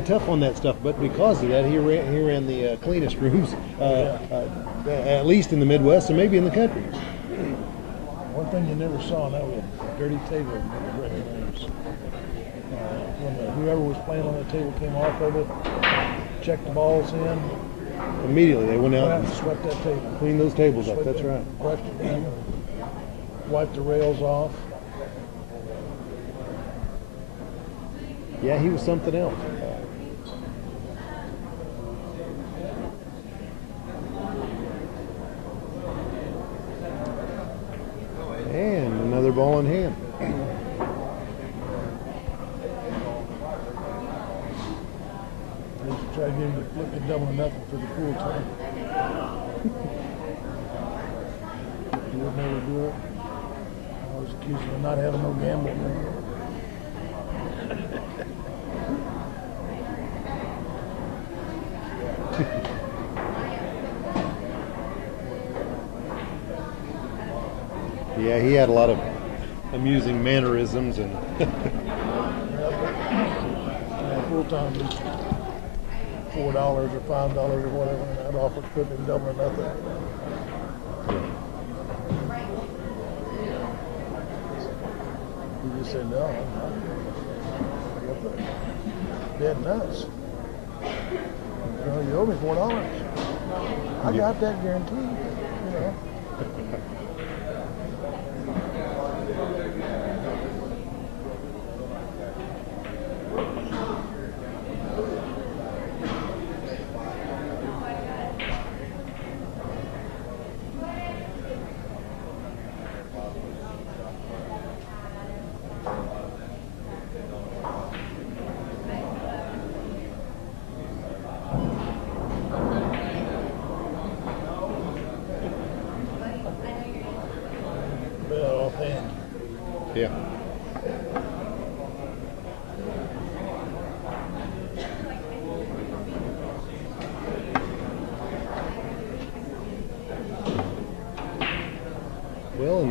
tough on that stuff, but because of that, he ran the cleanest rooms, at least in the Midwest and maybe in the country. One thing you never saw, and that was a dirty table in the record rooms. When whoever was playing on that table came off of it, checked the balls in. Immediately they went out and and swept that table. cleaned those tables up. That's right. Brushed it down, wiped the rails off. Yeah, he was something else. And another ball in hand. They used to try to get him to flip It's double or nothing for the pool time. You would never do it. I was accused of not having no gambling ring. Yeah, he had a lot of amusing mannerisms and Full time was $4 or $5 or whatever, and I'd offer to put in double or nothing. He just said no. I'm dead nuts. You know, you owe me $4. I got that guaranteed. You know. Offhand. yeah. Well,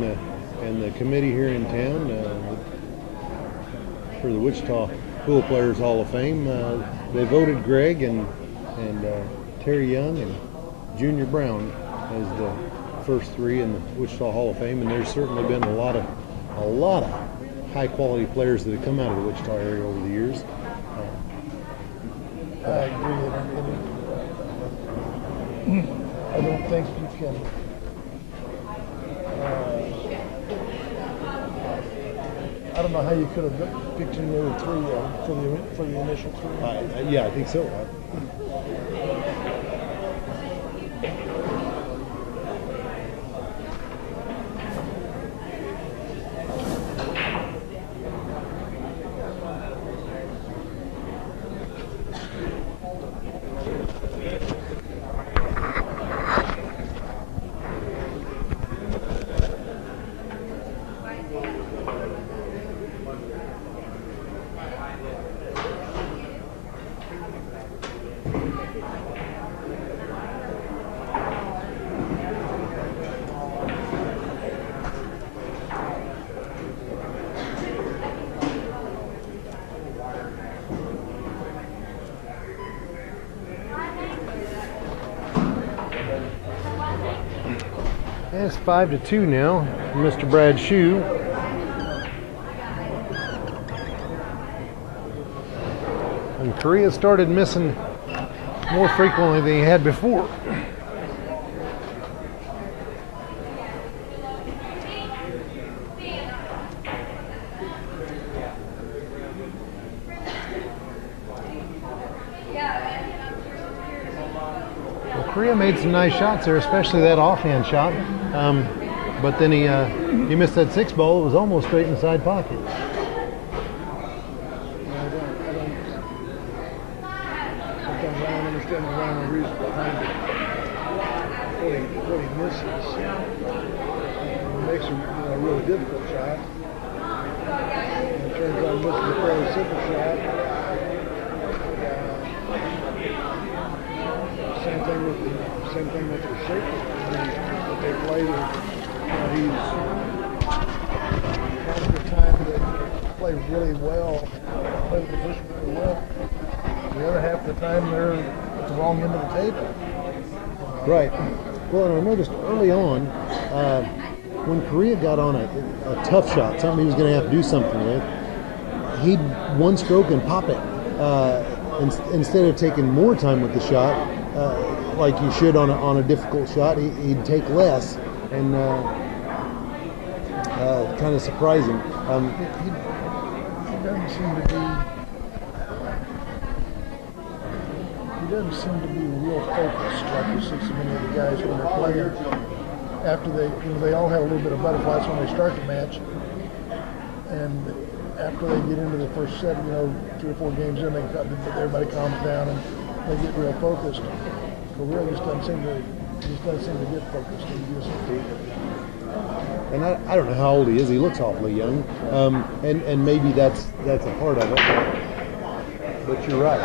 and the committee here in town for the Wichita Pool Players Hall of Fame, they voted Greg and Terry Young and Junior Brown as the first three in the Wichita Hall of Fame, and there's certainly been a lot of high quality players that have come out of the Wichita area over the years. I agree. I don't think you can. I don't know how you could have picked any other three for the initial three. Yeah, I think so. It's 5-2 now, Mr. Brad Schuh. And Korea started missing more frequently than he had before. Korea made some nice shots there, especially that offhand shot. But then he missed that 6 ball. It was almost straight in the side pocket. Sometimes I don't understand the rhyme or reason behind it. What he misses makes a really difficult shot. And it turns out missing a fairly simple shot. Same thing with the safety. That they play he's half the time they play really well, play the position really well. The other half of the time they're at the wrong end of the table. Right. Well, and I noticed early on when Korea got on a tough shot, something he was going to have to do something with, he'd one stroke and pop it instead of taking more time with the shot. Like you should on a difficult shot, he'd take less, and kind of surprising. He doesn't seem to be. He doesn't seem to be real focused like you see so many of the guys when they're playing. After they all have a little bit of butterflies when they start the match, and after they get into the first set, 3 or 4 games in, everybody calms down and they get real focused. Career just doesn't seem to get focused. He just And I don't know how old he is. He looks awfully young, and maybe that's a part of it. But you're right.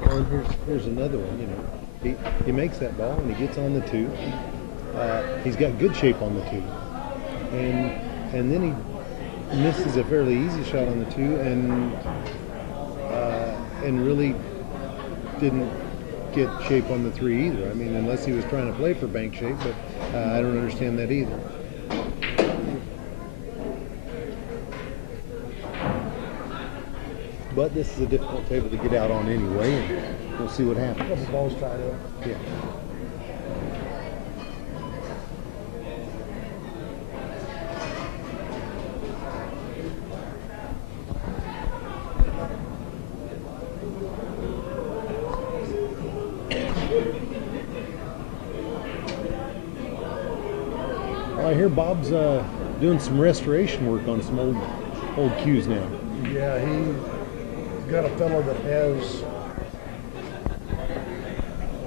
Well, and here's another one. You know, he makes that ball and he gets on the two. He's got good shape on the two, and then he misses a fairly easy shot on the two, and really didn't get shape on the three either. I mean, unless he was trying to play for bank shape, but I don't understand that either. But this is a difficult table to get out on anyway, and we'll see what happens. couple balls tied up. Yeah. Well, I hear Bob's doing some restoration work on some old cues now. Yeah, he's got a fellow that has,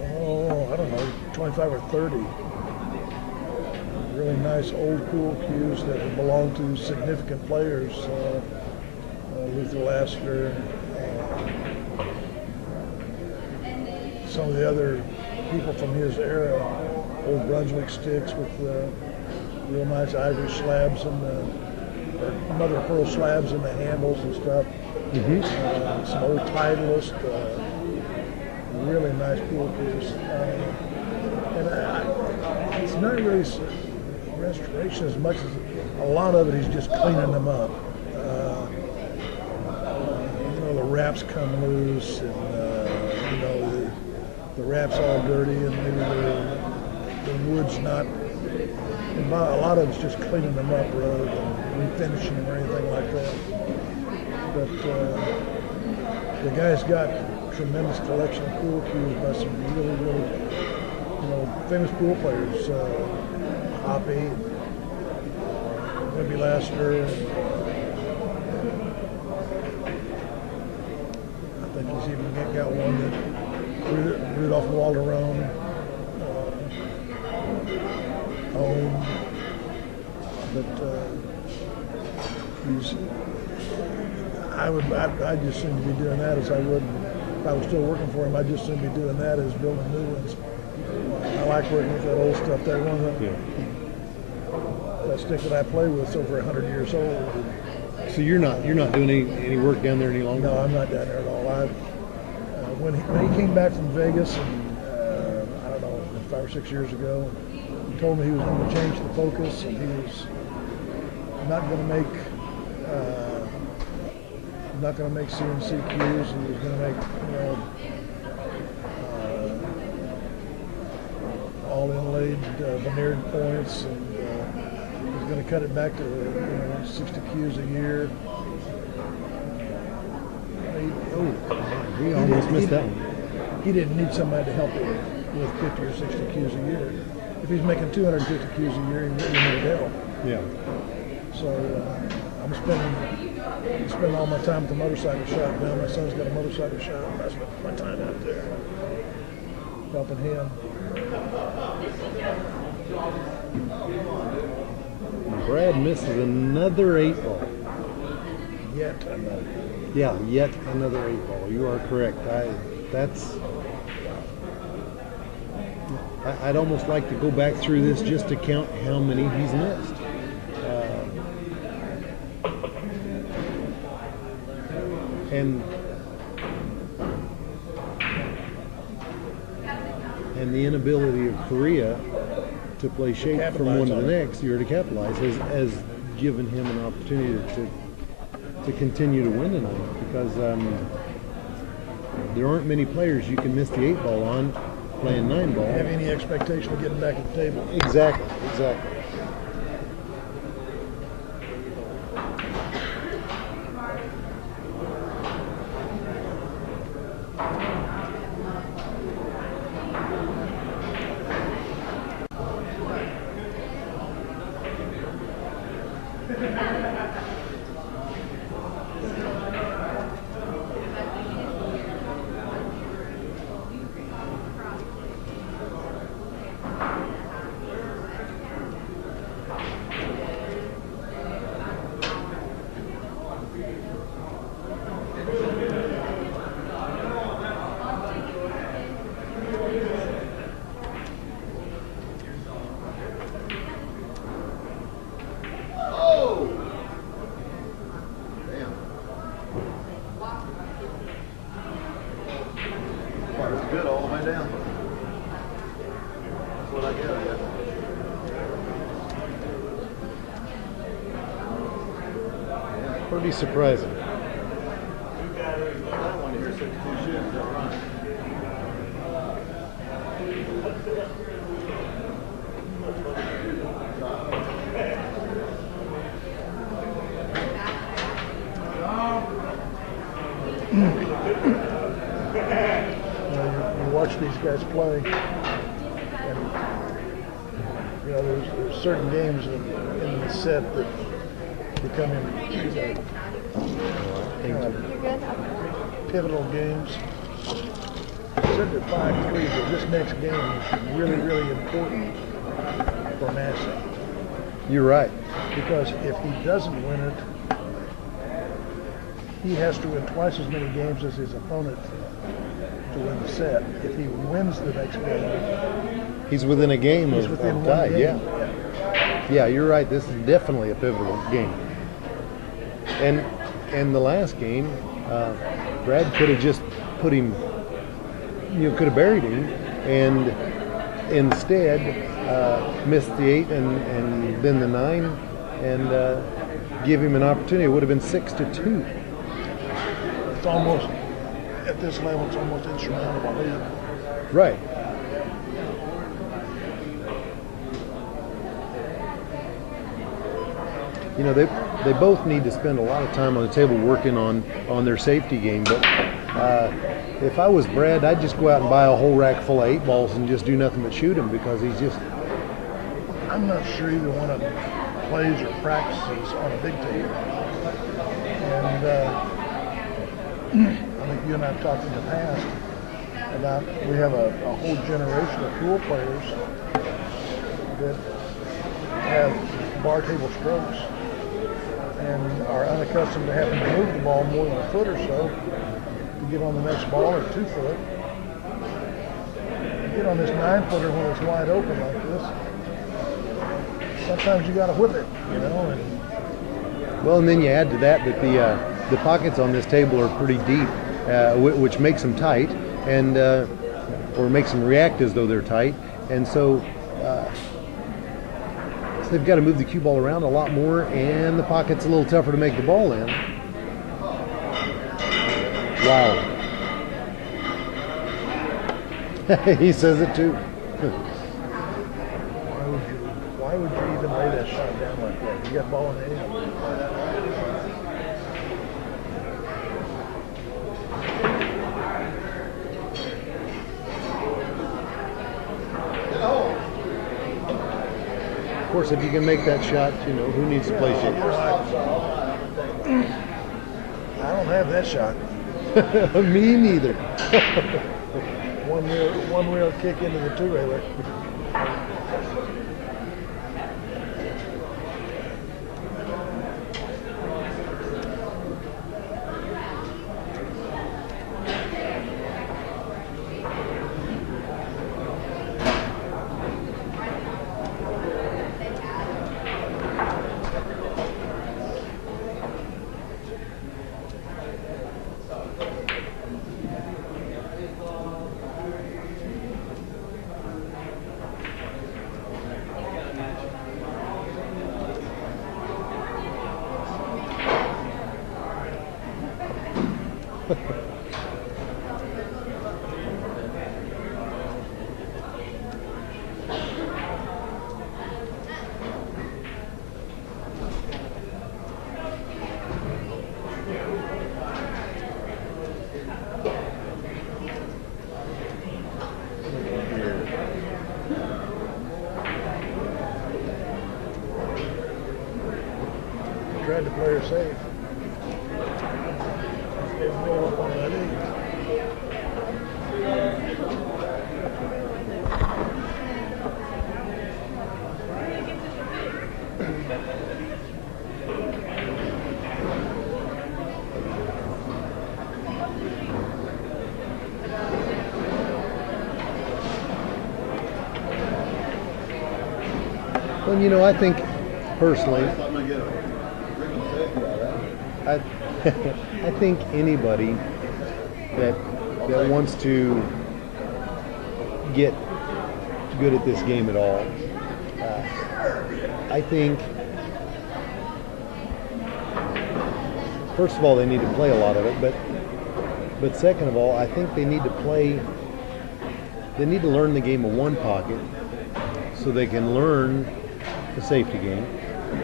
I don't know, 25 or 30 really nice old cool cues that belong to significant players. Luther Lassiter, some of the other people from his era, old Brunswick Stix with real nice ivory slabs and or mother of pearl slabs in the handles and stuff. Mm-hmm. Some old Titleist, really nice pool cues. And it's not really restoration as much as a lot of it is just cleaning them up. The wraps come loose, and the wrap's all dirty, and maybe the wood's not. And a lot of it's just cleaning them up rather than refinishing them or anything like that. But the guy's got a tremendous collection of pool cues by some really, really, famous pool players. Hoppy, Wimpy Lassiter. I think he's even got one that Rudolph Walderone owned. But I'd just seem to be doing that as I would if I was still working for him. I'd just seem to be doing that as building new ones. I like working with that old stuff. That one, that stick that I play with is over 100 years old. So you're not doing any work down there any longer? No, I'm not down there at all. When he came back from Vegas, and I don't know, 5 or 6 years ago, he told me he was going to change the focus, and he was not going to make CNC cues. He was going to make all inlaid veneered points, and he was going to cut it back to 60 cues a year. We almost missed that one. He didn't need somebody to help him with 50 or 60 cues a year. If he's making 250 cues a year, he really needed help. Yeah. So I'm spending all my time at the motorcycle shop now. My son's got a motorcycle shop. I spend my time out there helping him. Brad misses another 8-ball. Yet another. Yeah, yet another 8-ball. You are correct. I I'd almost like to go back through this just to count how many he's missed. And the inability of Korea to play shape from one to the next year to capitalize has given him an opportunity to continue to win tonight, because there aren't many players you can miss the 8 ball on playing 9 ball. Have any expectation of getting back at the table? Exactly. Good all the way down. That's what I get. Pretty surprising. I want to hear 62 shoes. All right. You watch these guys play, and there's certain games in the set that become pivotal games. Set at 5-3, but this next game is really, really important for Massey. You're right. Because if he doesn't win it, he has to win twice as many games as his opponent to win the set. If he wins the next game, he's within a game of tie. Game. Yeah, you're right. This is definitely a pivotal game. And the last game, Brad could have just put him, could have buried him, and instead missed the 8 and then the 9, and give him an opportunity. It would have been 6-2. It's almost, at this level, it's almost insurmountable lead. Right. They both need to spend a lot of time on the table working on their safety game. But if I was Brad, I'd just go out and buy a whole rack full of 8 balls and just do nothing but shoot him, because he's just... I'm not sure either one of them plays or practices on a big table. And I think you and I have talked in the past about we have a whole generation of pool players that have bar table strokes and are unaccustomed to having to move the ball more than a foot or so to get on the next ball, or 2 foot. You get on this 9-footer when it's wide open like this, sometimes you got to whip it, Well, and then you add to that the pockets on this table are pretty deep, which makes them tight, and or makes them react as though they're tight, and so they've got to move the cue ball around a lot more, and the pocket's a little tougher to make the ball in. Wow. He says it too. Why would you even lay that shot down like that? You got ball in the air. Of course, if you can make that shot, who needs to play shape? I don't have that shot. Me neither. one real kick into the 2-railer. Tried to play her safe. They roll up on that eight. Well, you know, I think personally, I'm gonna get a freaking safety out of that. I think anybody that wants to get good at this game at all, I think first of all they need to play a lot of it, but second of all, I think they need to learn the game of one pocket so they can learn the safety game,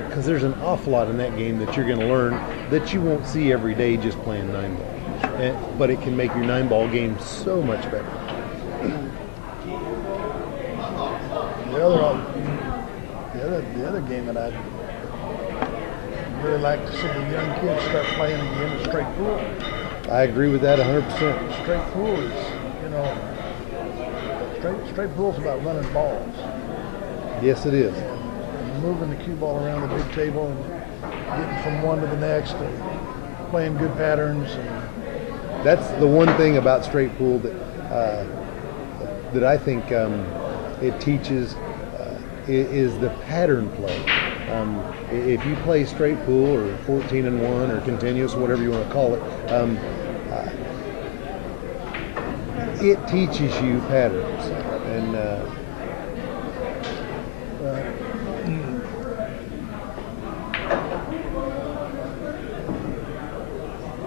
because there's an awful lot in that game that you're going to learn that you won't see every day just playing 9-ball. But it can make your 9-ball game so much better. The other game that I'd really like to see the young kids start playing again is straight pool. I agree with that 100%. Straight pool is, you know, straight pool's about running balls. Yes, it is. And moving the cue ball around the big table and getting from one to the next and playing good patterns. And That's the one thing about straight pool that I think it teaches is the pattern play. If you play straight pool or 14-1 or continuous, whatever you want to call it, it teaches you patterns. And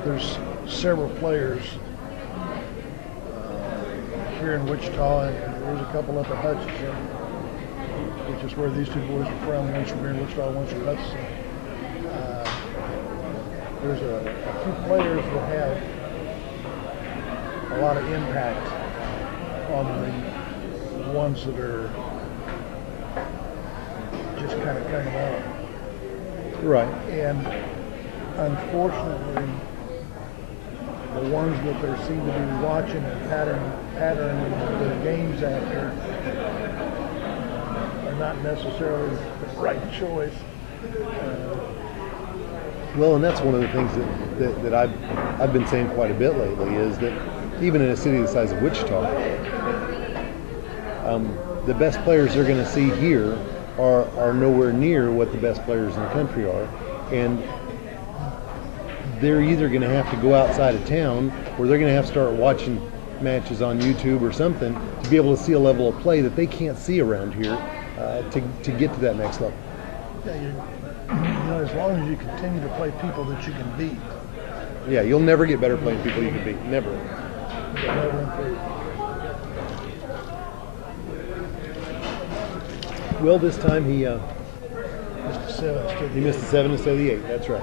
there's several players here in Wichita, and there's a couple up at Hutchinson, which is where these two boys are from. One's from here in Wichita, one's from Hutchinson. There's a few players that have a lot of impact on the ones that are just kind of coming up. right. And unfortunately, the ones that they seem to be watching and patterning their games after are not necessarily the right choice. Well, and that's one of the things that I've been saying quite a bit lately is that even in a city the size of Wichita, the best players they're going to see here are nowhere near what the best players in the country are, and they're either going to have to go outside of town or they're going to have to start watching matches on YouTube or something to be able to see a level of play that they can't see around here to get to that next level. Yeah, you know, as long as you continue to play people that you can beat, Yeah, you'll never get better playing people you can beat. Never. you'll never improve. Well, this time he Just a 7 instead of he missed the 7 instead of the 8. That's right.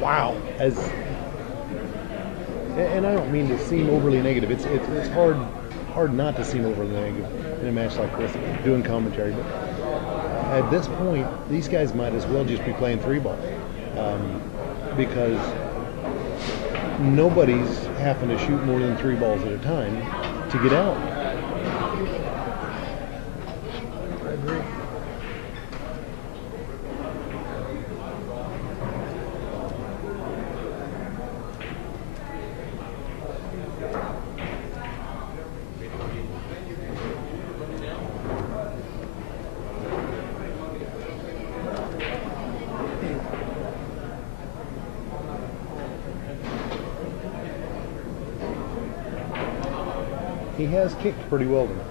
Wow. And I don't mean to seem overly negative. It's hard not to seem overly negative in a match like this, doing commentary. But at this point, these guys might as well just be playing 3-ball, because nobody's having to shoot more than 3 balls at a time to get out. I agree. He has kicked pretty well tonight.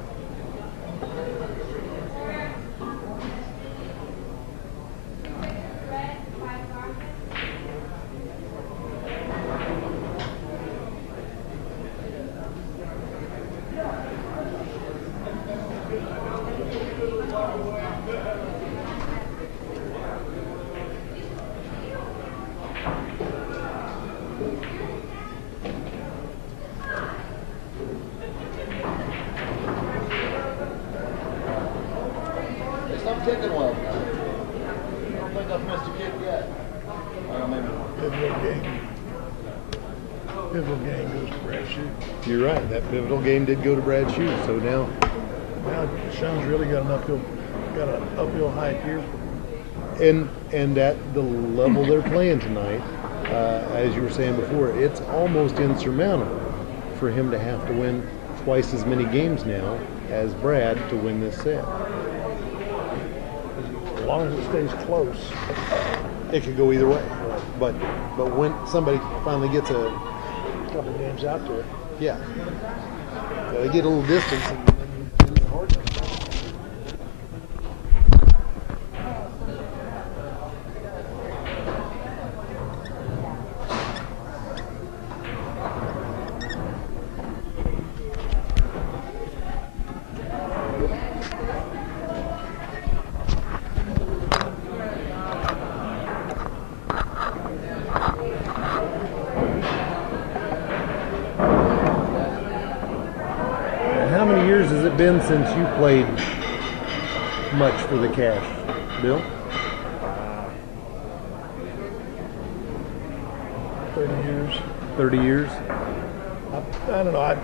I'm kicking well tonight. I don't think I've missed a kick yet. Well, maybe. Pivotal game goes to Brad Schuh. You're right. That pivotal game did go to Brad Schuh. So now Shawn's really got an uphill hike here. And at the level they're playing tonight, as you were saying before, it's almost insurmountable for him to have to win twice as many games now as Brad to win this set. As long as it stays close. It could go either way. But when somebody finally gets a Couple games out there. yeah, they get a little distance and it's hard. How many years has it been since you played much for the cash, Bill? 30 years. 30 years? I don't know.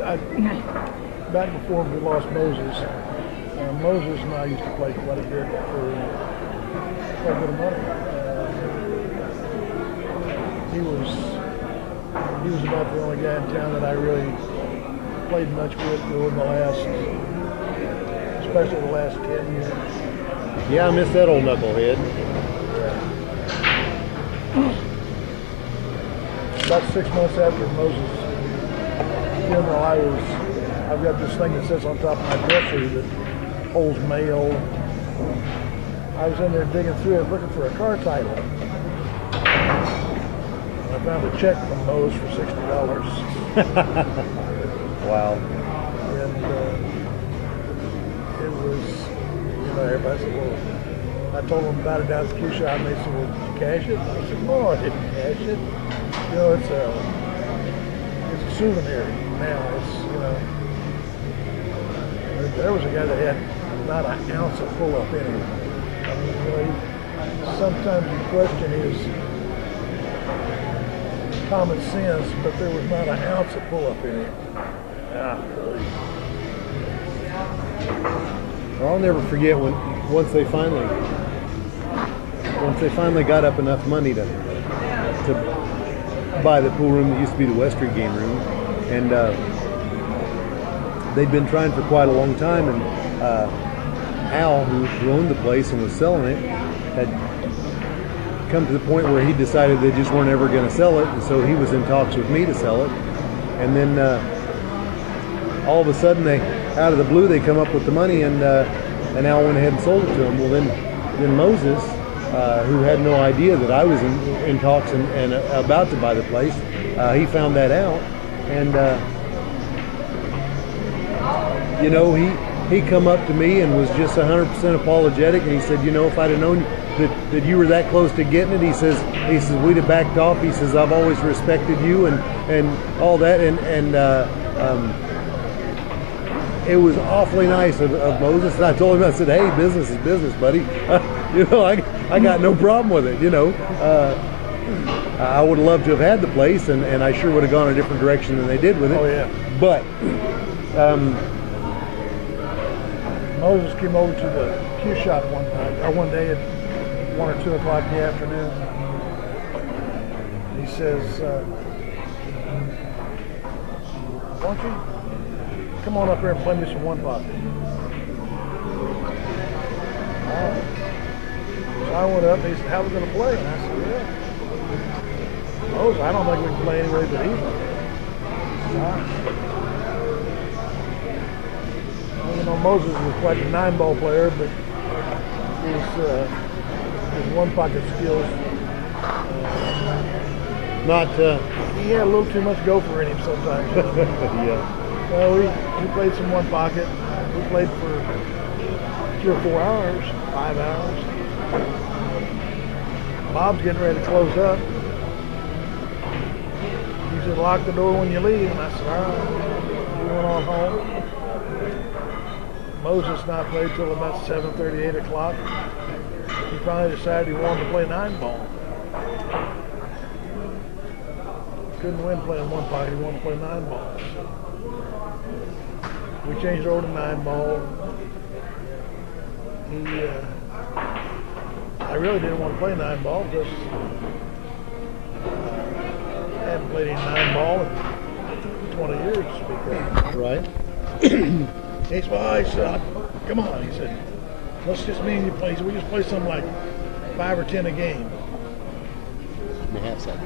Back before we lost Moses, Moses and I used to play quite a bit for quite a bit of money. He was about the only guy in town that I really played much with over the last, especially the last 10 years. Yeah, I miss that old knucklehead. About 6 months after Moses' funeral, I've got this thing that sits on top of my dresser that holds mail. I was in there digging through it looking for a car title. And I found a check from Mose for $60. Wow. And it was, everybody said, well, I told them about it down at the Q shop, and they said, well, did you cash it? I said, no, I didn't cash it. It's a souvenir now. There was a guy that had not an ounce of pull-up in him. I mean, sometimes you question his common sense, but there was not an ounce of pull-up in him. Well, I'll never forget once they finally got up enough money to buy the pool room that used to be the West Street game room, and they'd been trying for quite a long time, and Al, who owned the place and was selling it, had come to the point where he decided they just weren't ever going to sell it, and so he was in talks with me to sell it, and then all of a sudden, out of the blue, they come up with the money, and Al went ahead and sold it to him. Well, then Moses, who had no idea that I was in talks and about to buy the place, he found that out, and he come up to me and was just 100% apologetic, and he said, if I'd have known that you were that close to getting it, he says we'd have backed off. He says, I've always respected you and all that, and it was awfully nice of Moses. And I told him, I said, hey, business is business, buddy. I got no problem with it, I would love to have had the place, and I sure would have gone a different direction than they did with it. Oh, yeah. But Moses came over to the Q shop one day at 1 or 2 o'clock in the afternoon. He says, why don't you come on up here and play me some one pocket? All right. So I went up and he said, how are we going to play? And I said, yeah. Moses, I don't think we can play any way but even. All right. Moses was quite a 9-ball player, but his one pocket skills, he had a little too much gopher in him sometimes. Yeah. Well, we played some one pocket. We played for 3 or 4 hours, 5 hours. Bob's getting ready to close up. He said, lock the door when you leave. And I said, all right. We went on home. Moses not played till about 7:30, 8 o'clock. He finally decided he wanted to play 9-ball. Couldn't win playing one pocket. He wanted to play 9-ball. We changed over to 9-ball. I really didn't want to play 9-ball because I hadn't played any 9-ball in 20 years to speak of. Right. He said, come on. He said, let's just me and you play. He said, we just play something like 5 or 10 a game. May have some.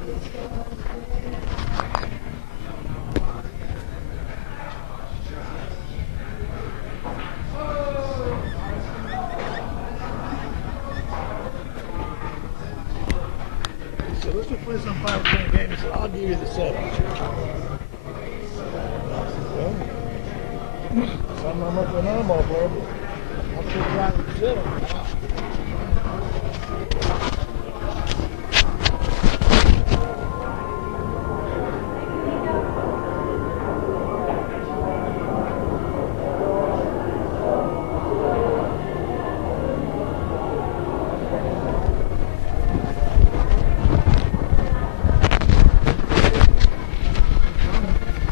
He said, let's just play some 5 or 10 a game. He said, I'll give you the 7. I'm not much of an animal player, but I'll take it out with the 7.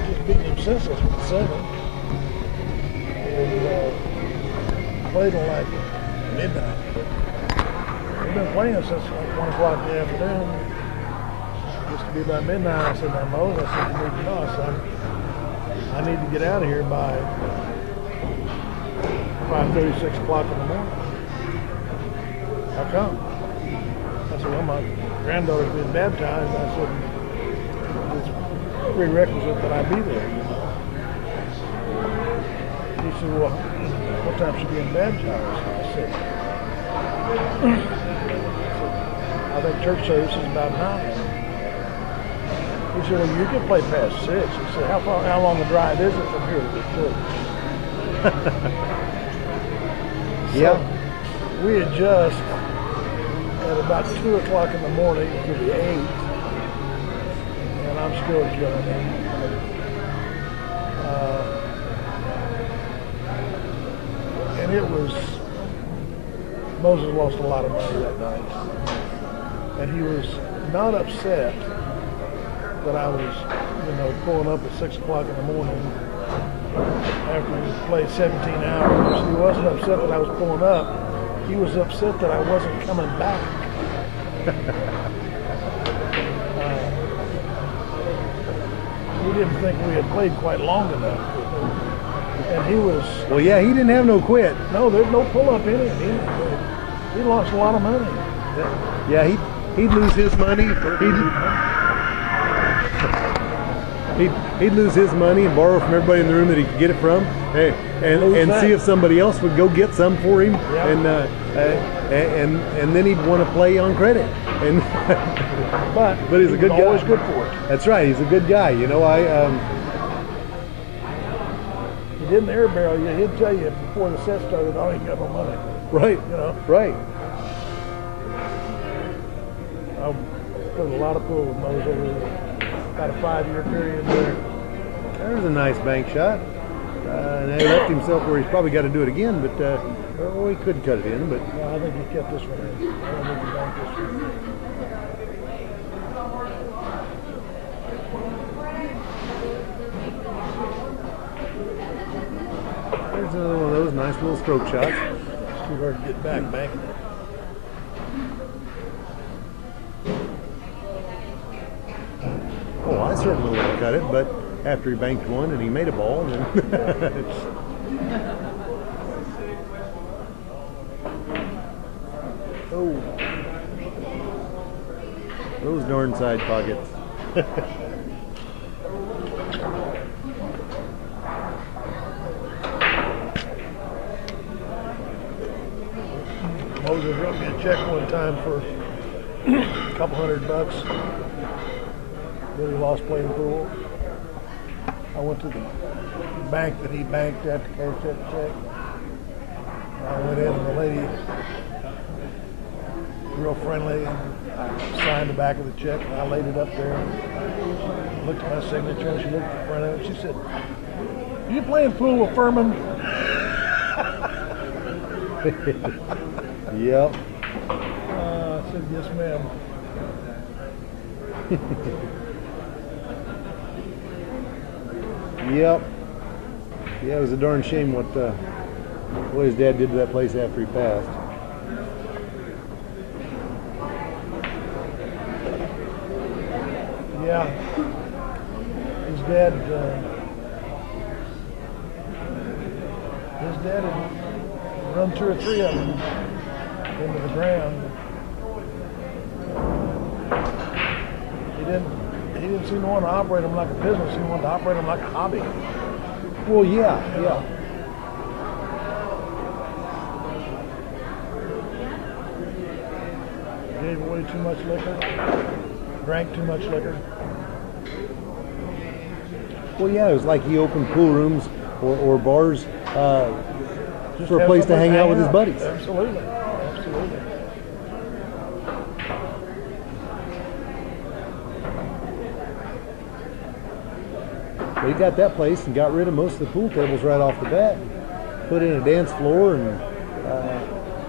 Just beating him senseless with the 7. Played till like midnight. We've been playing since like 1 o'clock in the afternoon. Used to be by midnight. I said, now Moses, I said, you need to know. I said, I need to get out of here by 5:30, 6 o'clock in the morning. How come? I said, well, my granddaughter's being baptized. I said, it's prerequisite that I be there. He said, well, what time should be in baptized? I said, I think church service is about 9. He said, well, you can play past 6. He said, how long a drive is it from here to church? Yeah. So we adjust at about 2 o'clock in the morning to the 8th, and I'm still adjusting. And it was, Moses lost a lot of money that night. And he was not upset that I was, pulling up at 6 o'clock in the morning after we played 17 hours. He wasn't upset that I was pulling up. He was upset that I wasn't coming back. He didn't think we had played quite long enough. And he was... Well, yeah, he didn't have no quit. No, there's no pull-up in it. He lost a lot of money. Yeah, he'd lose his money. He'd lose his money and borrow from everybody in the room that he could get it from, and see if somebody else would go get some for him, Yeah. and then he'd want to play on credit. And but he's a good guy. Always good for it. That's right. He's a good guy. He didn't air barrel you. He'd tell you before the set started, I ain't got no money. Right. Right. I put a lot of pool with Moses over about a 5-year period there. There's a nice bank shot. And he left himself where he's probably got to do it again, but he could cut it in. But No, I think he kept this one in. I don't think he banked this one. there's another one of those nice little stroke shots. It's too hard to get back, banking it. Oh, I certainly would have cut it, but after he banked one and he made a ball, then oh, those darn side pockets. Moses wrote me a check one time for a couple $100. Really lost playing pool. I went to the bank that he banked at to cash that check. I went in and the lady, real friendly, and I signed the back of the check and I laid it up there. And looked at my signature and she looked at the front of it and she said, "You playing pool with Furman?" Yep. I said, "Yes, ma'am." Yep. Yeah, it was a darn shame what his dad did to that place after he passed. Yeah. His dad had run 2 or 3 of them into the ground. He didn't seem to want to operate them like a business. He wanted to operate them like a hobby. Well, yeah. Gave away too much liquor. Drank too much liquor. Well, yeah, it was like he opened pool rooms or bars Just for a have place to somebody hang out with his buddies. Absolutely. Absolutely. Well, he got that place and got rid of most of the pool tables right off the bat. Put in a dance floor and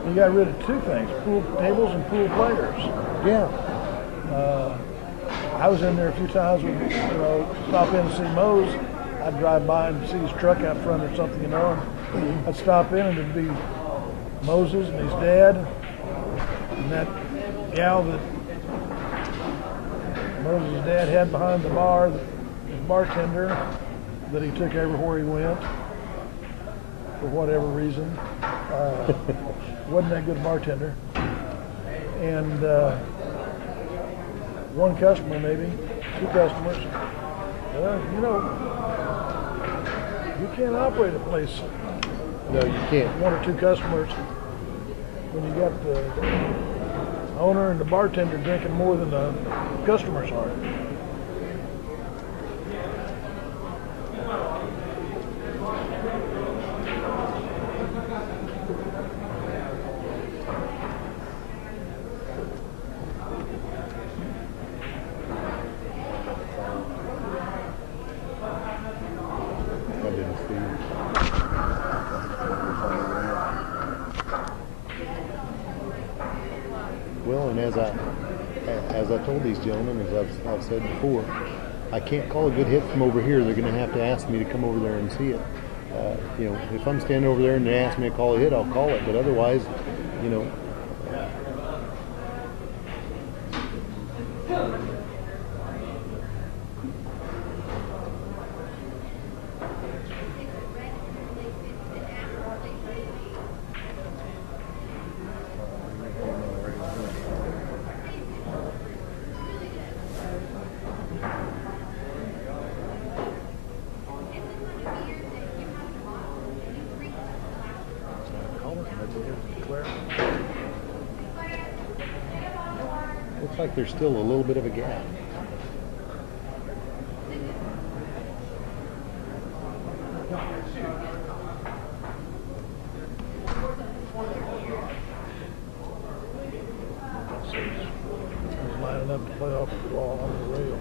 He got rid of 2 things: pool tables and pool players. yeah. I was in there a few times when, stop in to see Mose. I'd drive by and see his truck out front or something, and I'd stop in and it'd be Moses and his dad and that gal that Moses' dad had behind the bar, the bartender that he took everywhere he went for whatever reason. Wasn't that good a bartender. And one customer, maybe 2 customers. You can't operate a place No, you can't. 1 or 2 customers when you got the owner and the bartender drinking more than the customers are. I didn't see. Well, and as I told these gentlemen, as I've said before, I can't call a good hit from over here. They're going to have to ask me to come over there and see it. If I'm standing over there and they ask me to call a hit, I'll call it. But otherwise, looks like there's still a little bit of a gap. He's lining up to play off the ball on the rail.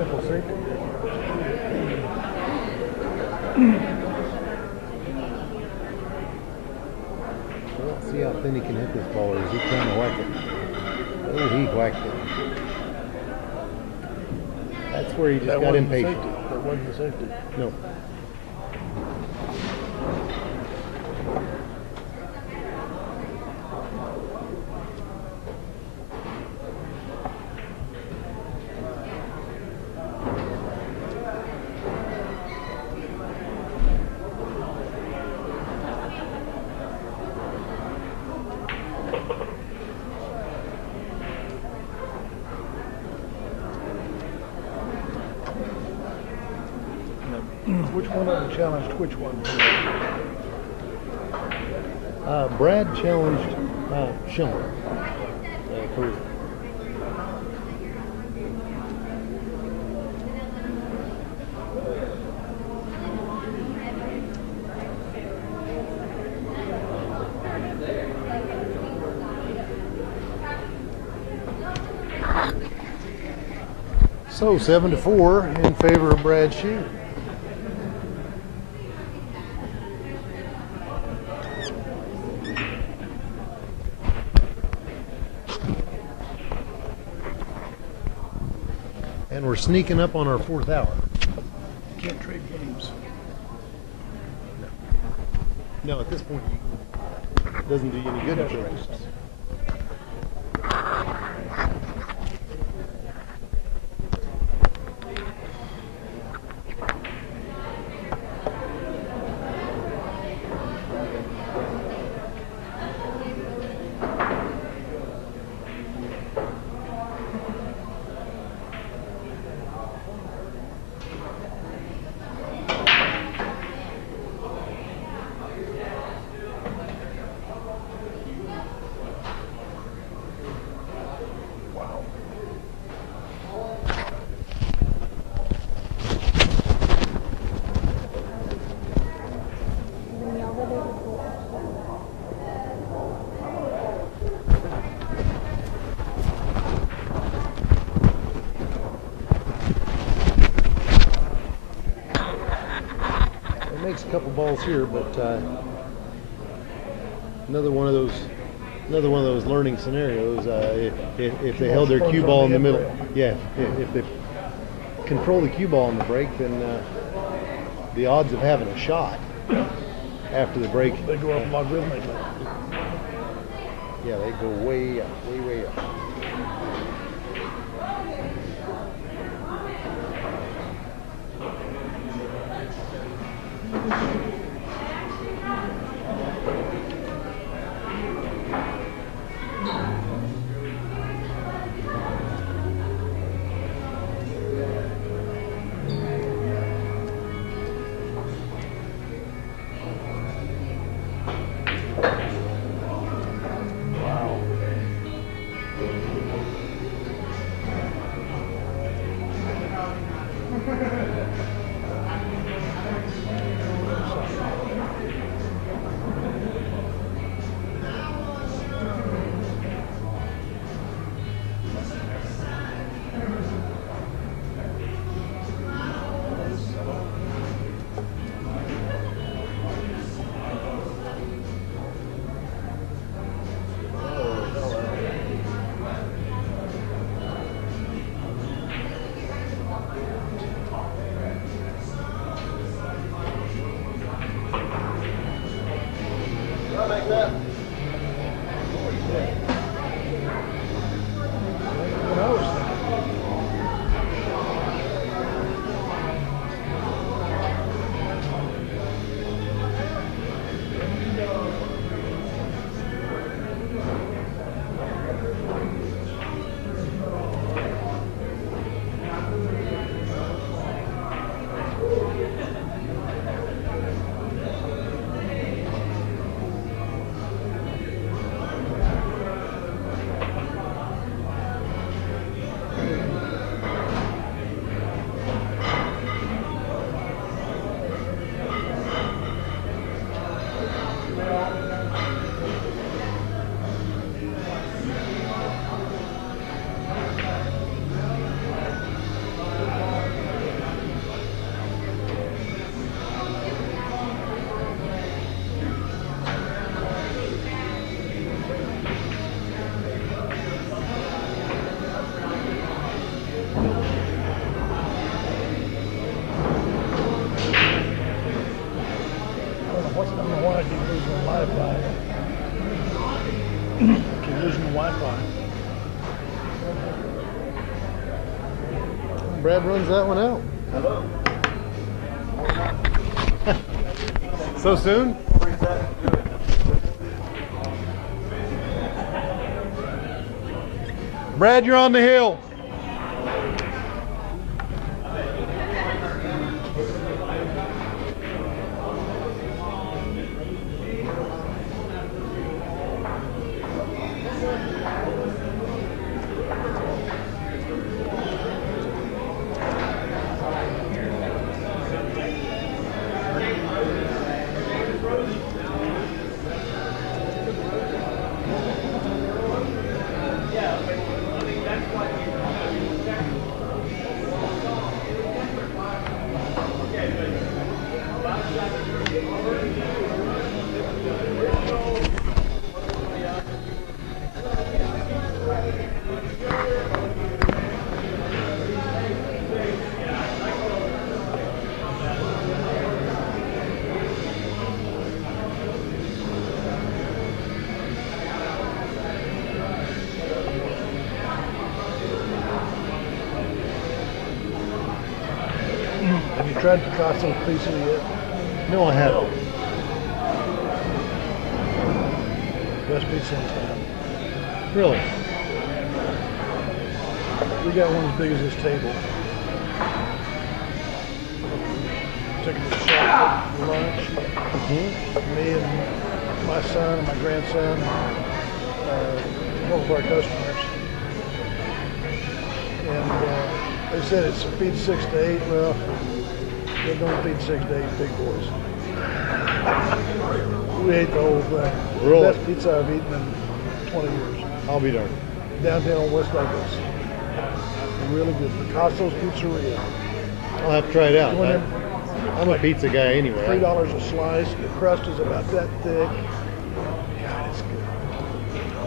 simple safety. Well, see how thin he can hit this ball, or is he trying to whack it? Oh, he whacked it. That's where he just That got wasn't the impatient. safety. That wasn't the safety. No. Which one of them challenged which one? Brad challenged Shawn. For So 7-4 in favor of Brad Schuh. And we're sneaking up on our 4th hour. Can't trade games. No, at this point, it doesn't do you any good to trade. Makes a couple balls here, but another one of those learning scenarios. If they held their cue ball in the middle, yeah, if they control the cue ball on the break, then the odds of having a shot after the break, They go up logarithmically. yeah, they go way up, way up. Keep losing the Wi-Fi. Brad runs that one out. Hello. So soon? Brad, you're on the hill. Have you tried Picasso's pizza yet? No, I haven't. Best pizza in town. Really? We got one as big as this table. Took it to the shop for lunch. Me and my son and my grandson, one of our customers. And they said it feeds 6 to 8. Well, it don't feed 6 to 8 big boys. We ate the whole thing. Really? Best pizza I've eaten in 20 years. I'll be darned. Downtown West Douglas. Really good. Picasso's Pizzeria. I'll have to try it out. Go in there. I'm a pizza guy anyway. $3 a slice. The crust is about that thick. God, it's good.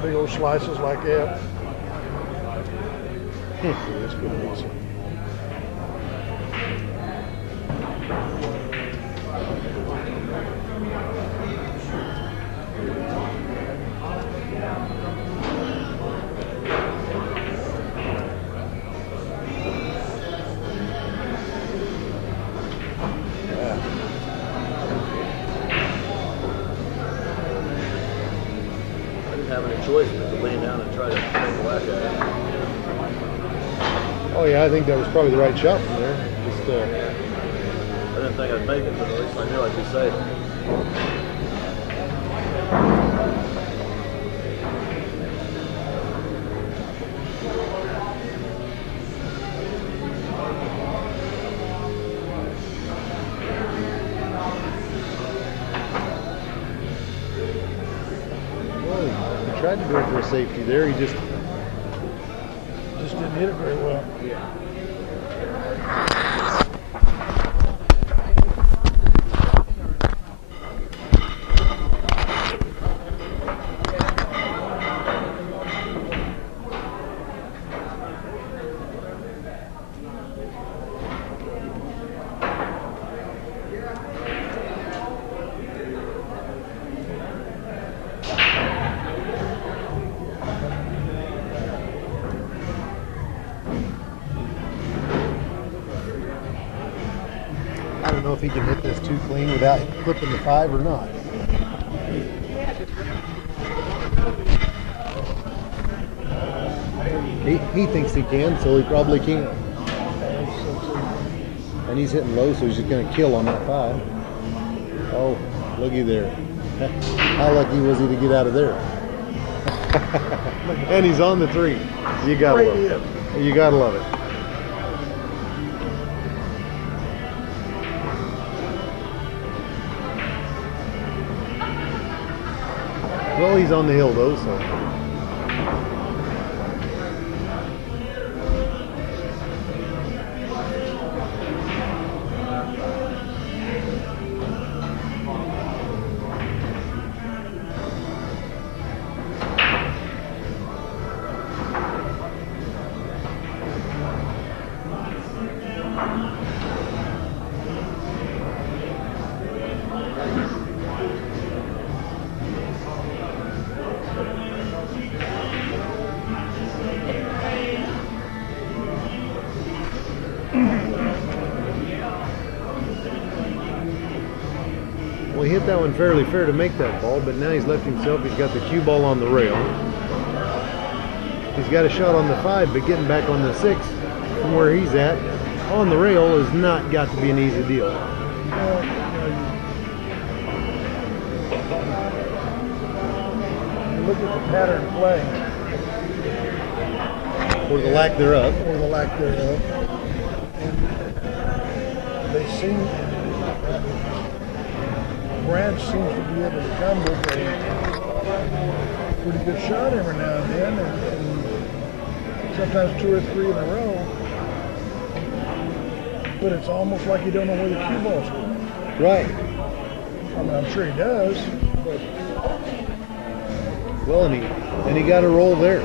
Big old slices like that. It's good pizza. I didn't have any choice but to lean down and try to take a whack at it. Oh yeah, I think that was probably the right shot from there. Just I didn't think I'd make it, but at least I knew I'd be safe. well, he tried to go for a safety there. He just Didn't hit it very well. I don't know if he can hit this too clean without clipping the 5 or not. He thinks he can, so he probably can. And he's hitting low, so he's just going to kill on that 5. Oh, looky there. How lucky was he to get out of there? And he's on the 3. You gotta love it. You gotta love it. Well, he's on the hill though, so. that one fairly fair to make that ball, but now he's left himself. He's got the cue ball on the rail. He's got a shot on the 5, but getting back on the 6 from where he's at on the rail has not got to be an easy deal. Look at the pattern play. Or the lack thereof. Or the lack thereof. And they seem, Brad seems to be able to come with a pretty good shot every now and then, and sometimes 2 or 3 in a row. But it's almost like you don't know where the cue ball's going. Right. I mean, I'm sure he does, but well, and he got a roll there.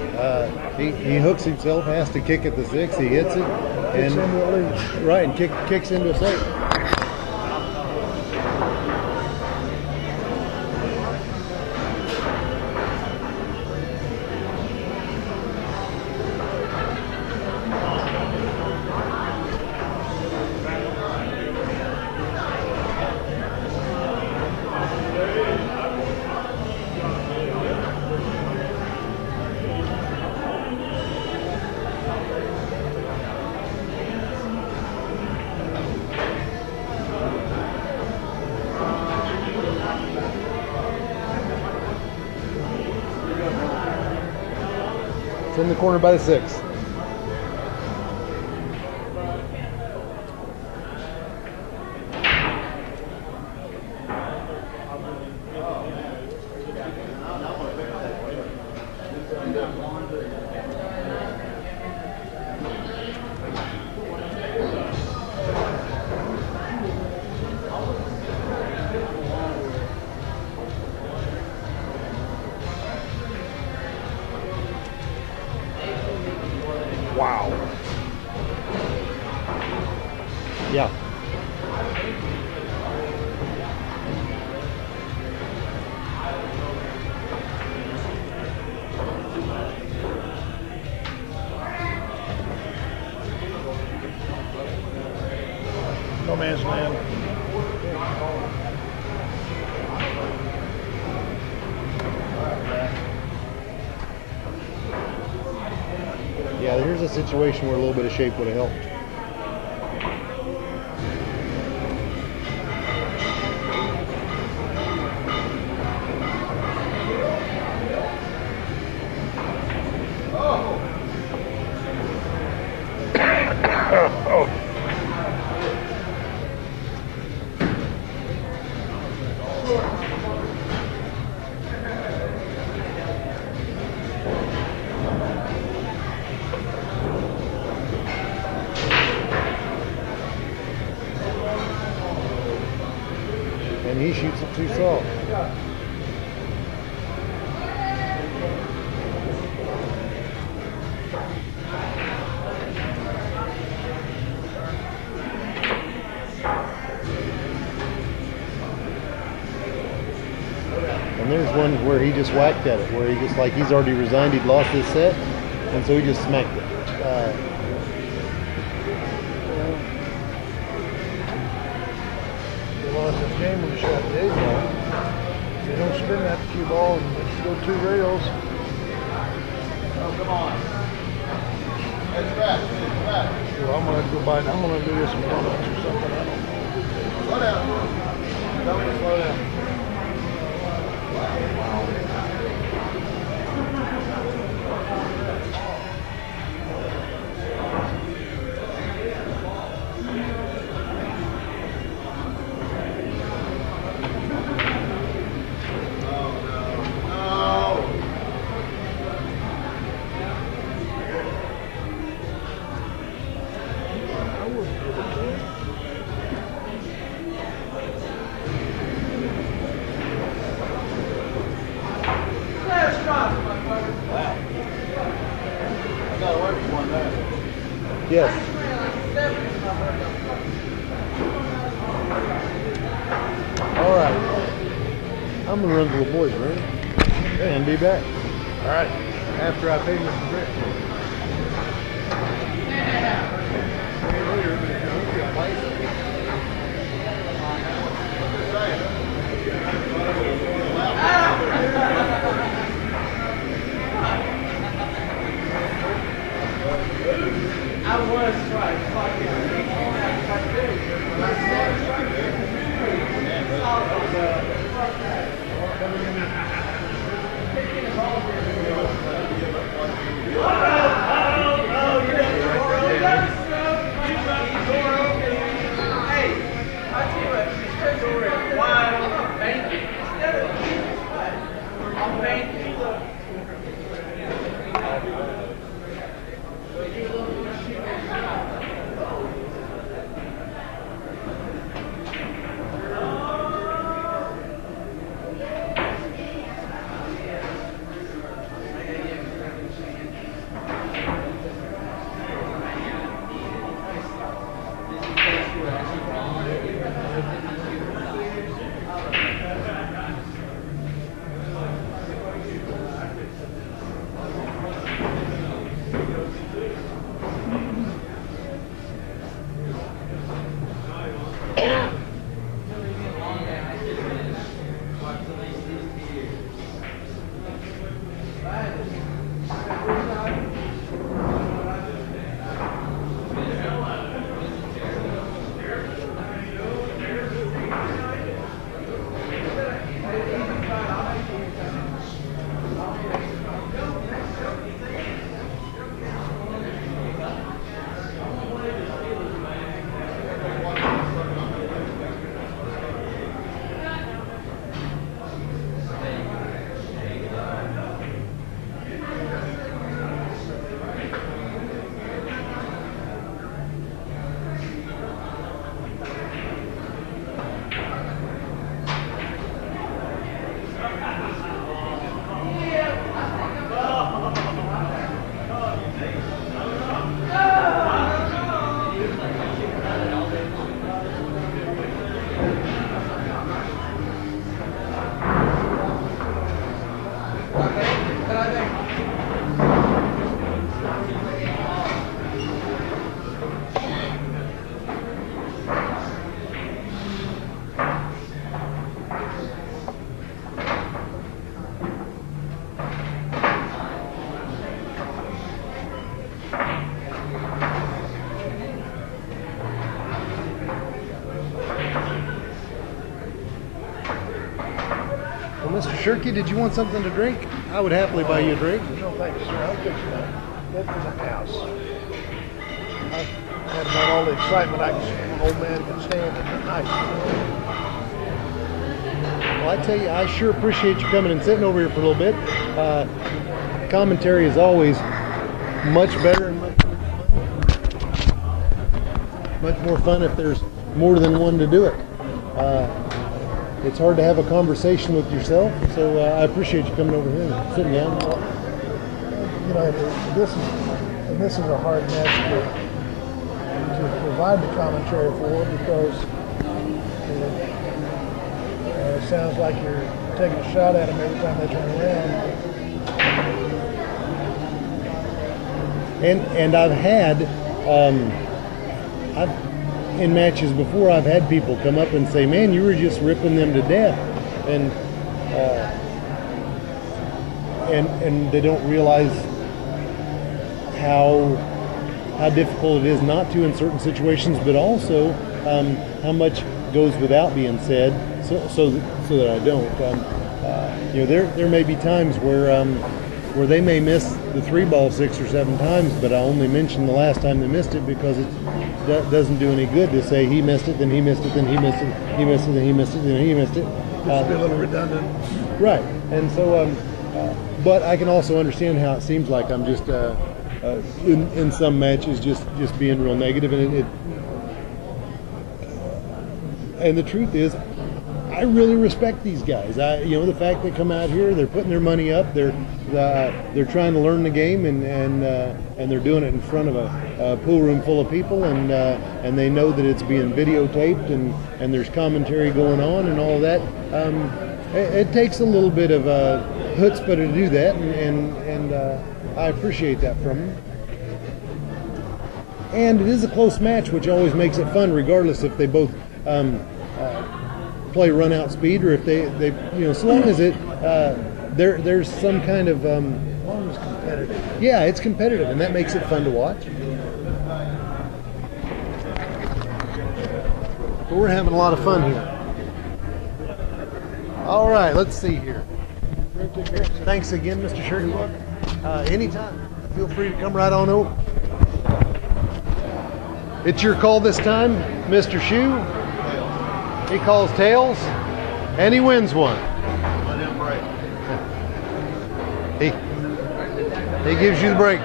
He hooks himself, has to kick at the 6. He hits it, kicks and into a lead. right, and kicks into a safe. It's in the corner by the 6. Wow. Yeah. No man's land. Yeah, here's a situation where a little bit of shape would have helped. And he shoots it too soft. And there's one where he just whacked at it, where he just like he's already resigned, he'd lost his set, and so he just smacked it. Lost this game when he shot Dave ball. They don't spin that cue ball and go 2 rails. Oh, come on. It's fast. It's fast. Well, I'm gonna go by. I'm gonna do this in donuts or something. I don't know. Slow down. Tell me to slow down. Yes. All right. I'm gonna run to the boys' room and be back. All right. After I pay Mr. Britt. Well, Mr. Shirky, did you want something to drink? I would happily buy you a drink. No, thank you, sir. I'll get you that. Get to the house. I've had about all the excitement an old man can stand at night. Well, I tell you, I sure appreciate you coming and sitting over here for a little bit. Commentary is always much better and much more fun if there's more than one to do it. It's hard to have a conversation with yourself, so I appreciate you coming over here and sitting down. You know, this is a hard match to provide the commentary for, because it sounds like you're taking a shot at them every time they turn around. And I've had, in matches before, I've had people come up and say, "Man, you were just ripping them to death," and they don't realize how difficult it is not to in certain situations, but also how much goes without being said, so that I don't. You know, there may be times where they may miss the 3-ball 6 or 7 times, but I only mention the last time they missed it because it doesn't do any good to say he missed it, then he missed it, then he missed it, he missed it, then he missed it, then he missed it. Just to be a little redundant. Right, and so, but I can also understand how it seems like I'm just in some matches just being real negative, and the truth is, I really respect these guys. You know, the fact they come out here, they're putting their money up, they're trying to learn the game, and they're doing it in front of a pool room full of people, and they know that it's being videotaped, and there's commentary going on and all of that. It takes a little bit of chutzpah to do that, and I appreciate that from them. And it is a close match, which always makes it fun, regardless if they both play run out speed, or if they you know, so long as it there's some kind of As long as it's competitive. yeah, it's competitive, and that makes it fun to watch. But we're having a lot of fun here. All right, let's see here. Thanks again, Mr. Sugarbuck. Anytime, feel free to come right on over. It's your call this time, Mr. Schuh. He calls tails, and he wins one. Let him break. He gives you the break.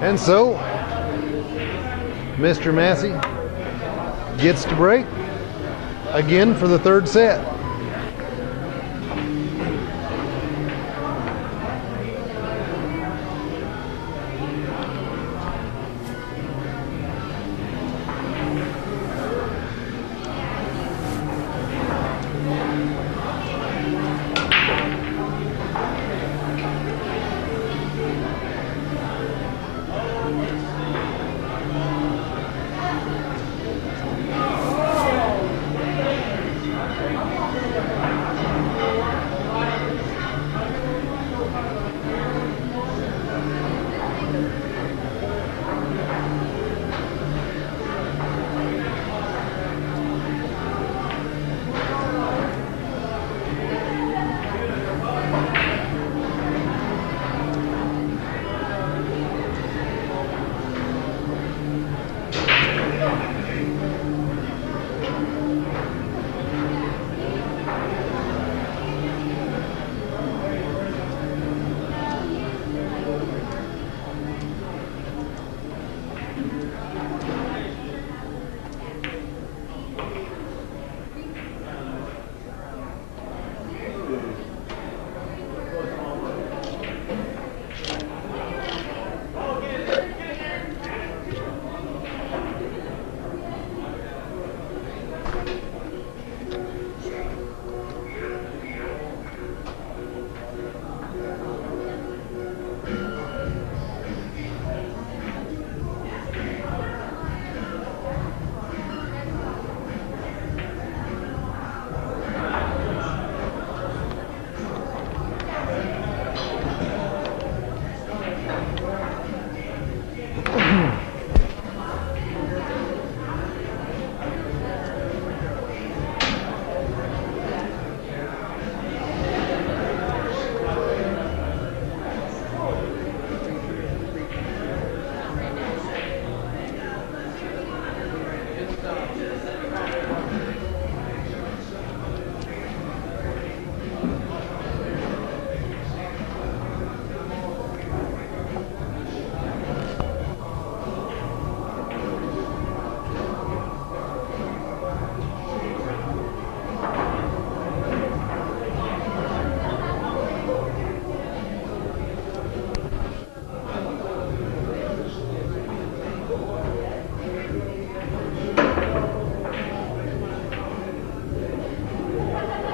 And so, Mr. Massey gets to break again for the third set.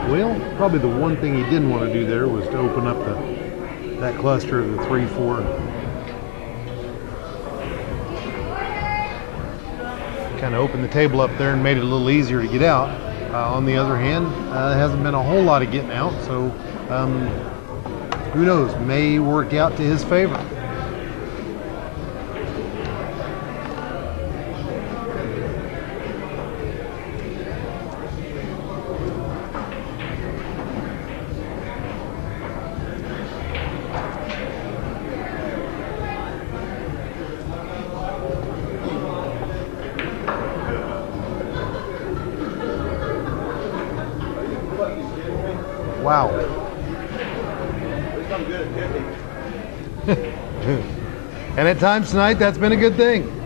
Well, probably the one thing he didn't want to do there was to open up that cluster of the 3-4. Kind of opened the table up there and made it a little easier to get out. On the other hand, there hasn't been a whole lot of getting out, so who knows, may work out to his favor. Wow. And at times tonight, that's been a good thing.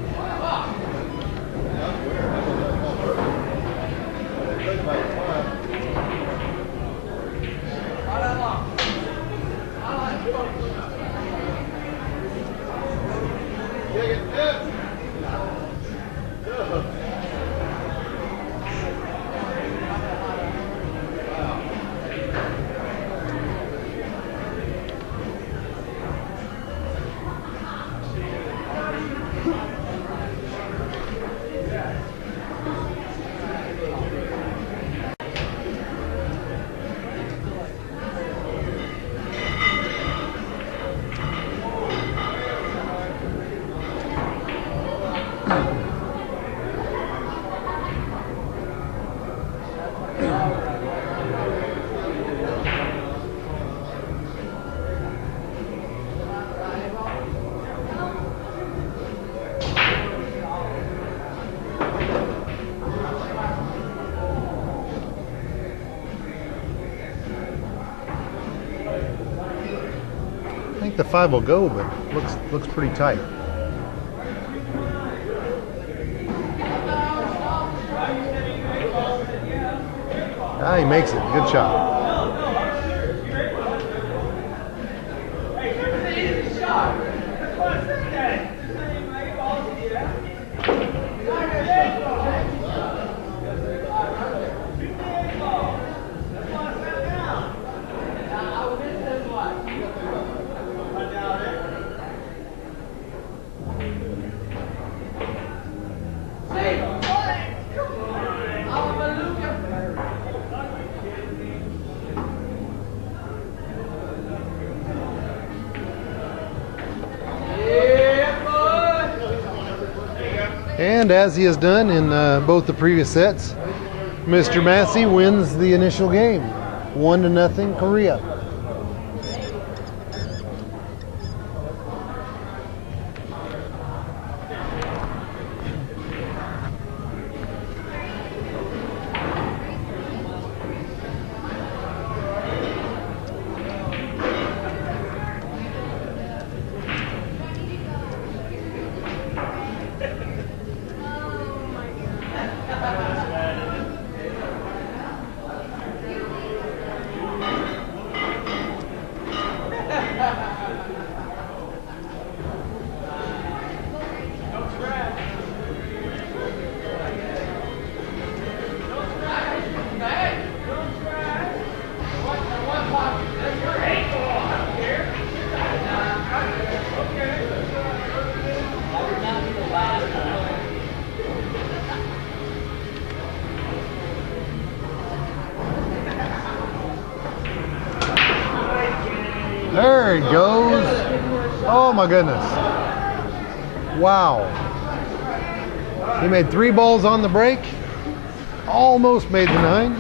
think the 5 will go, but looks pretty tight. Ah, he makes it. Good shot. And as he has done in both the previous sets, Mr. Massey wins the initial game. 1-0 Korea. There he goes. Oh my goodness. Wow. He made 3 balls on the break. Almost made the 9.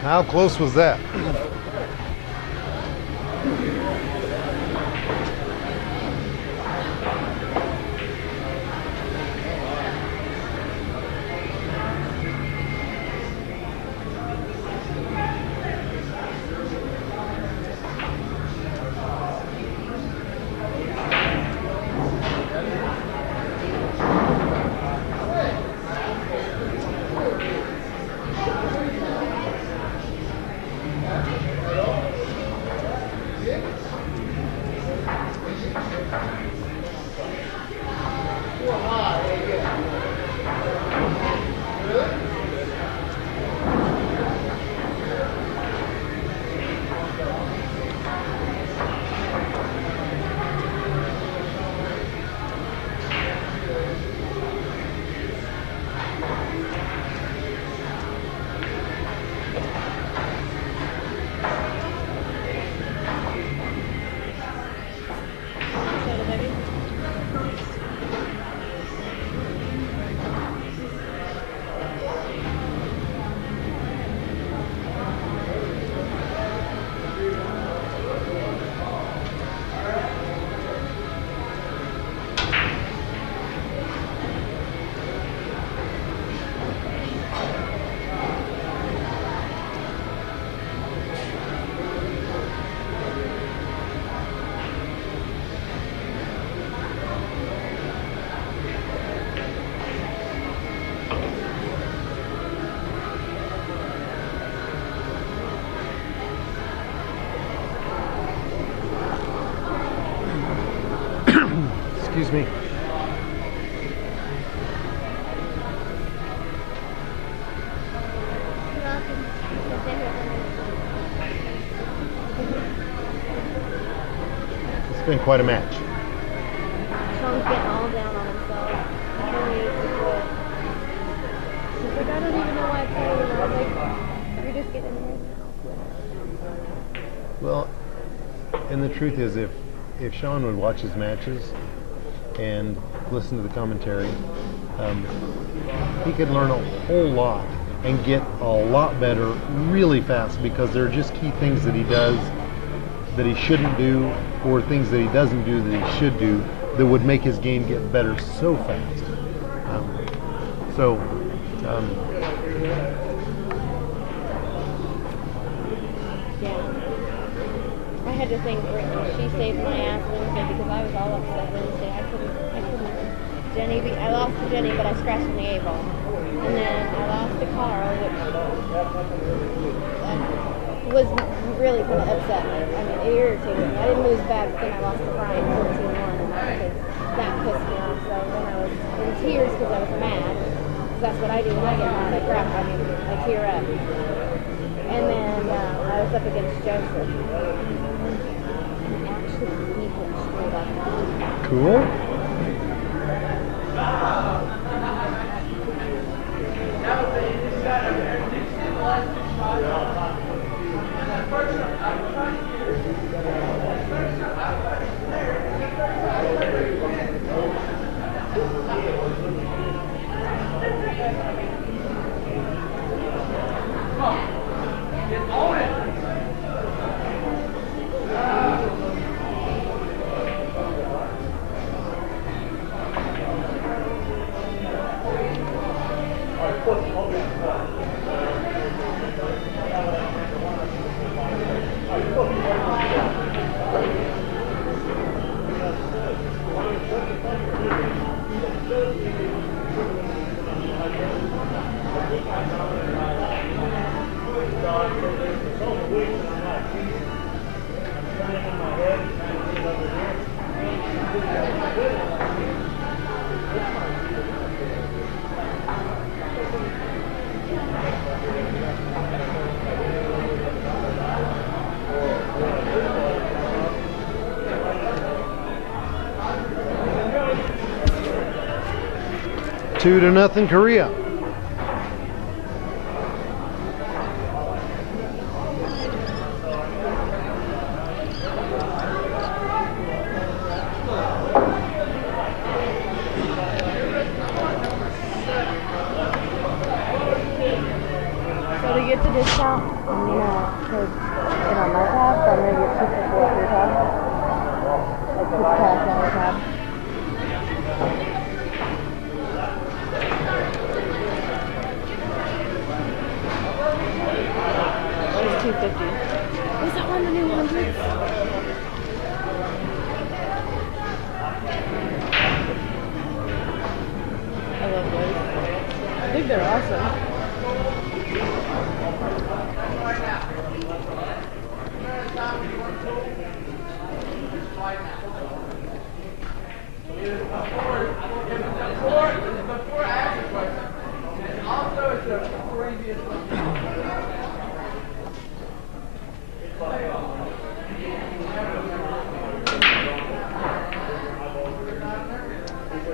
How close was that? Excuse me. It's been quite a match. Shawn's getting all down on himself. He's like, I don't even know why I play anymore. I'm like, you're just getting in now. Well, and the truth is, if Shawn would watch his matches and listen to the commentary, he could learn a whole lot and get a lot better really fast, because there are just key things that he does that he shouldn't do, or things that he doesn't do that he should do, that would make his game get better so fast. So, Yeah. I had to thank Brittany. She saved my ass Wednesday because I was all upset Wednesday. I couldn't. I lost to Jenny, but I scratched in the A-ball. And then I lost to Carl, which was really kind of upset me. I mean, it irritated me. I didn't lose bad, but then I lost to Brian 14-1, and that pissed me off. So then I was in tears because I was mad. Because that's what I do when I get mad. I tear up. And then I was up against Joseph. And actually beat him straight up. cool. Two to nothing, Korea. So to get the discount, I'm gonna take it on my tab, but I'm gonna get 2 for 4 off your tab. Like put the cash on your tab. It's $2.50. Is that one the new 100s? I love those. I think they're awesome.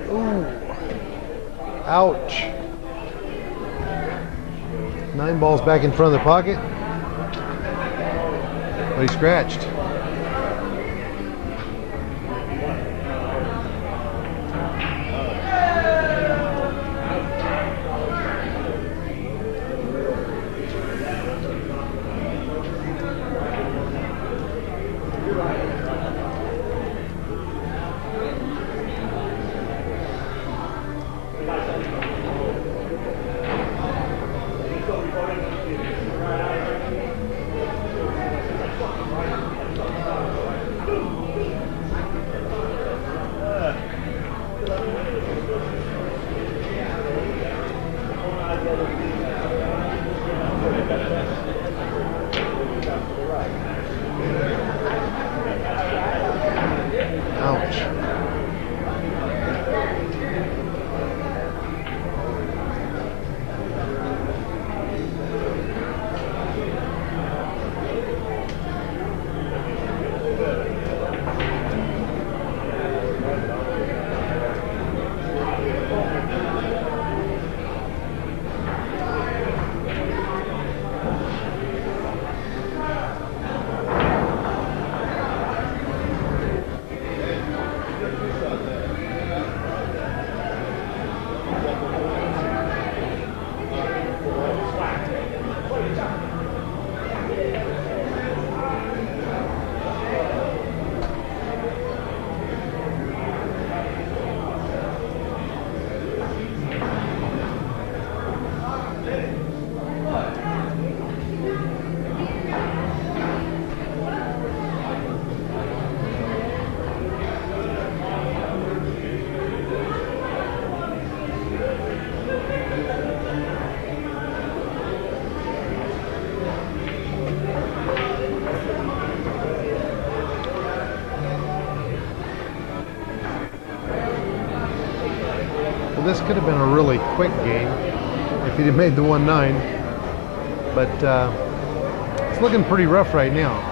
Ooh. Ouch. 9 balls back in front of the pocket. But he scratched. Ouch. this could have been a really quick game if he'd have made the 1-9. But it's looking pretty rough right now.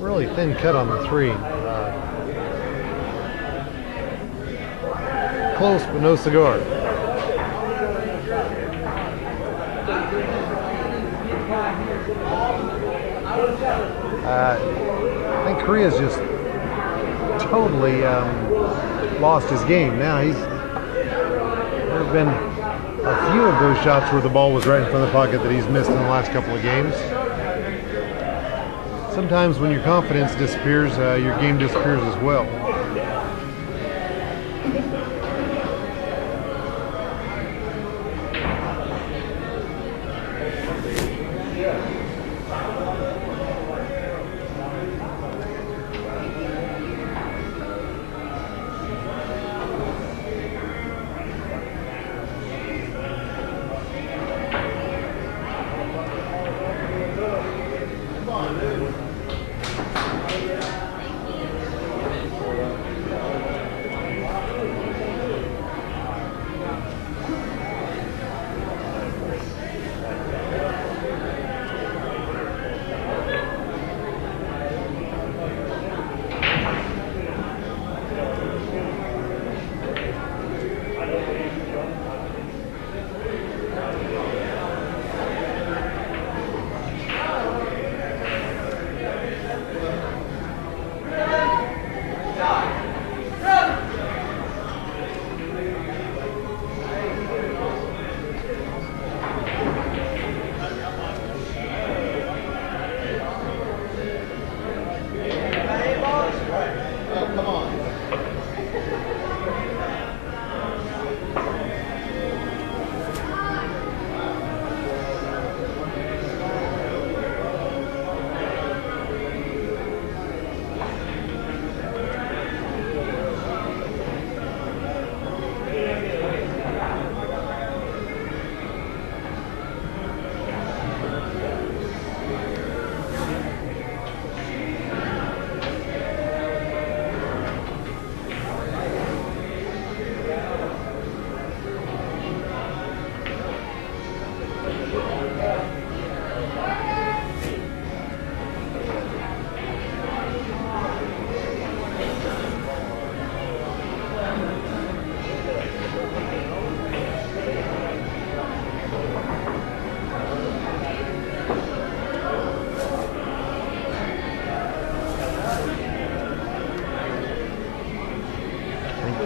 Really thin cut on the 3. Close, but no cigar. I think Korea's just totally lost his game. Now there have been a few of those shots where the ball was right in front of the pocket that he's missed in the last couple of games. Sometimes when your confidence disappears, your game disappears as well.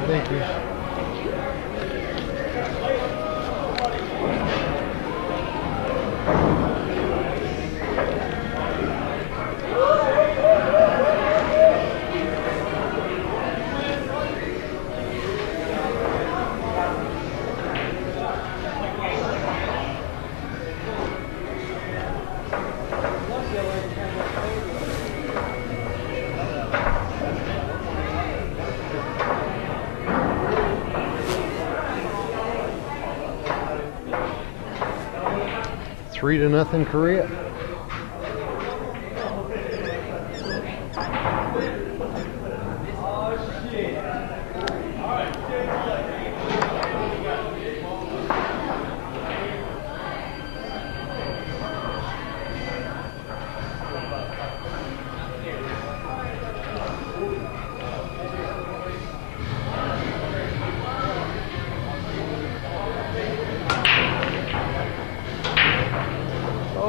Thank you. Three to nothing Korea.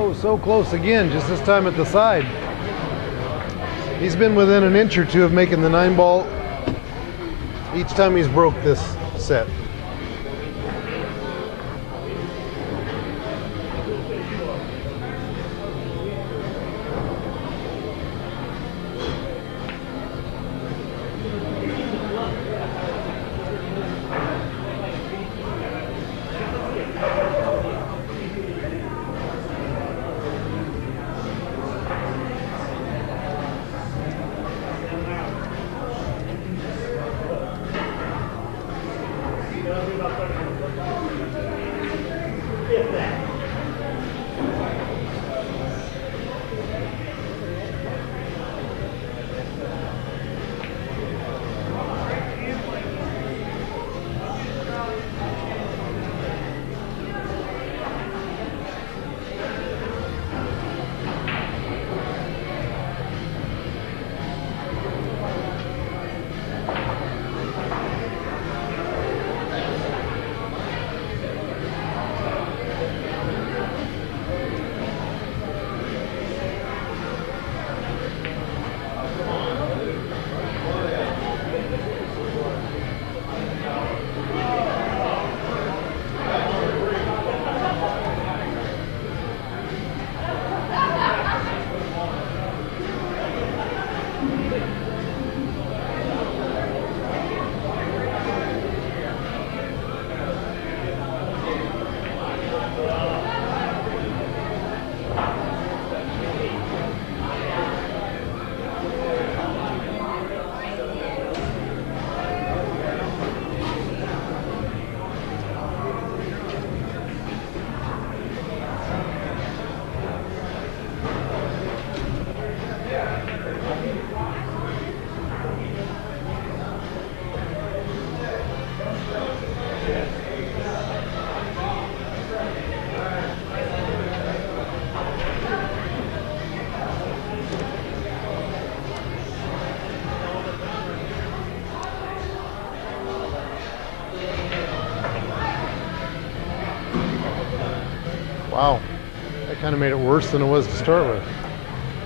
Oh, so close again, just this time at the side. He's been within an inch or two of making the 9-ball each time he's broke this set. Wow, that kind of made it worse than it was to start with.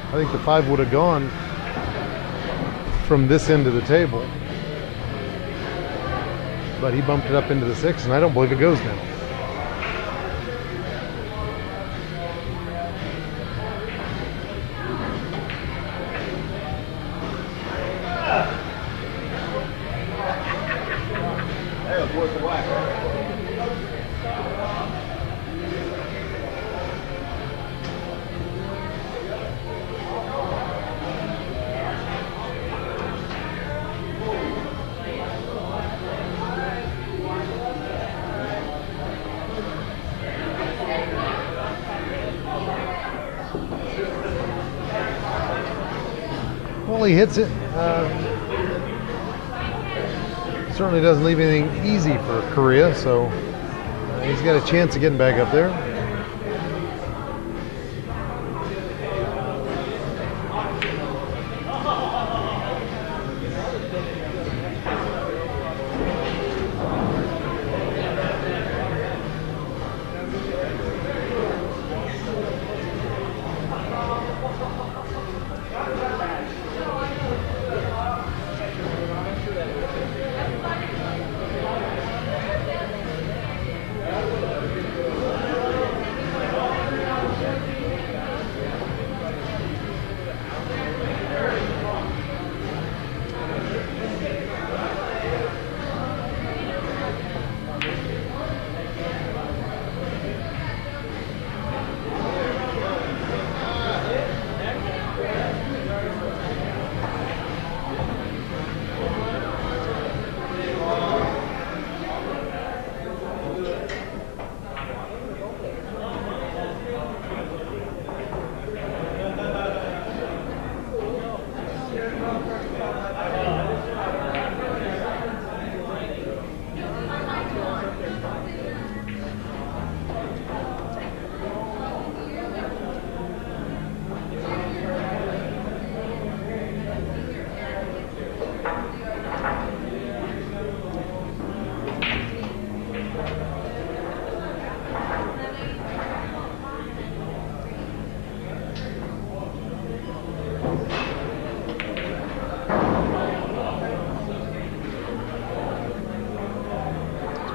I think the 5 would have gone from this end of the table, but he bumped it up into the 6, and I don't believe it goes now. Hey, it's worth the whack. Well, he hits it. Certainly doesn't leave anything easy for Korea, so he's got a chance of getting back up there.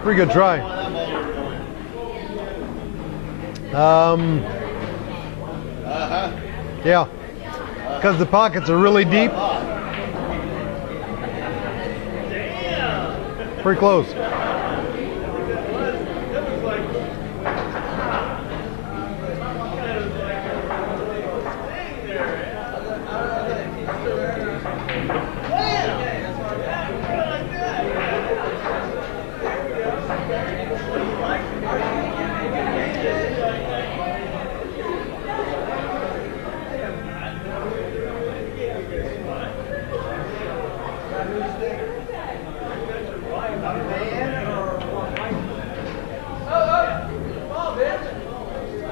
Pretty good try. Yeah, because the pockets are really deep. Pretty close.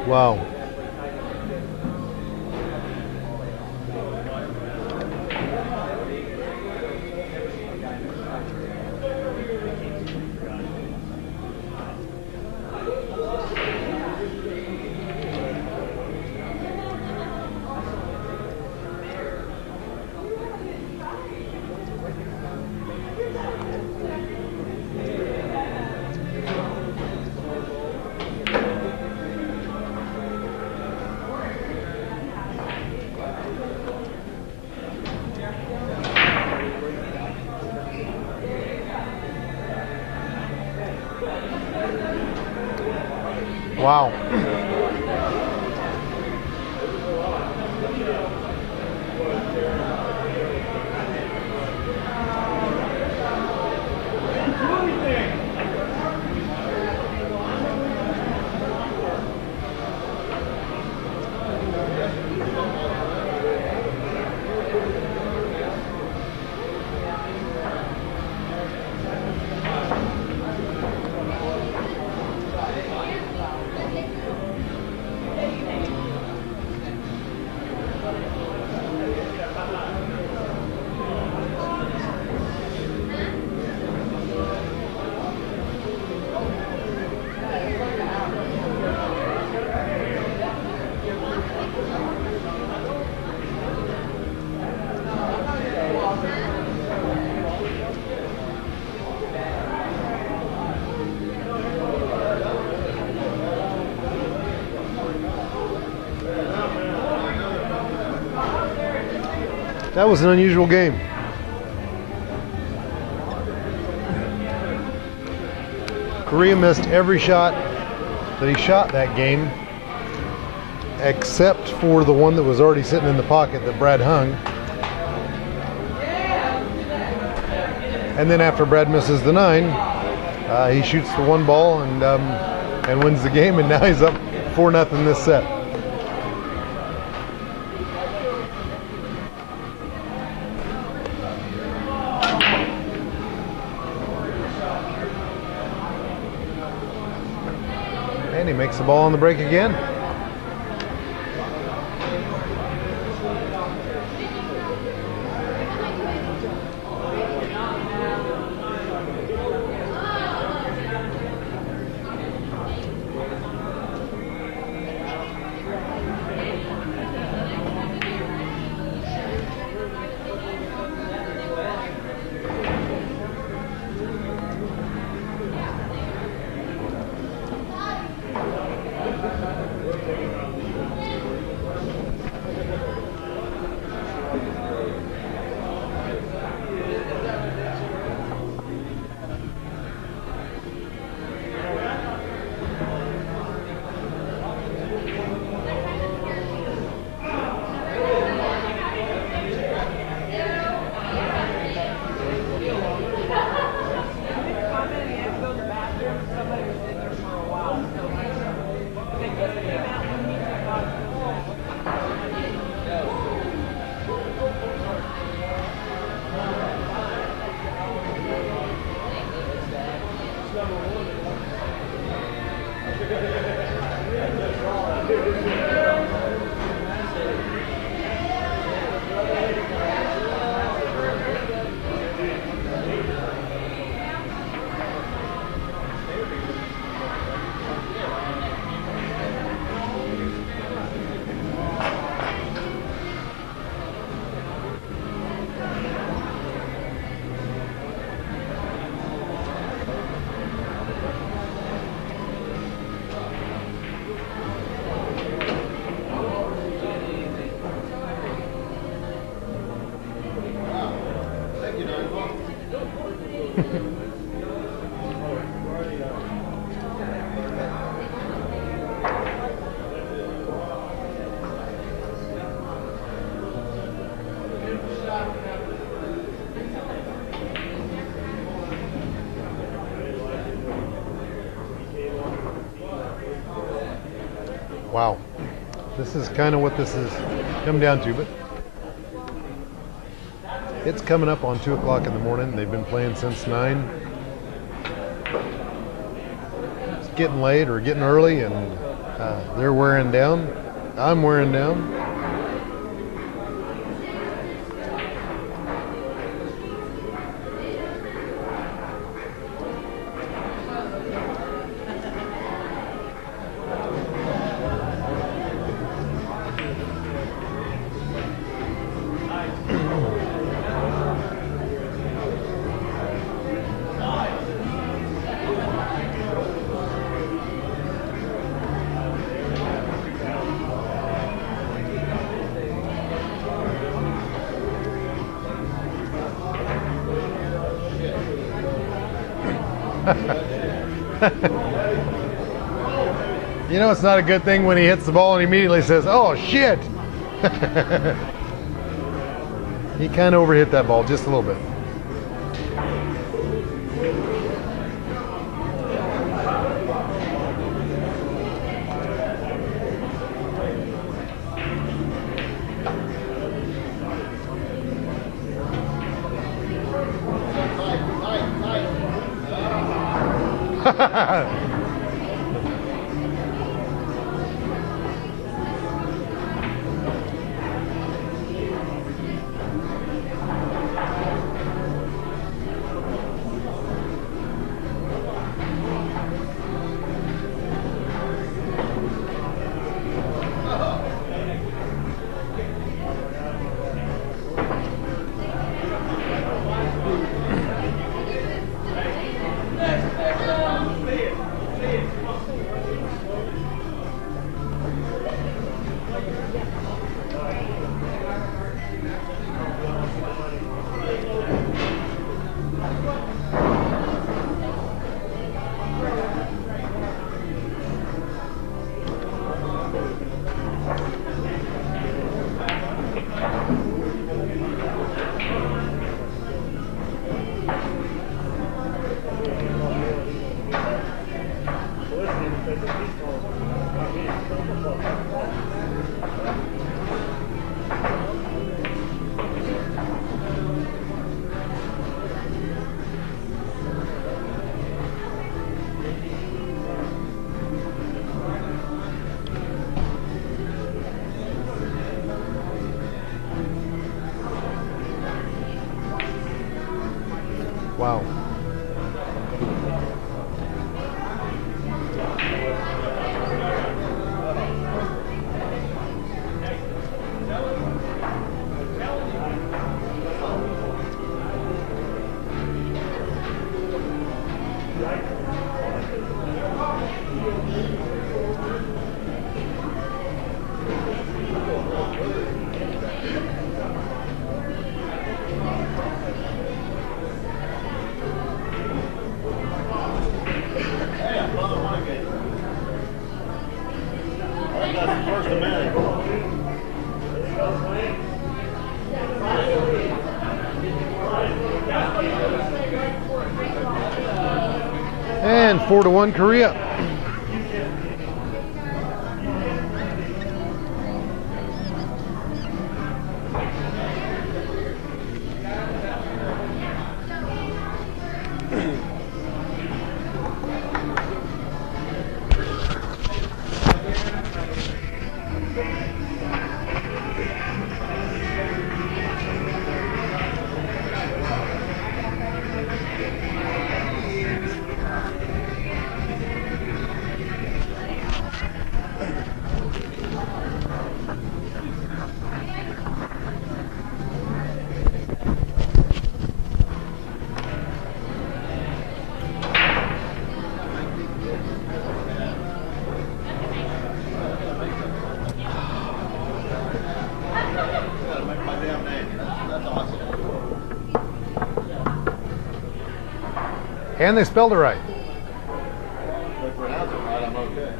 Wow. Wow. That was an unusual game. Korea missed every shot that he shot that game, except for the one that was already sitting in the pocket that Brad hung. And then after Brad misses the 9, he shoots the one ball and wins the game, and now he's up 4-0 this set. And he makes the ball on the break again. Wow. This is kind of what this has come down to, but it's coming up on 2 o'clock in the morning. They've been playing since 9. It's getting late or getting early, and they're wearing down. I'm wearing down. You know, it's not a good thing when he hits the ball and immediately says, "Oh shit!" He kind of overhit that ball just a little bit. Wow. And 4-1 Korea. And they spelled it right. If they pronounce it right, I'm okay.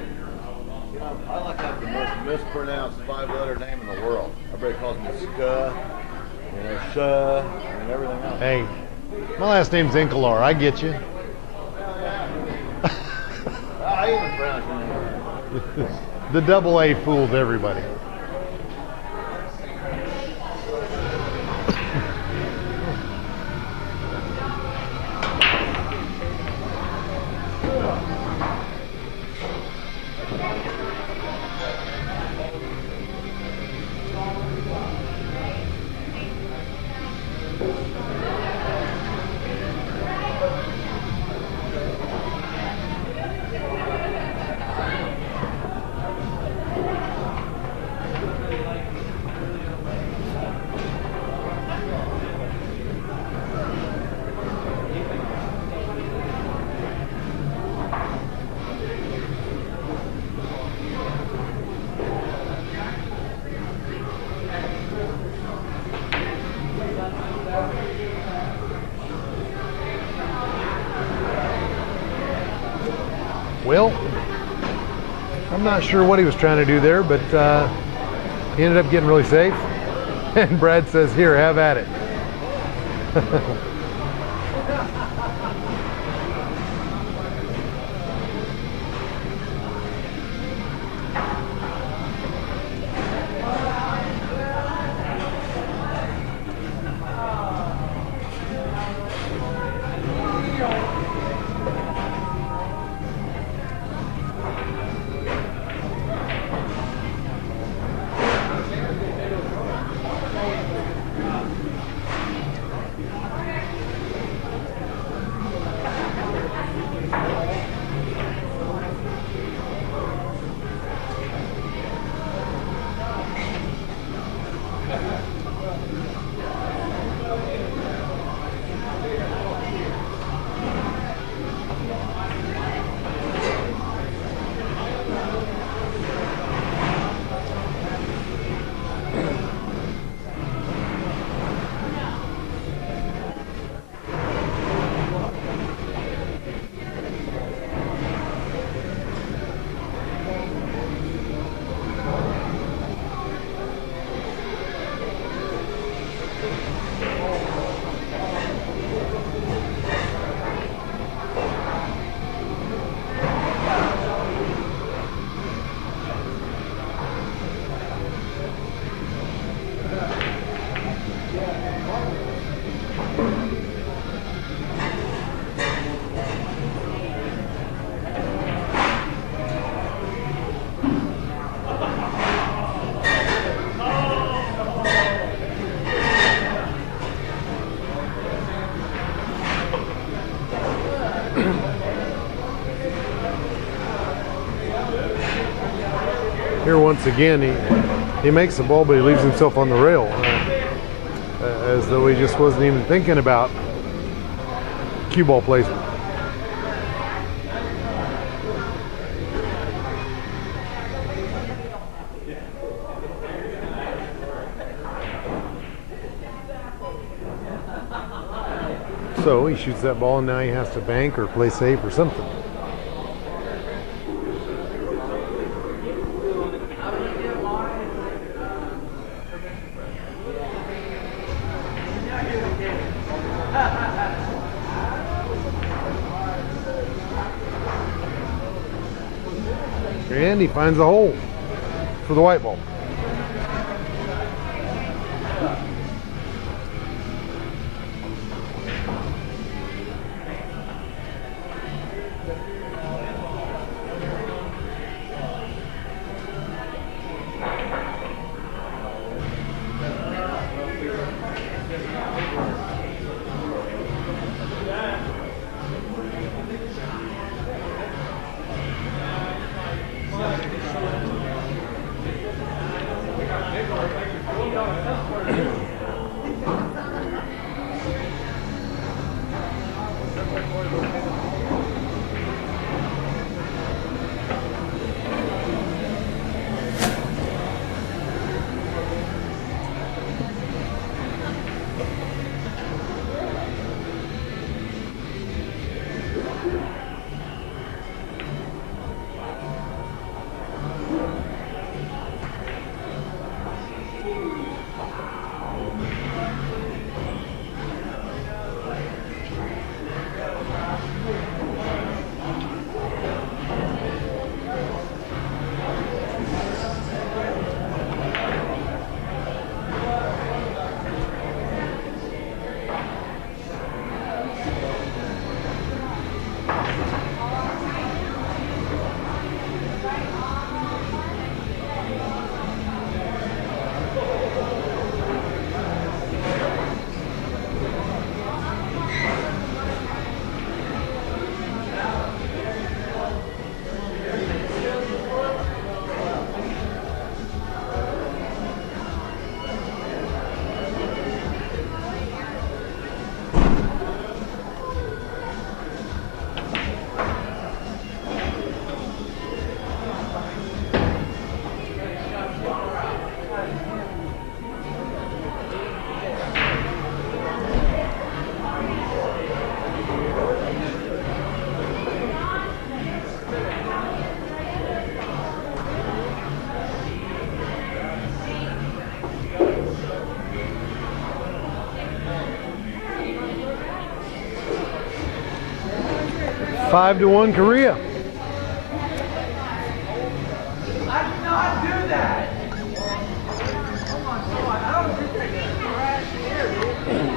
You know, I like to have the most mispronounced 5-letter name in the world. Everybody calls me Schuh, you know, Schuh, and everything else. Hey, my last name's Incalar. I get you. I even pronounce your name right. The double A fooled everybody. Well, I'm not sure what he was trying to do there, but he ended up getting really safe. And Brad says, "Here, have at it." Here once again, he makes the ball, but he leaves himself on the rail, as though he just wasn't even thinking about cue ball placement. So he shoots that ball, and now he has to bank or play safe or something. And he finds a hole for the white ball. 5-1 Korea. I did not do that. Come on, I don't appreciate that trash here, dude.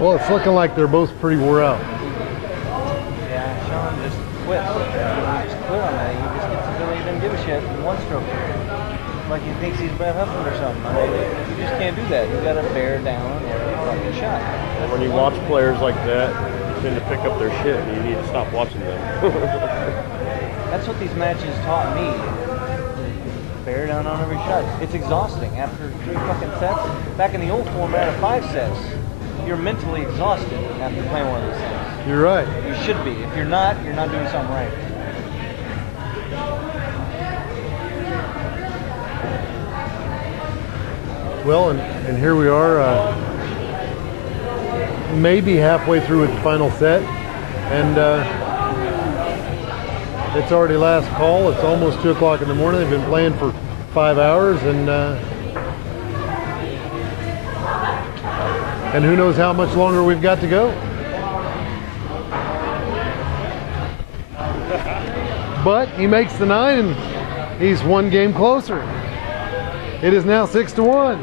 Well, it's looking like they're both pretty wore out. Yeah, Shawn just quits. He just quit on that. He just gets the ability, he doesn't give a shit in one stroke. Like he thinks he's Brad Huffman or something. I mean, you just can't do that. You got to bear down every fucking shot. When you watch players like that, you tend to pick up their shit, and you need to stop watching them. That's what these matches taught me. Bear down on every shot. It's exhausting after 3 fucking sets. Back in the old format of 5 sets, you're mentally exhausted after playing one of those things. You're right. You should be. If you're not doing something right. Well, and here we are, maybe halfway through with the final set, and it's already last call. It's almost 2 o'clock in the morning. They've been playing for 5 hours, and who knows how much longer we've got to go. But he makes the 9, and he's 1 game closer. It is now 6-1.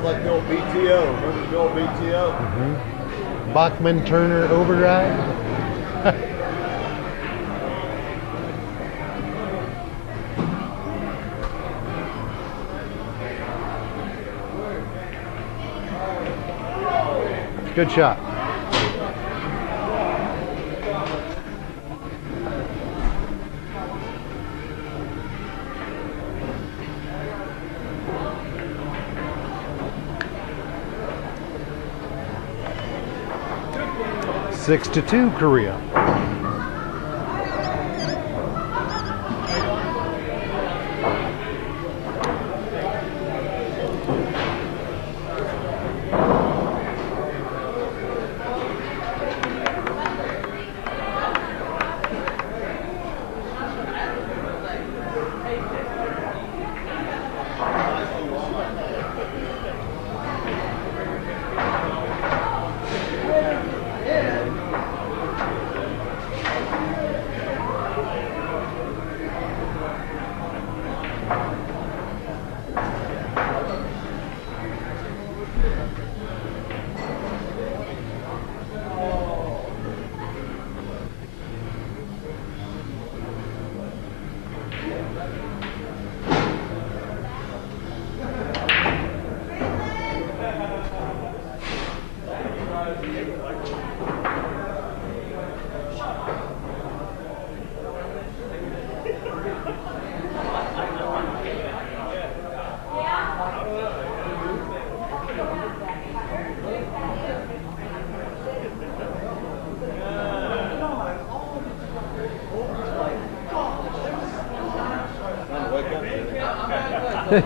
Sounds like the old BTO. Remember the old BTO? Bachman Turner Overdrive. Good shot. Six to 2, Korea.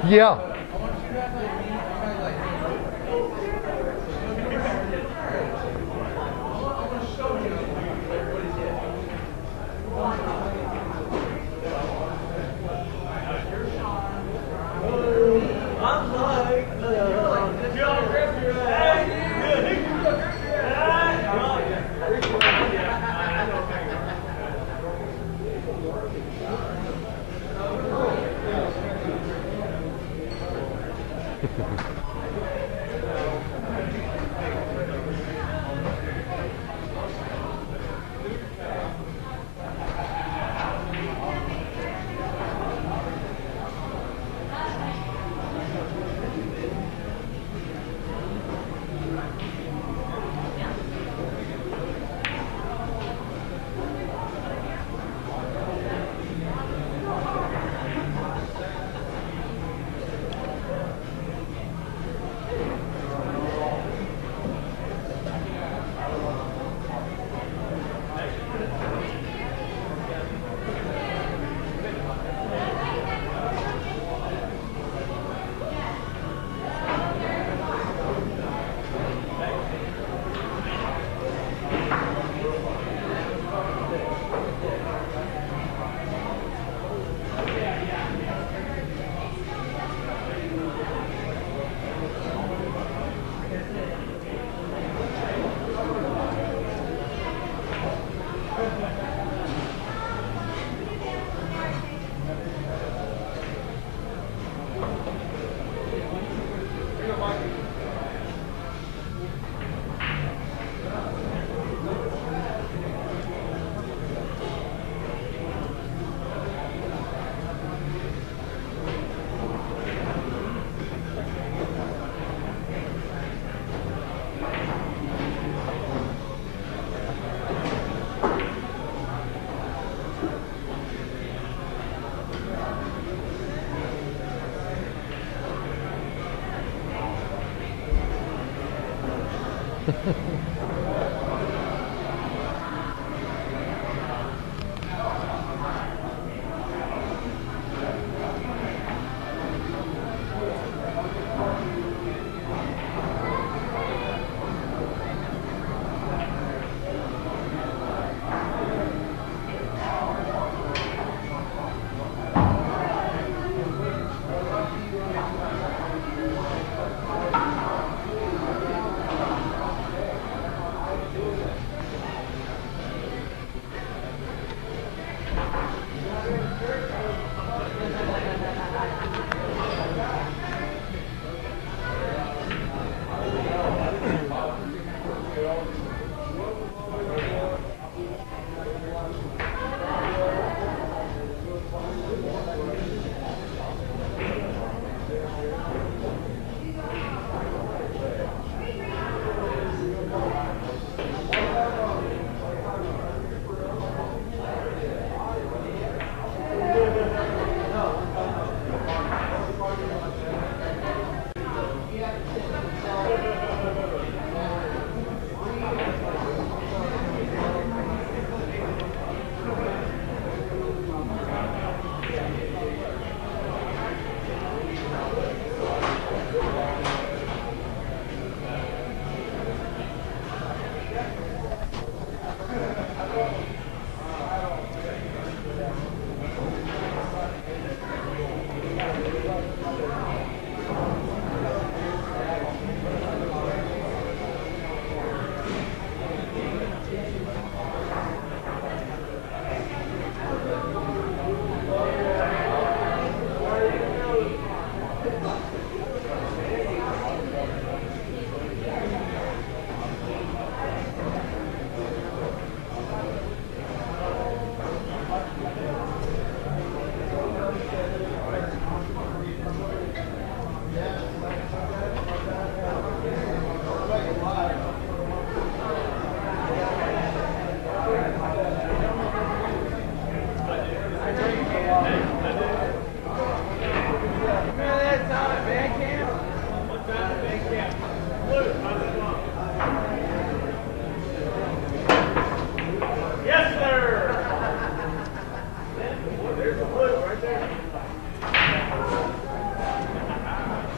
Yeah.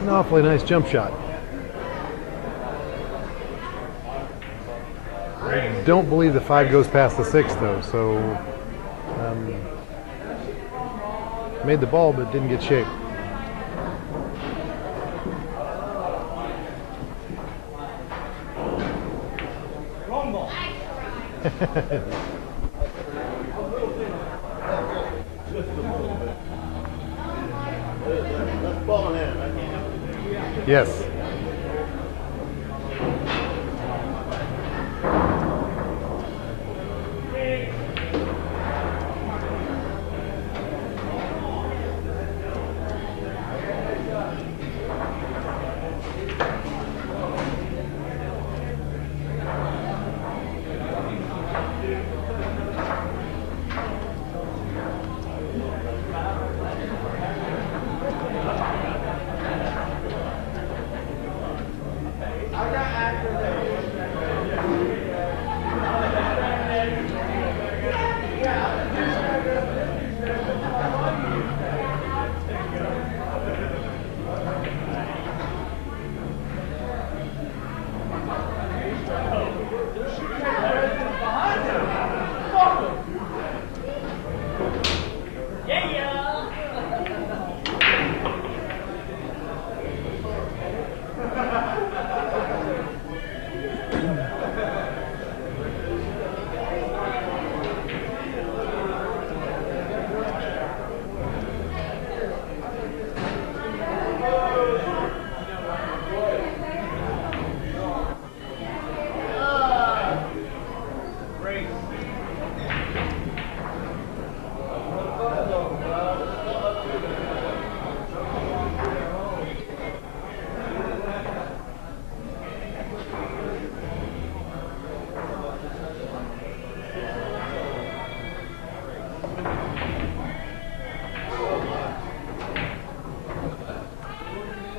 An awfully nice jump shot. I don't believe the 5 goes past the 6 though, so made the ball but didn't get shaped. Wrong ball. That's ball in hand, right? Yes.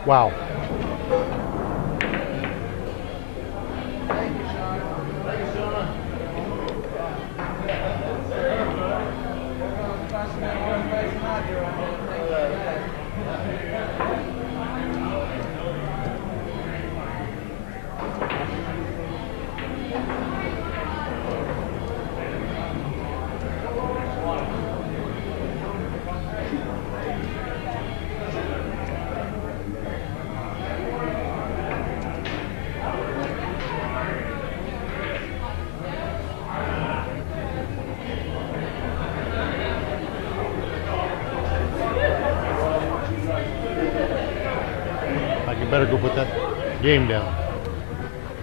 Wow. Better go put that game down.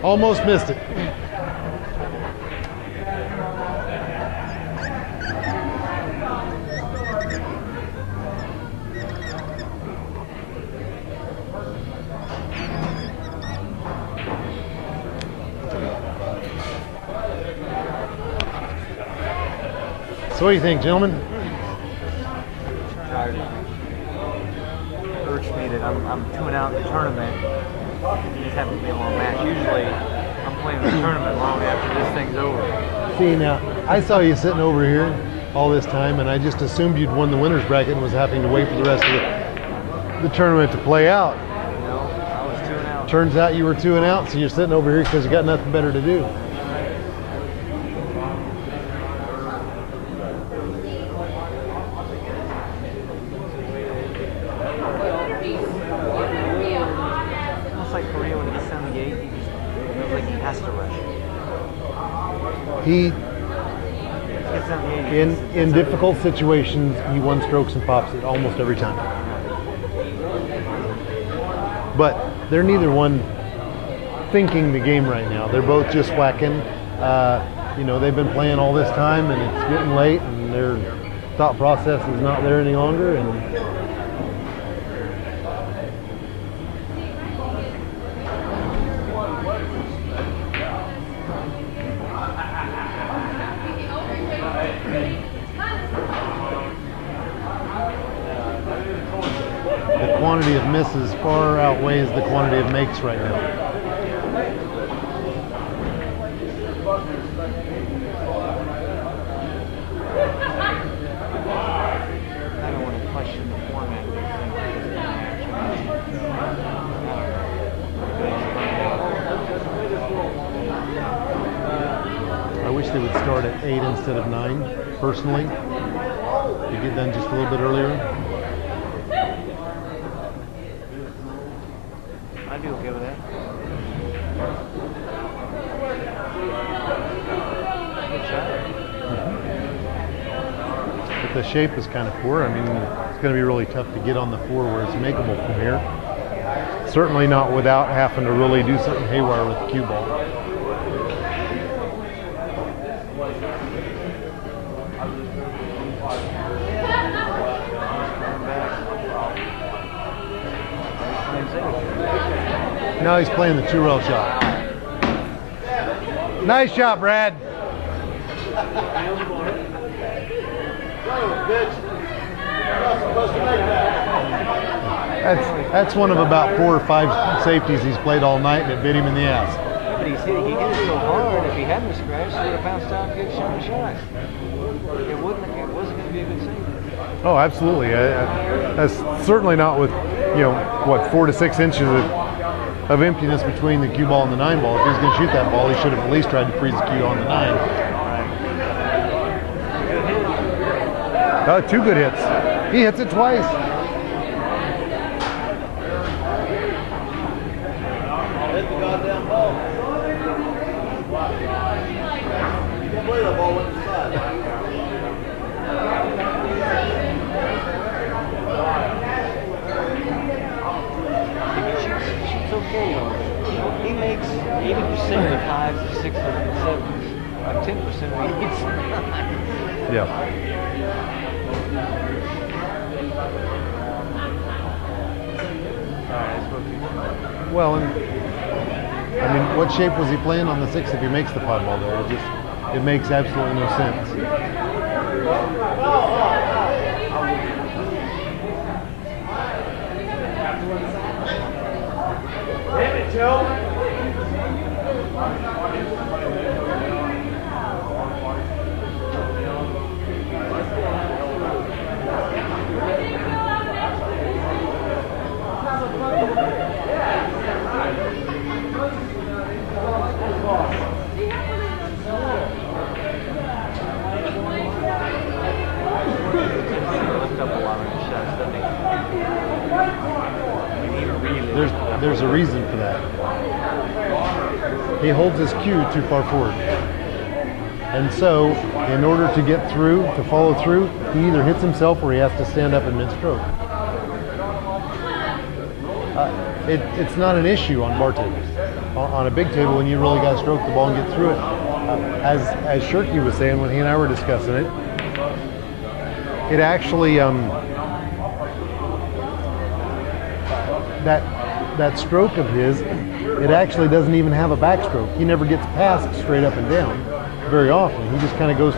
Almost missed it. So what do you think, gentlemen? I'm 2 and out in the tournament. It just happened to be a long match. Usually, I'm playing the tournament long after this thing's over. See, now, I saw you sitting over here all this time, and I just assumed you'd won the winner's bracket and was having to wait for the rest of the tournament to play out. No, I was 2 and out. Turns out you were 2 and out, so you're sitting over here because you got nothing better to do. He, in difficult situations, he one strokes and pops it almost every time. But they're neither one thinking the game right now. They're both just whacking. You know, they've been playing all this time, and it's getting late, and their thought process is not there any longer. And the quantity of misses far outweighs the quantity of makes right now. I don't want to question the format of this thing. start at 8 instead of 9, personally. You get done just a little bit earlier. I'd be okay with that. Good shot. But the shape is kind of poor. I mean, it's going to be really tough to get on the 4 where it's makeable from here. Certainly not without having to really do something haywire with the cue ball. Now he's playing the 2-rail shot. Nice shot, Brad. That's one of about 4 or 5 safeties he's played all night that bit him in the ass. Yeah, but he hit it so hard. If he hadn't scratched, he would have bounced out and given Shawn a shot. It wasn't going to be a good save. Oh, absolutely. That's certainly not with, 4 to 6 inches of emptiness between the cue ball and the 9 ball. If he's going to shoot that ball, he should have at least tried to freeze the cue on the 9. Good hit. 2 good hits. He hits it twice. Hit the goddamn ball. You can't believe that ball went inside. It's okay. He makes 80% of the 5s, 6s, and 7s. Like 10% of the 8s. Yeah. Well, and I mean, what shape was he playing on the 6 if he makes the pod ball there? It makes absolutely no sense. Damn it, Joe. There's a reason for that. He holds his cue too far forward. And so, in order to get through, to follow through, he either hits himself or he has to stand up in mid-stroke. It's not an issue on bar tables. On a big table, when you really got to stroke the ball and get through it, as Shirky was saying when he and I were discussing it, it actually that stroke of his, it actually doesn't even have a backstroke. He never gets past straight up and down very often. He just kind of goes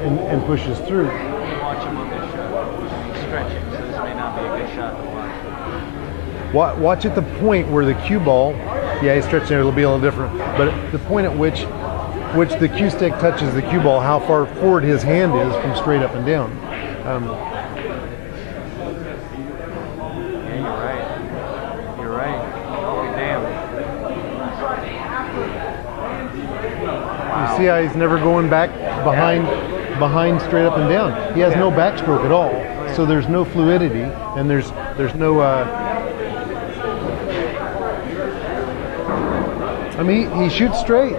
and pushes through. Watch him on this shot. He's stretching, so this may not be a good shot to watch. Watch at the point where the cue ball, yeah, he's stretching there, it'll be a little different, but the point at which the cue stick touches the cue ball, how far forward his hand is from straight up and down. See how he's never going back behind straight up and down. He has no backstroke at all, so there's no fluidity, and there's no. I mean, he shoots straight.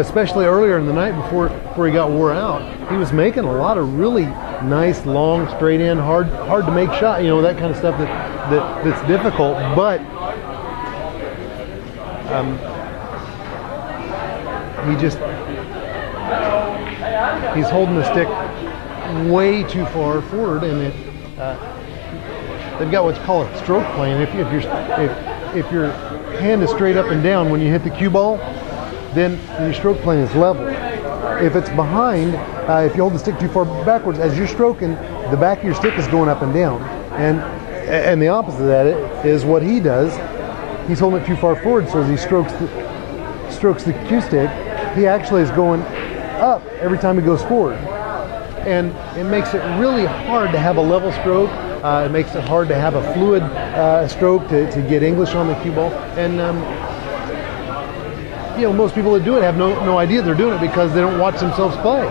Especially earlier in the night before he got wore out, he was making a lot of really nice, long, straight in, hard to make shot. That kind of stuff that's difficult, but. He's holding the stick way too far forward, and they've got what's called a stroke plane. If your hand is straight up and down when you hit the cue ball, then your stroke plane is level. If it's behind, if you hold the stick too far backwards, as you're stroking, the back of your stick is going up and down, and the opposite of that is what he does. He's holding it too far forward, so as he strokes the cue stick, he actually is going up every time he goes forward, and it makes it really hard to have a level stroke. It makes it hard to have a fluid stroke to get English on the cue ball, and most people that do it have no idea they're doing it because they don't watch themselves play.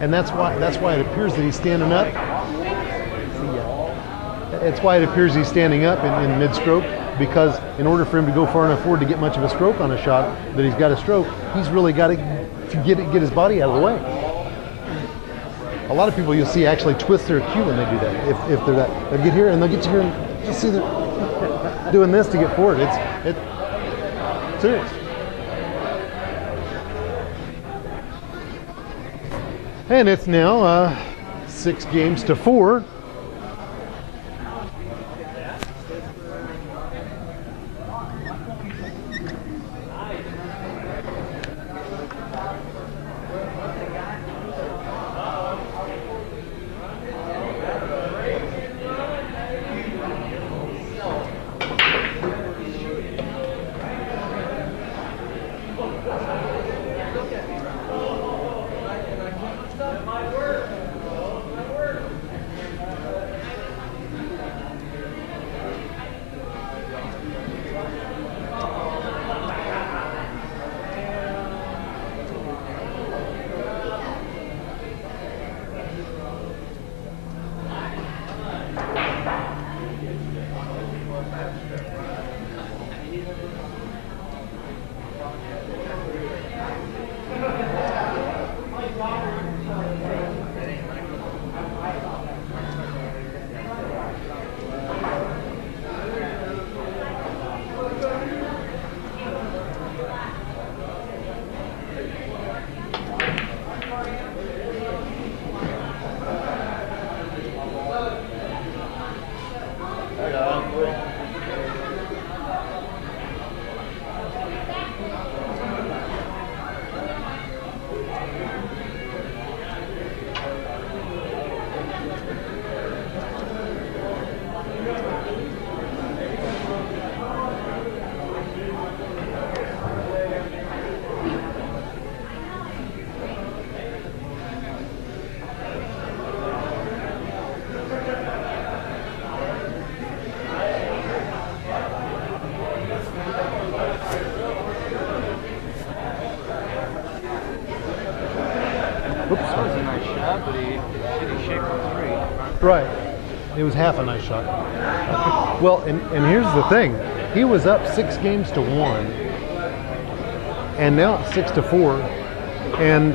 And that's why it appears that he's standing up. It's why it appears he's standing up in mid-stroke, because in order for him to go far enough forward to get much of a stroke on a shot that he's got a stroke, he's really got to get his body out of the way. A lot of people you'll see actually twist their cue when they do that. If they're that, they'll get here and they'll get you here and just see they're doing this to get forward. It's serious. And it's now 6-4. But he shaped for 3. Right. It was half a nice shot. Well, and here's the thing. He was up 6-1, and now it's 6-4, and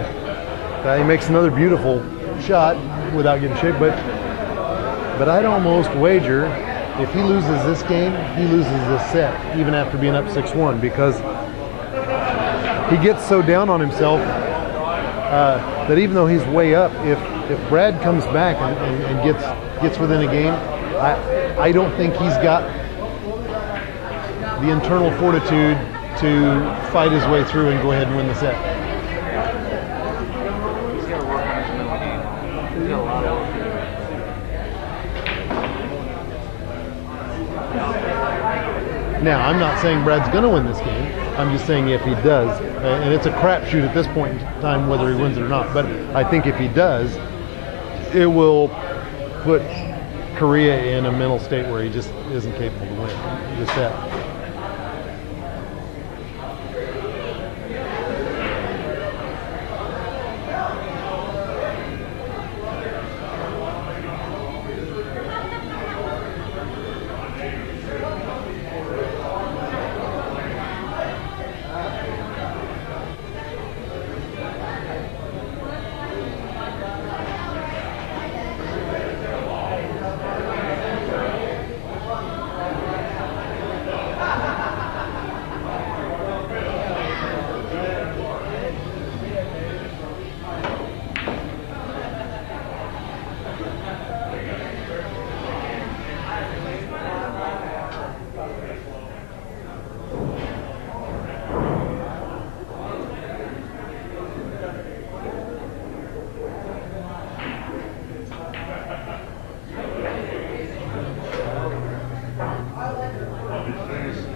he makes another beautiful shot without getting shaped. But I'd almost wager if he loses this game, he loses this set, even after being up 6-1, because he gets so down on himself that even though he's way up, if Brad comes back and gets within a game, I don't think he's got the internal fortitude to fight his way through and go ahead and win the set. He's got to work on his middle game. He's got a lot of work to do. Now, I'm not saying Brad's going to win this game. I'm just saying if he does, and it's a crapshoot at this point in time whether he wins it or not, but I think if he does, it will put Korea in a mental state where he just isn't capable to win the set.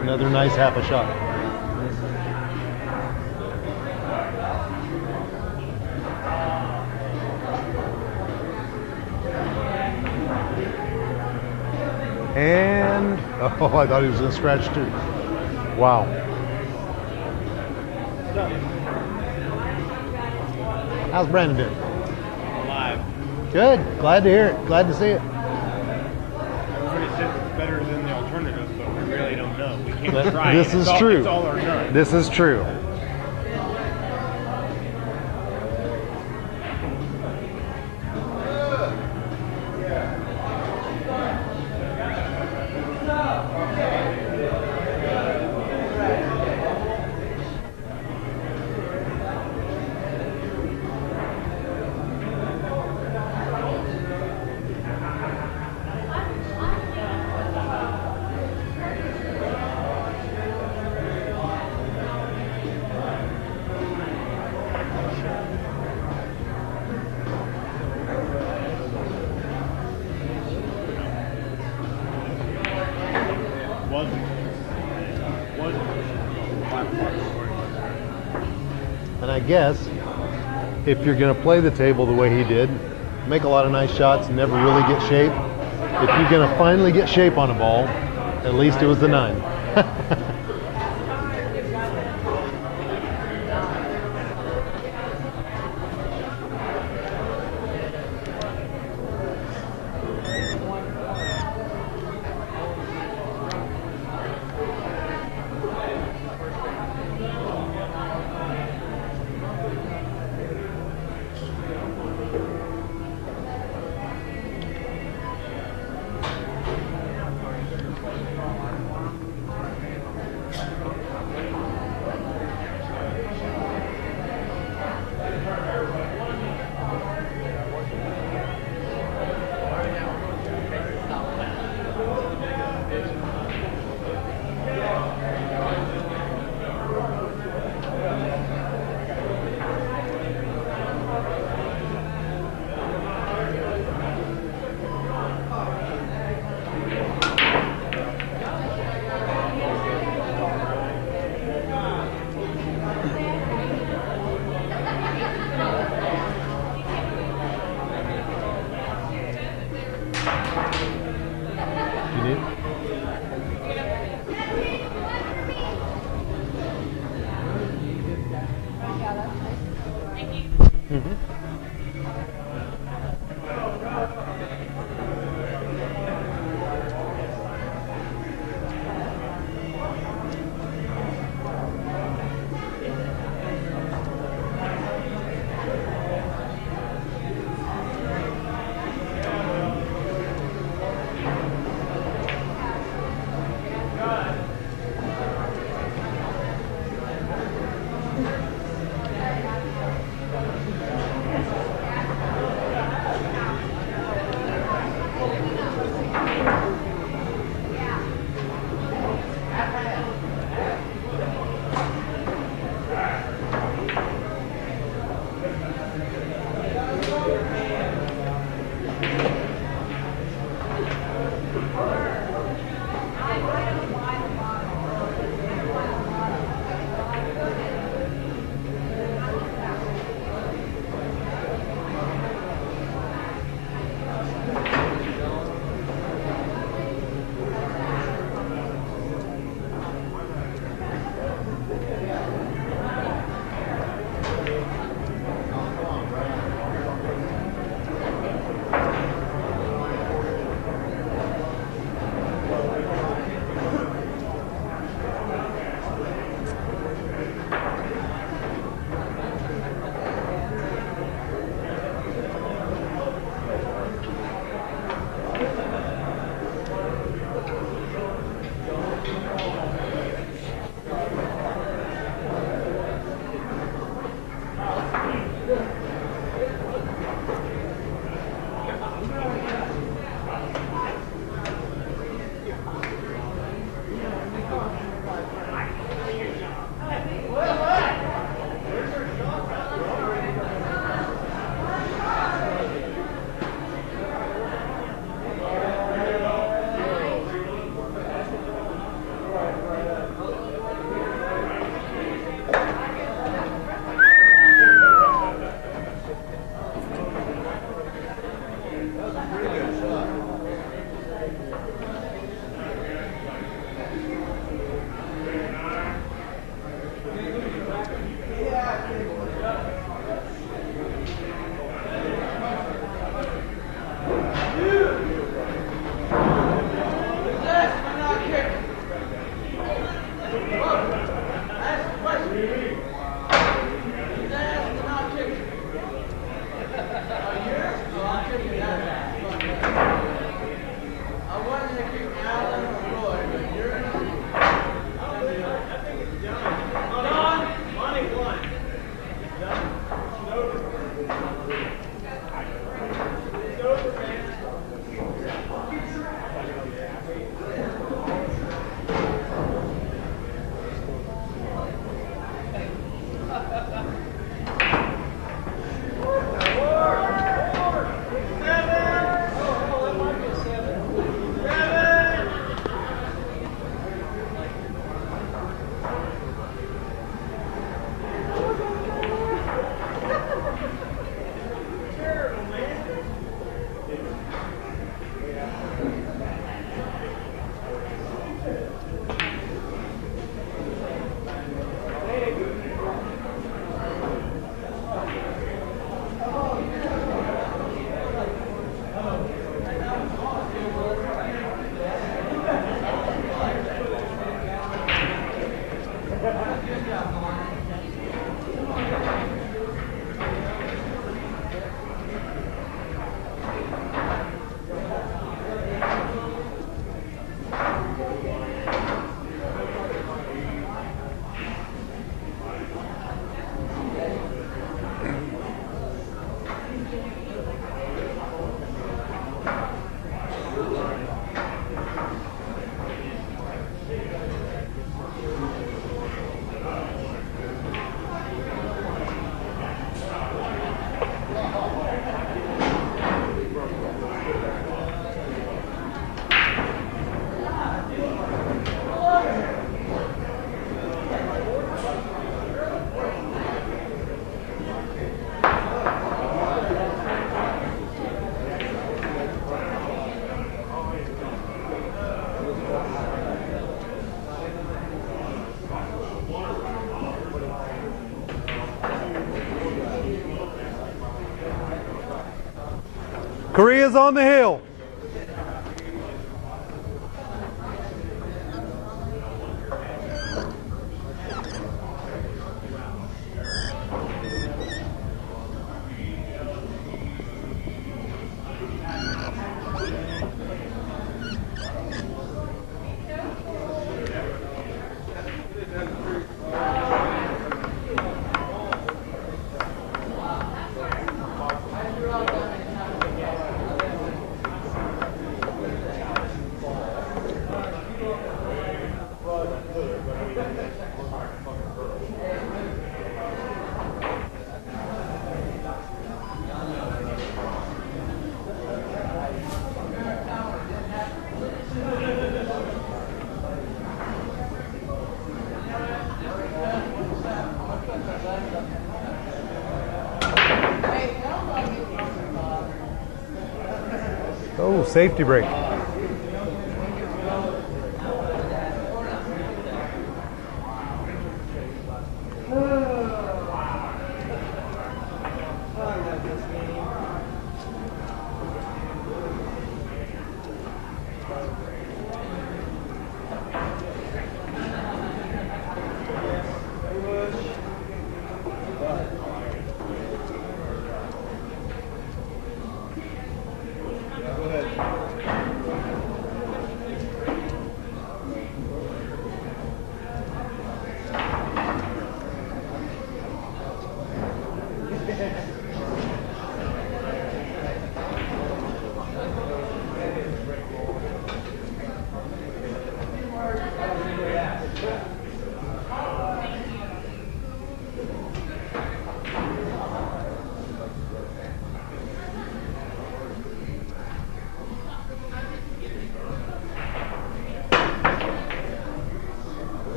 Another nice half a shot. And, oh, I thought he was going to scratch too. Wow. How's Brandon doing? Alive. Good. Glad to hear it. Glad to see it. Everybody says it's better than the alternatives, but we really don't know. We can't That- try. this is true. It's all or none. This is true. And I guess if you're going to play the table the way he did, make a lot of nice shots, never really get shape. If you're going to finally get shape on a ball, at least it was the 9. Korea's on the hill. Oh, safety brake.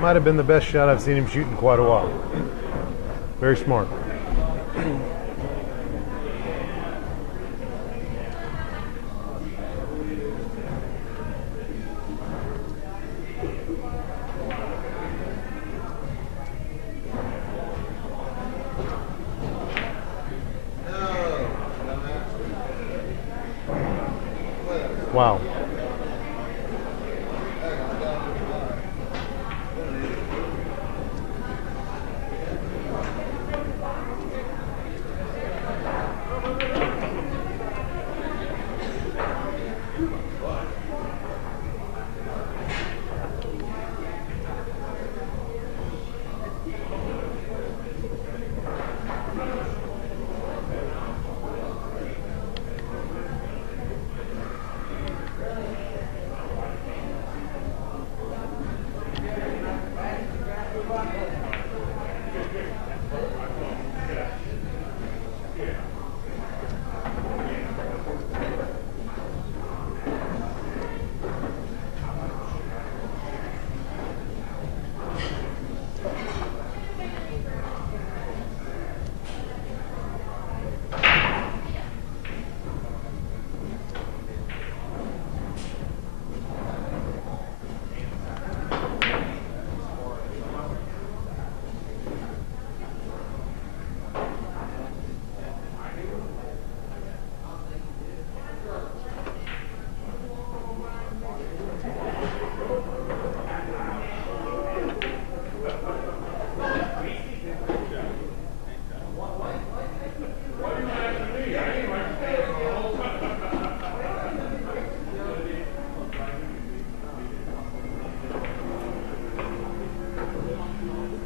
Might have been the best shot I've seen him shoot in quite a while. Very smart. Wow.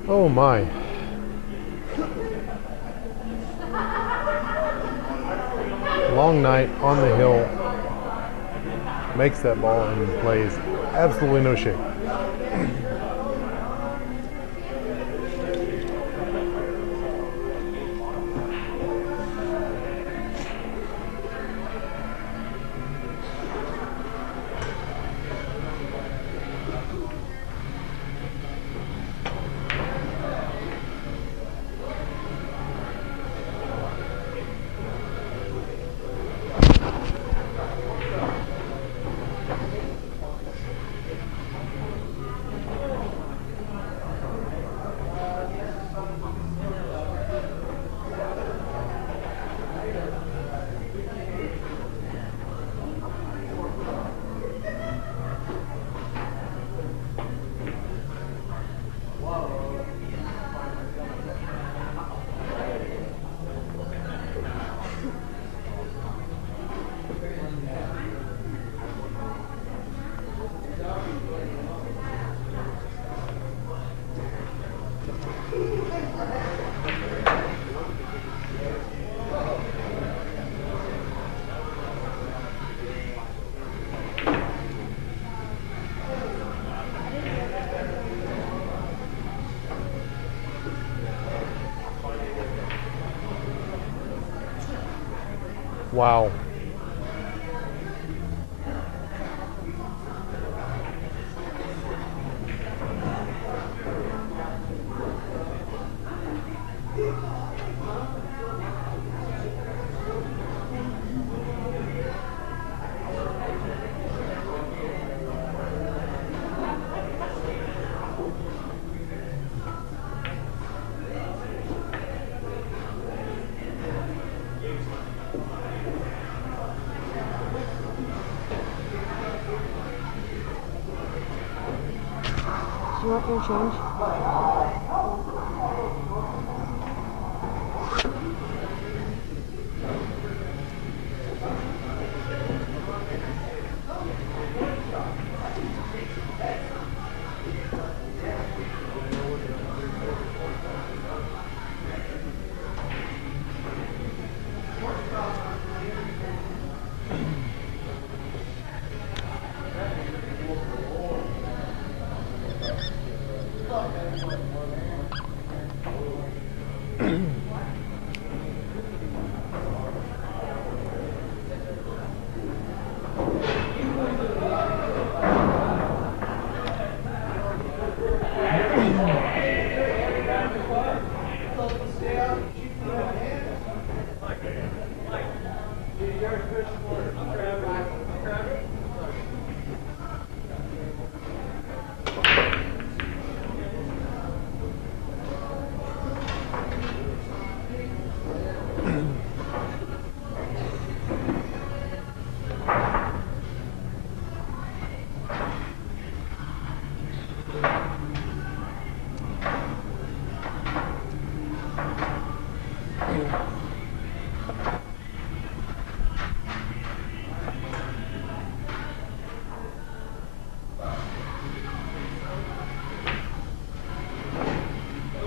Oh my. Long night on the hill. Makes that ball and plays absolutely no shape. Wow. Do you want your change?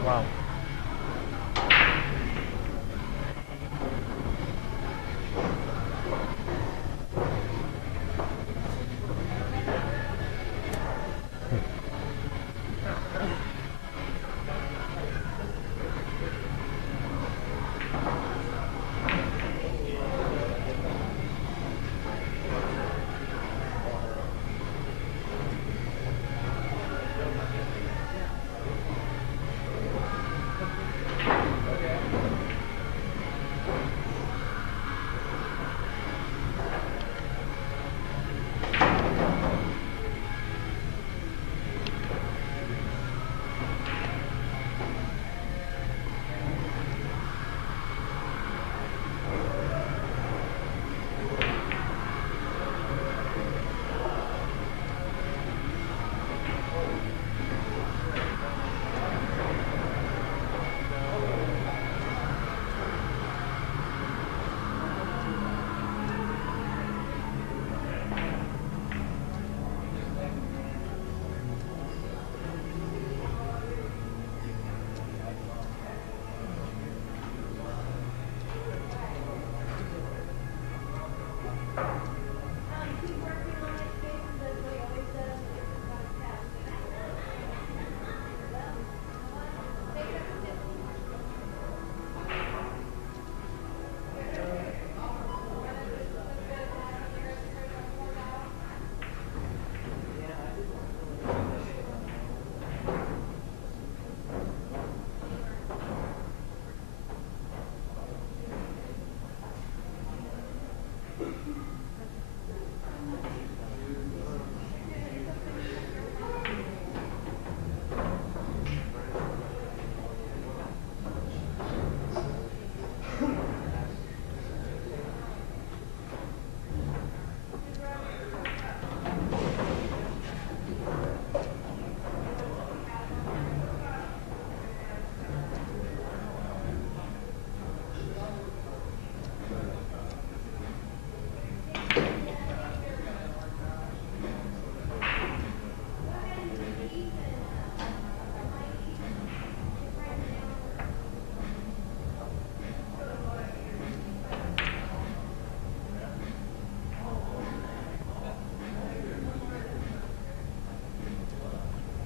Wow.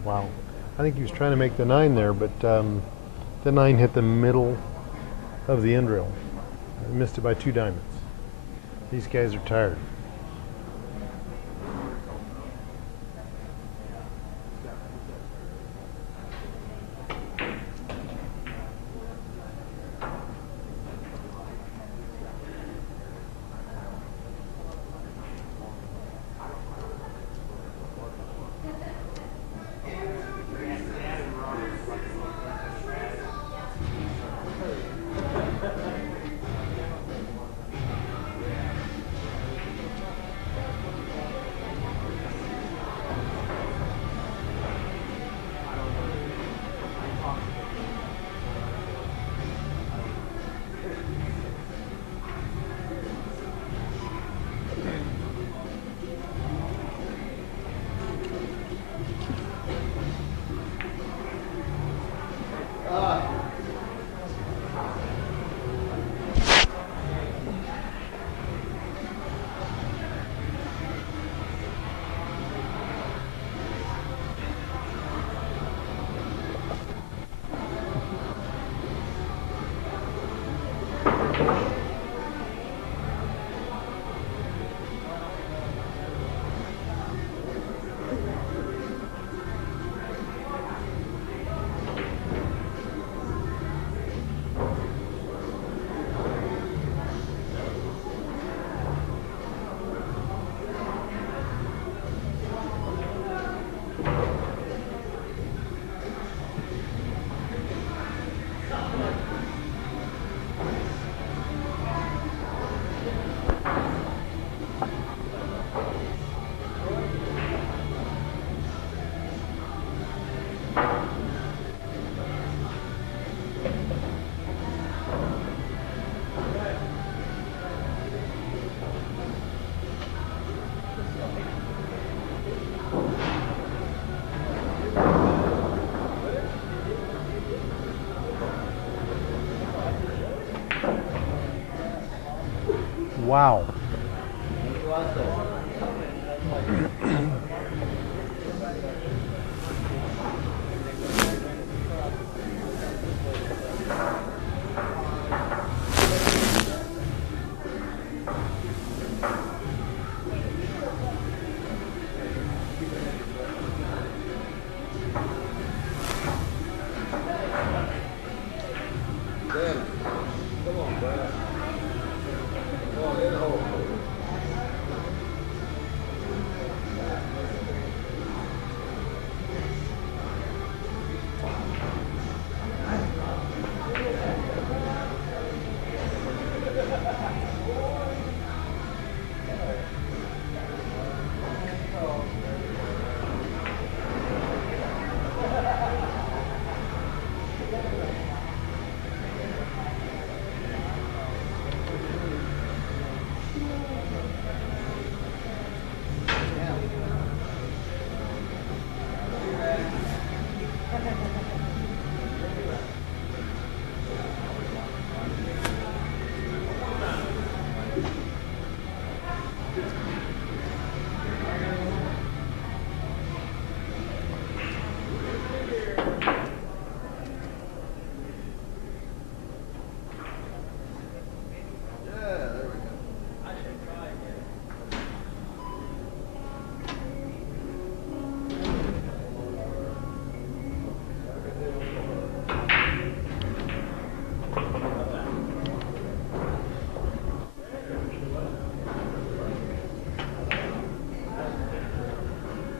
Wow. I think he was trying to make the 9 there, but the 9 hit the middle of the end rail. Missed it by 2 diamonds. These guys are tired. Wow.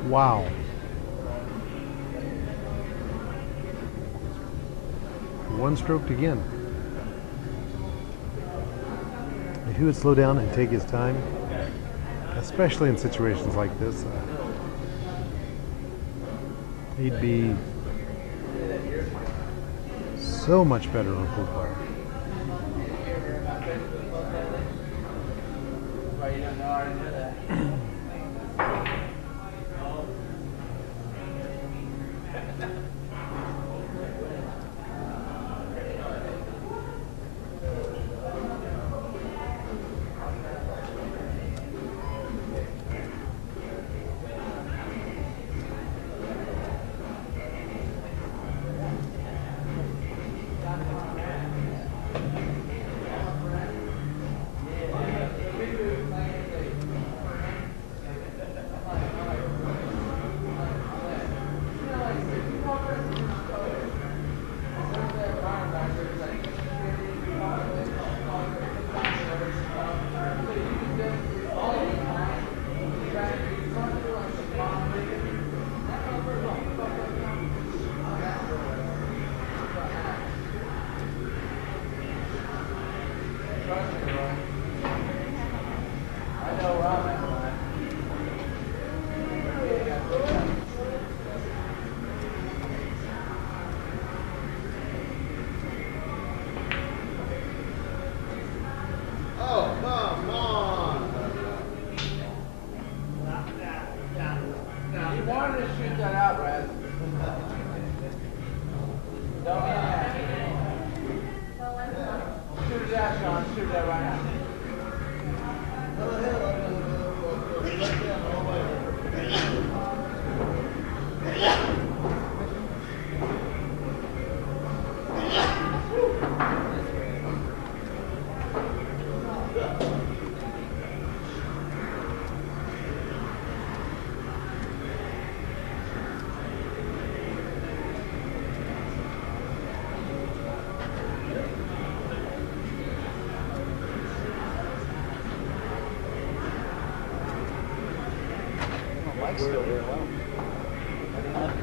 Wow. One stroked again. If he would slow down and take his time, especially in situations like this, he'd be so much better on pool player. wanted to shoot that out, Brad. Don't be mad. Shoot it out, Shawn. Shoot it out right now. Mike's still here. Wow.